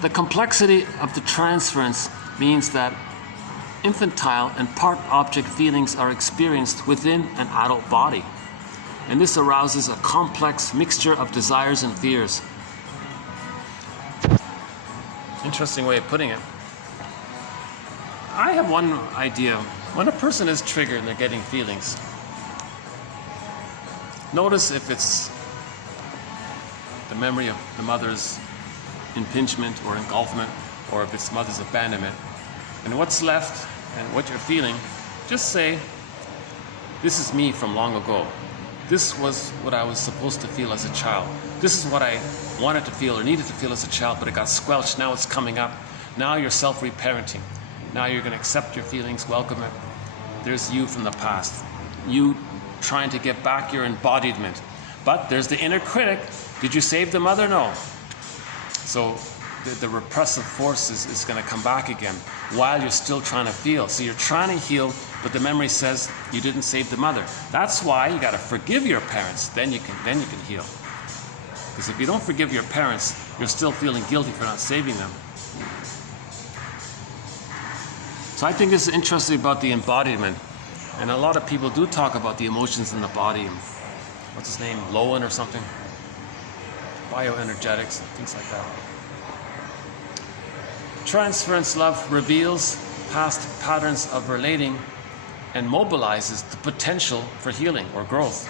The complexity of the transference means that infantile and part object feelings are experienced within an adult body, and this arouses a complex mixture of desires and fears. Interesting way of putting it. I have one idea. When a person is triggered and they're getting feelings, notice if it's the memory of the mother's impingement or engulfment, or if it's mother's abandonment. And what's left and what you're feeling, just say, this is me from long ago. This was what I was supposed to feel as a child. This is what I wanted to feel or needed to feel as a child, but it got squelched. Now it's coming up. Now you're self-reparenting. Now you're going to accept your feelings, welcome it. There's you from the past. You trying to get back your embodiment. But there's the inner critic. Did you save the mother? No. So the repressive force is going to come back again while you're still trying to feel. So you're trying to heal, but the memory says you didn't save the mother. That's why you got to forgive your parents. Then you can heal. Because if you don't forgive your parents, you're still feeling guilty for not saving them. So I think this is interesting about the embodiment. And a lot of people do talk about the emotions in the body. What's his name? Lowen or something? Bioenergetics, things like that. Transference love reveals past patterns of relating and mobilizes the potential for healing or growth.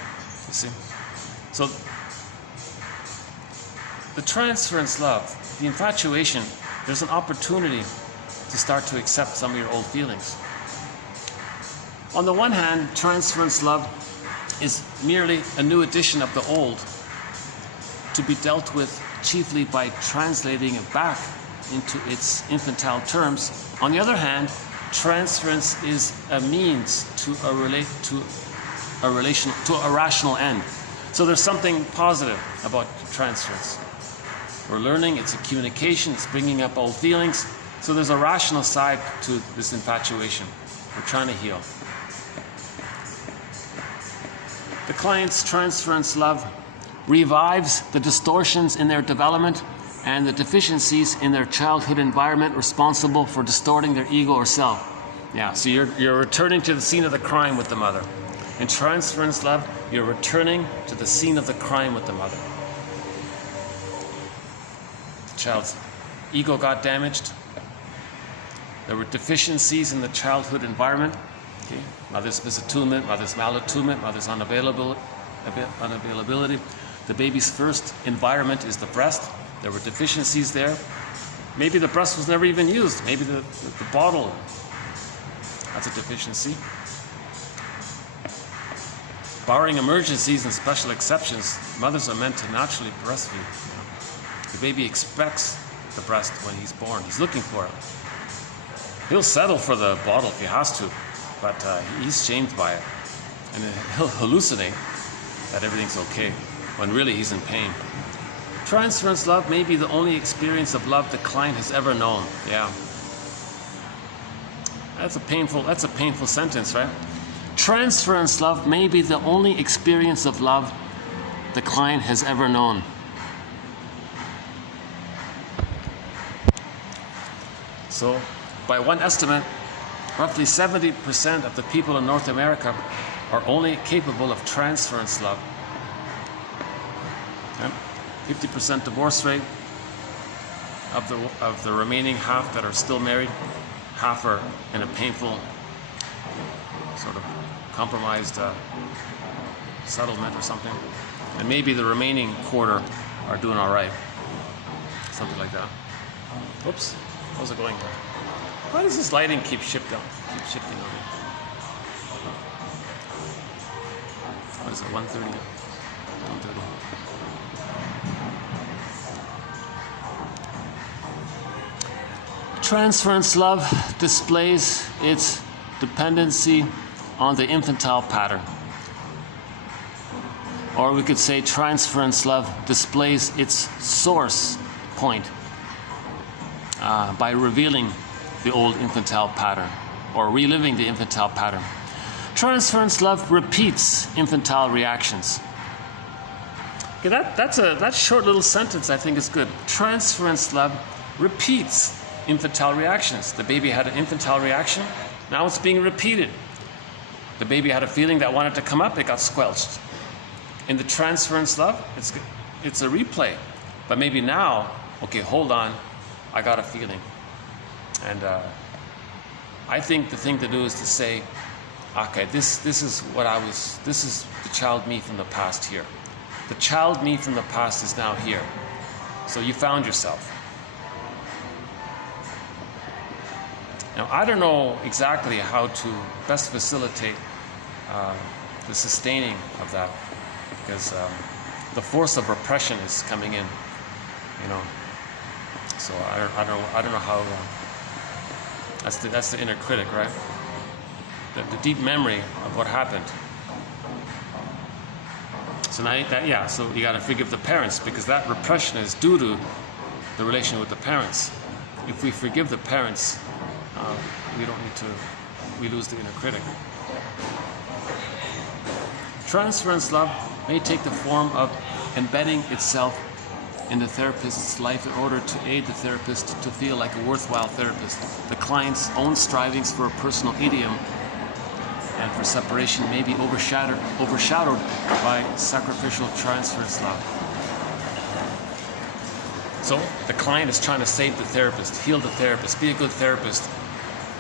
You see? So the transference love, the infatuation, there's an opportunity to start to accept some of your old feelings. On the one hand, transference love is merely a new edition of the old, to be dealt with chiefly by translating it back into its infantile terms. On the other hand, transference is a means to a rational end. So there's something positive about transference. We're learning, it's a communication, it's bringing up old feelings. So there's a rational side to this infatuation. We're trying to heal. The client's transference love revives the distortions in their development and the deficiencies in their childhood environment responsible for distorting their ego or self. Yeah, so you're returning to the scene of the crime with the mother. In transference love, you're returning to the scene of the crime with the mother. The child's ego got damaged. There were deficiencies in the childhood environment. Okay. Mother's misattunement, mother's malattunement, mother's unavailability. The baby's first environment is the breast. There were deficiencies there. Maybe the breast was never even used. Maybe the bottle, that's a deficiency. Barring emergencies and special exceptions, mothers are meant to naturally breastfeed. The baby expects the breast when he's born. He's looking for it. He'll settle for the bottle if he has to, but he's shamed by it. And he'll hallucinate that everything's okay, when really he's in pain. Transference love may be the only experience of love the client has ever known. Yeah. That's a painful sentence, right? Transference love may be the only experience of love the client has ever known. So, by one estimate, roughly 70% of the people in North America are only capable of transference love. 50% divorce rate. Of the remaining half that are still married, half are in a painful, sort of compromised settlement or something. And maybe the remaining quarter are doing all right. Something like that. Oops, how's it going? Why does this lighting keep shifting on me? What is it, 1:30? 1:30. Transference love displays its dependency on the infantile pattern. Or we could say transference love displays its source point by revealing the old infantile pattern or reliving the infantile pattern. Transference love repeats infantile reactions. Okay, that short little sentence I think is good. Transference love repeats infantile reactions. The baby had an infantile reaction. Now it's being repeated. The baby had a feeling that wanted to come up, it got squelched. In the transference love, it's a replay. But maybe now, okay, hold on, I got a feeling. And I think the thing to do is to say, okay, this is the child me from the past here. The child me from the past is now here. So you found yourself. Now, I don't know exactly how to best facilitate the sustaining of that, because the force of repression is coming in, you know. So I don't know how. That's the inner critic, right? The deep memory of what happened. So now, so you got to forgive the parents, because that repression is due to the relation with the parents. If we forgive the parents, we lose the inner critic. Transference love may take the form of embedding itself in the therapist's life in order to aid the therapist to feel like a worthwhile therapist. The client's own strivings for a personal idiom and for separation may be overshadowed by sacrificial transference love. So the client is trying to save the therapist, heal the therapist, be a good therapist.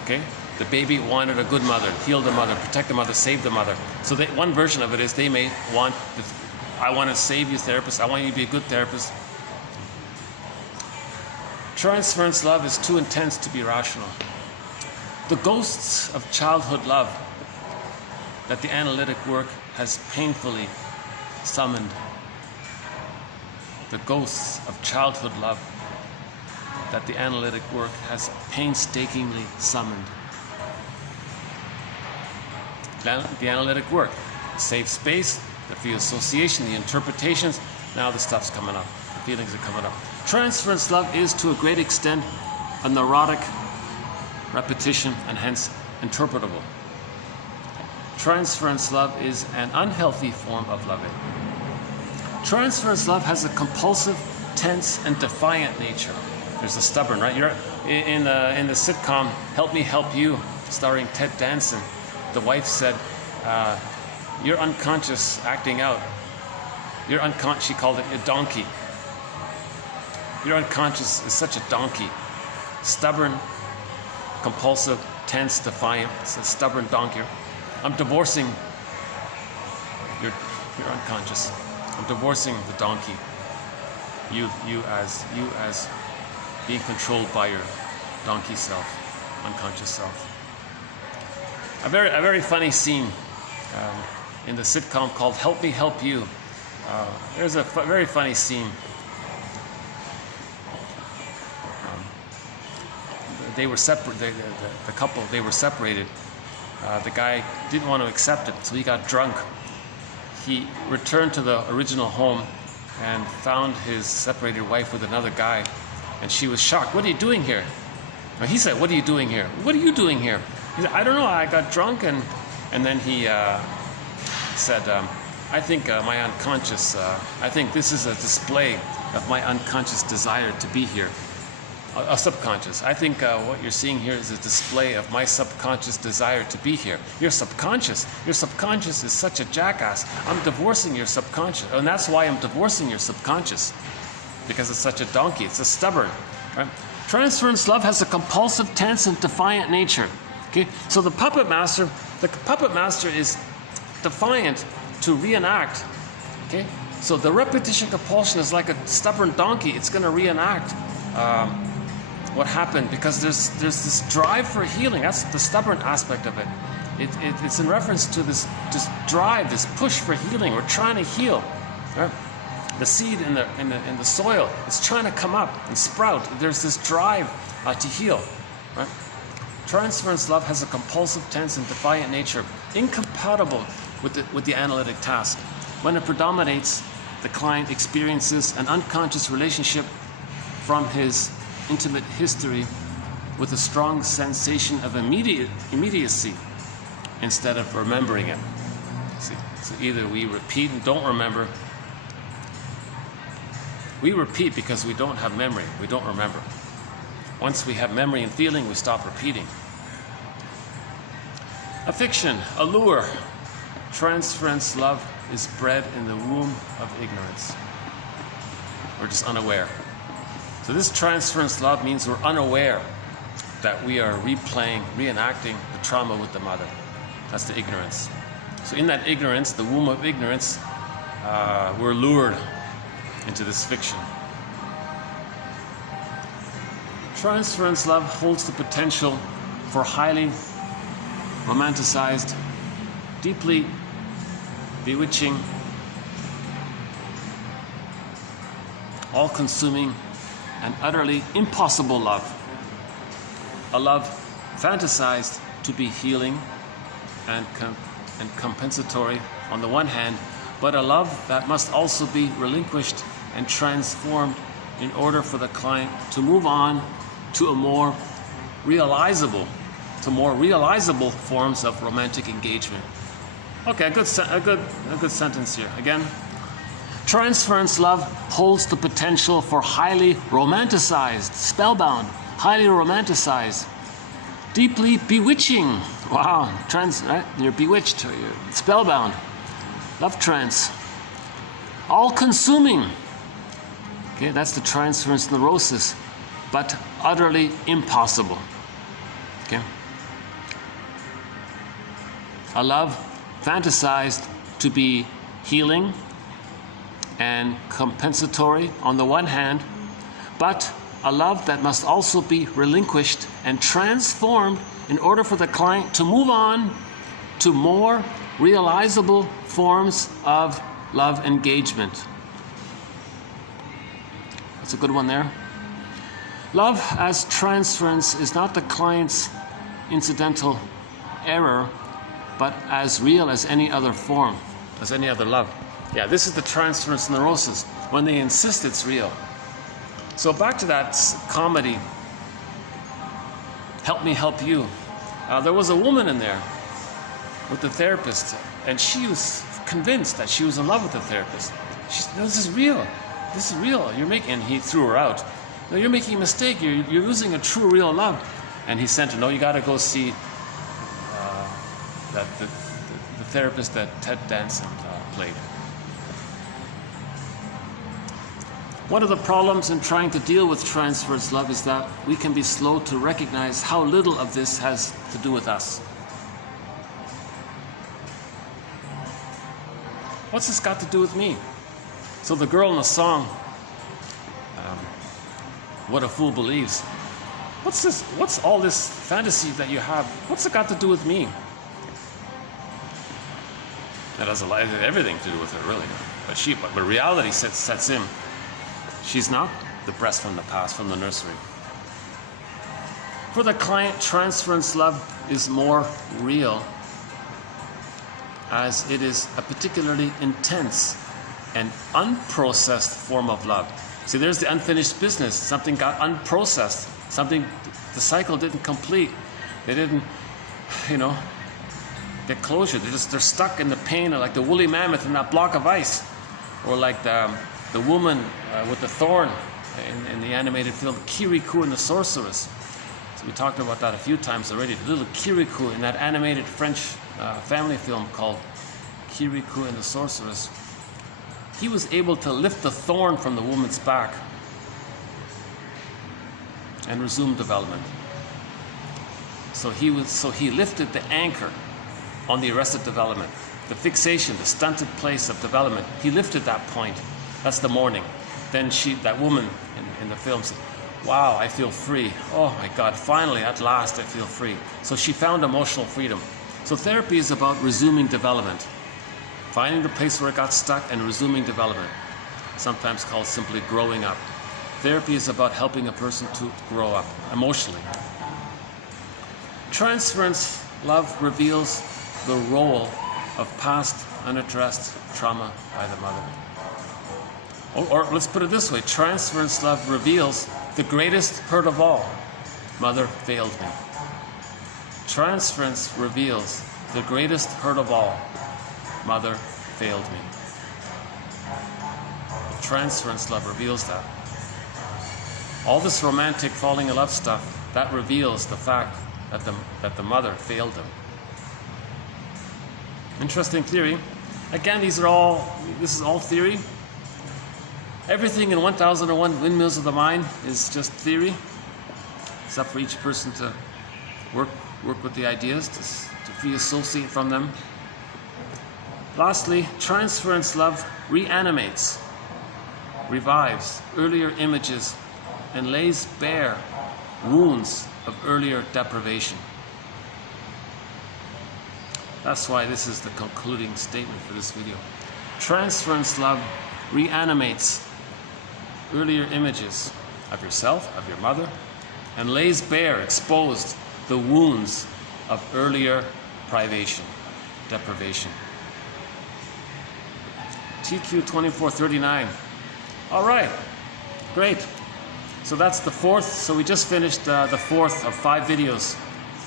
Okay? The baby wanted a good mother, heal the mother, protect the mother, save the mother. So one version of it is they may want, I want to save you, therapist, I want you to be a good therapist. Transference love is too intense to be rational. The ghosts of childhood love that the analytic work has painfully summoned. The ghosts of childhood love that the analytic work has painstakingly summoned. The analytic work, the safe space, the free association, the interpretations, now the stuff's coming up. The feelings are coming up. Transference love is to a great extent a neurotic repetition and hence interpretable. Transference love is an unhealthy form of loving. Transference love has a compulsive, tense, and defiant nature. There's a stubborn, right? You're in the sitcom Help Me Help You, starring Ted Danson. The wife said, "You're unconscious acting out. You're unconscious." She called it a donkey. Your unconscious is such a donkey. Stubborn, compulsive, tense, defiant. It's a stubborn donkey. I'm divorcing your unconscious. I'm divorcing the donkey. You as being controlled by your donkey self, unconscious self. A very funny scene in the sitcom called Help Me Help You. There's a very funny scene. They were separate. The couple, they were separated. The guy didn't want to accept it, so he got drunk. He returned to the original home and found his separated wife with another guy, and she was shocked. "What are you doing here?" Now he said, "What are you doing here?" "What are you doing here?" He said, "I don't know. I got drunk," and then he said, "I think my unconscious. I think this is a display of my unconscious desire to be here." A subconscious. "I think what you're seeing here is a display of my subconscious desire to be here." Your subconscious is such a jackass. I'm divorcing your subconscious, and that's why I'm divorcing your subconscious, because it's such a donkey. It's a stubborn. Right? Transference love has a compulsive, tense, and defiant nature. Okay, so the puppet master is defiant to reenact. Okay, so the repetition compulsion is like a stubborn donkey. It's going to reenact what happened, because there's this drive for healing. That's the stubborn aspect of it. It's in reference to this drive, this push for healing. We're trying to heal. Right? The seed in the soil is trying to come up and sprout. There's this drive to heal. Right? Transference love has a compulsive, tense, and defiant nature, incompatible with the analytic task. When it predominates, the client experiences an unconscious relationship from his intimate history with a strong sensation of immediacy instead of remembering it. See? So either we repeat and don't remember. We repeat because we don't have memory. We don't remember. Once we have memory and feeling, we stop repeating. A fiction, a lure. Transference love is bred in the womb of ignorance. We're just unaware. So this transference love means we're unaware that we are replaying, reenacting the trauma with the mother. That's the ignorance. So in that ignorance, the womb of ignorance, we're lured into this fiction. Transference love holds the potential for highly romanticized, deeply bewitching, all-consuming, and utterly impossible love. A love fantasized to be healing and compensatory on the one hand, but a love that must also be relinquished and transformed in order for the client to move on to more realizable forms of romantic engagement. Okay, a good sentence here. Again, transference love holds the potential for highly romanticized, spellbound, highly romanticized, deeply bewitching. Wow, right? You're bewitched, or you're spellbound. Love trance. All-consuming. Okay, that's the transference neurosis, but utterly impossible. Okay. A love fantasized to be healing and compensatory on the one hand, but a love that must also be relinquished and transformed in order for the client to move on to more realizable forms of love engagement. That's a good one there. Love as transference is not the client's incidental error, but as real as any other form, as any other love. Yeah, this is the transference neurosis, when they insist it's real. So back to that comedy, Help Me Help You. There was a woman in there with the therapist, and she was convinced that she was in love with the therapist. She said, no, this is real. This is real. And he threw her out. No, you're making a mistake. You're losing a true, real love. And he sent her, no, you got to go see the therapist that Ted Danson played. One of the problems in trying to deal with transference love is that we can be slow to recognize how little of this has to do with us. What's this got to do with me? So the girl in the song, What a Fool Believes. What's this? What's all this fantasy that you have? What's it got to do with me? That has everything to do with her, really. But reality sets in. She's not the breast from the past, from the nursery. For the client, transference love is more real, as it is a particularly intense and unprocessed form of love. See, there's the unfinished business. Something got unprocessed. Something, the cycle didn't complete. They didn't, get closure. They're stuck in the pain, like the woolly mammoth in that block of ice, or like the woman with the thorn in the animated film Kirikou and the Sorceress. So we talked about that a few times already. The little Kirikou in that animated French family film called Kirikou and the Sorceress. He was able to lift the thorn from the woman's back and resume development. So he lifted the anchor on the arrested development, the fixation, the stunted place of development. He lifted that point. That's the morning. Then that woman in the film said, wow, I feel free. Oh my God, finally, at last, I feel free. So she found emotional freedom. So therapy is about resuming development, finding the place where it got stuck and resuming development, sometimes called simply growing up. Therapy is about helping a person to grow up emotionally. Transference love reveals the role of past unaddressed trauma by the mother. Or let's put it this way, transference love reveals the greatest hurt of all. Mother failed me. Transference reveals the greatest hurt of all. Mother failed me. Transference love reveals that. All this romantic falling in love stuff, that reveals the fact that the mother failed them. Interesting theory. Again, this is all theory. Everything in 1001 Windmills of the Mind is just theory. It's up for each person to work with the ideas, to free associate from them. Lastly, transference love reanimates, revives earlier images, and lays bare wounds of earlier deprivation. That's why this is the concluding statement for this video. Transference love reanimates earlier images of yourself, of your mother, and lays bare, exposed, the wounds of earlier deprivation. TQ 2439. All right, great. So that's the fourth. So we just finished the fourth of 5 videos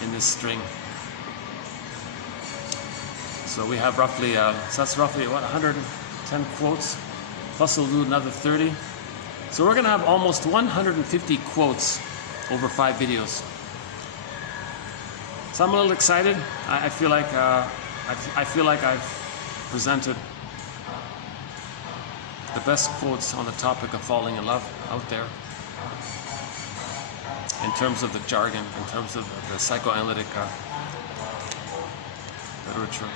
in this string. So we have roughly, so that's roughly what, 110 quotes, plus we'll do another 30. So we're gonna have almost 150 quotes over 5 videos. So I'm a little excited. I feel like I've presented the best quotes on the topic of falling in love out there. In terms of the jargon, in terms of the psychoanalytic literature.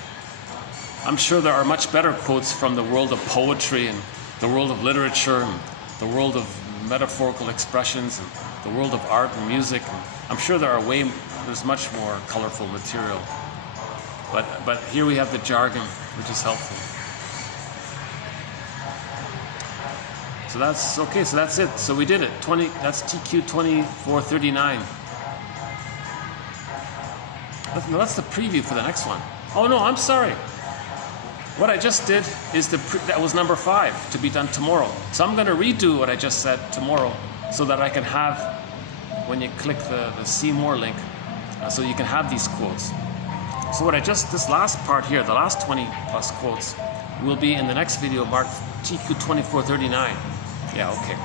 I'm sure there are much better quotes from the world of poetry and the world of literature and the world of metaphorical expressions and the world of art and music. And I'm sure there's much more colorful material. But here we have the jargon, which is helpful. So that's okay, so that's it. So we did it. That's TQ 2439. That's the preview for the next one. Oh no, I'm sorry. What I just did is that was number 5 to be done tomorrow. So I'm going to redo what I just said tomorrow so that I can have, when you click the see more link, so you can have these quotes. So this last part here, the last 20 plus quotes, will be in the next video marked TQ 2439. Yeah, okay.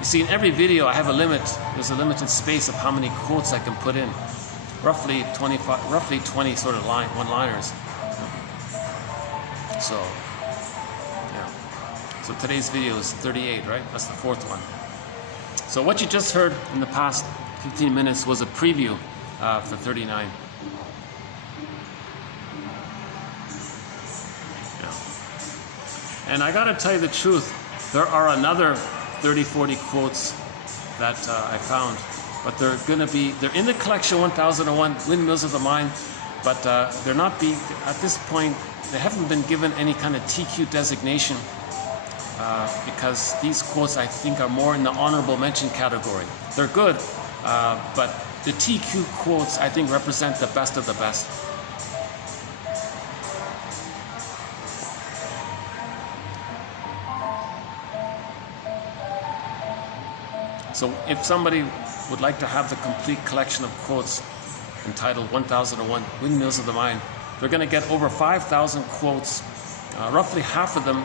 You see, in every video I have a limit. There's a limited space of how many quotes I can put in. Roughly 20 sort of one-liners. So, yeah. So today's video is 38, right? That's the 4th one. So what you just heard in the past 15 minutes was a preview for 39. Yeah. And I gotta tell you the truth, there are another 30-40 quotes that I found, but they're in the collection 1001 Windmills of the Mind, but they're not at this point, they haven't been given any kind of TQ designation because these quotes I think are more in the honorable mention category. They're good, but the TQ quotes I think represent the best of the best. So if somebody would like to have the complete collection of quotes entitled 1001 Windmills of the Mind, they're going to get over 5,000 quotes. Roughly half of them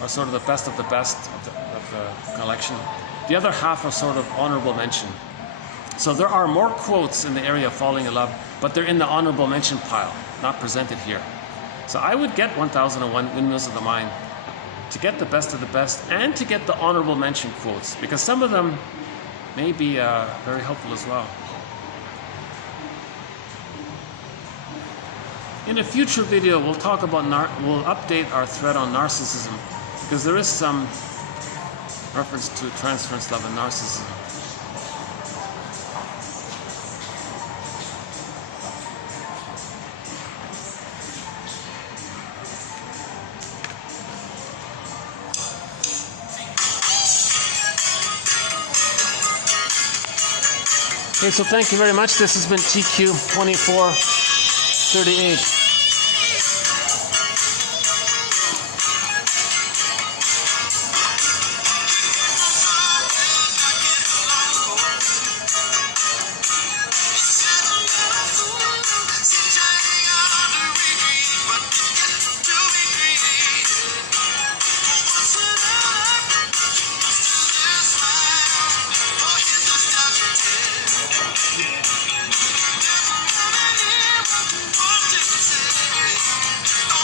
are sort of the best of the best of the collection. The other half are sort of honorable mention. So there are more quotes in the area of falling in love, but they're in the honorable mention pile, not presented here. So I would get 1001 Windmills of the Mind to get the best of the best and to get the honorable mention quotes, because some of them may be very helpful as well. In a future video, we'll talk about, we'll update our thread on narcissism, because there is some reference to transference love and narcissism. Okay, so thank you very much. This has been TQ 2438. Oh,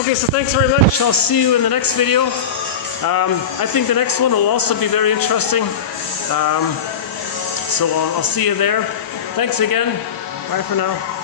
Okay, so thanks very much. I'll see you in the next video. I think the next one will also be very interesting. So I'll see you there. Thanks again. Bye for now.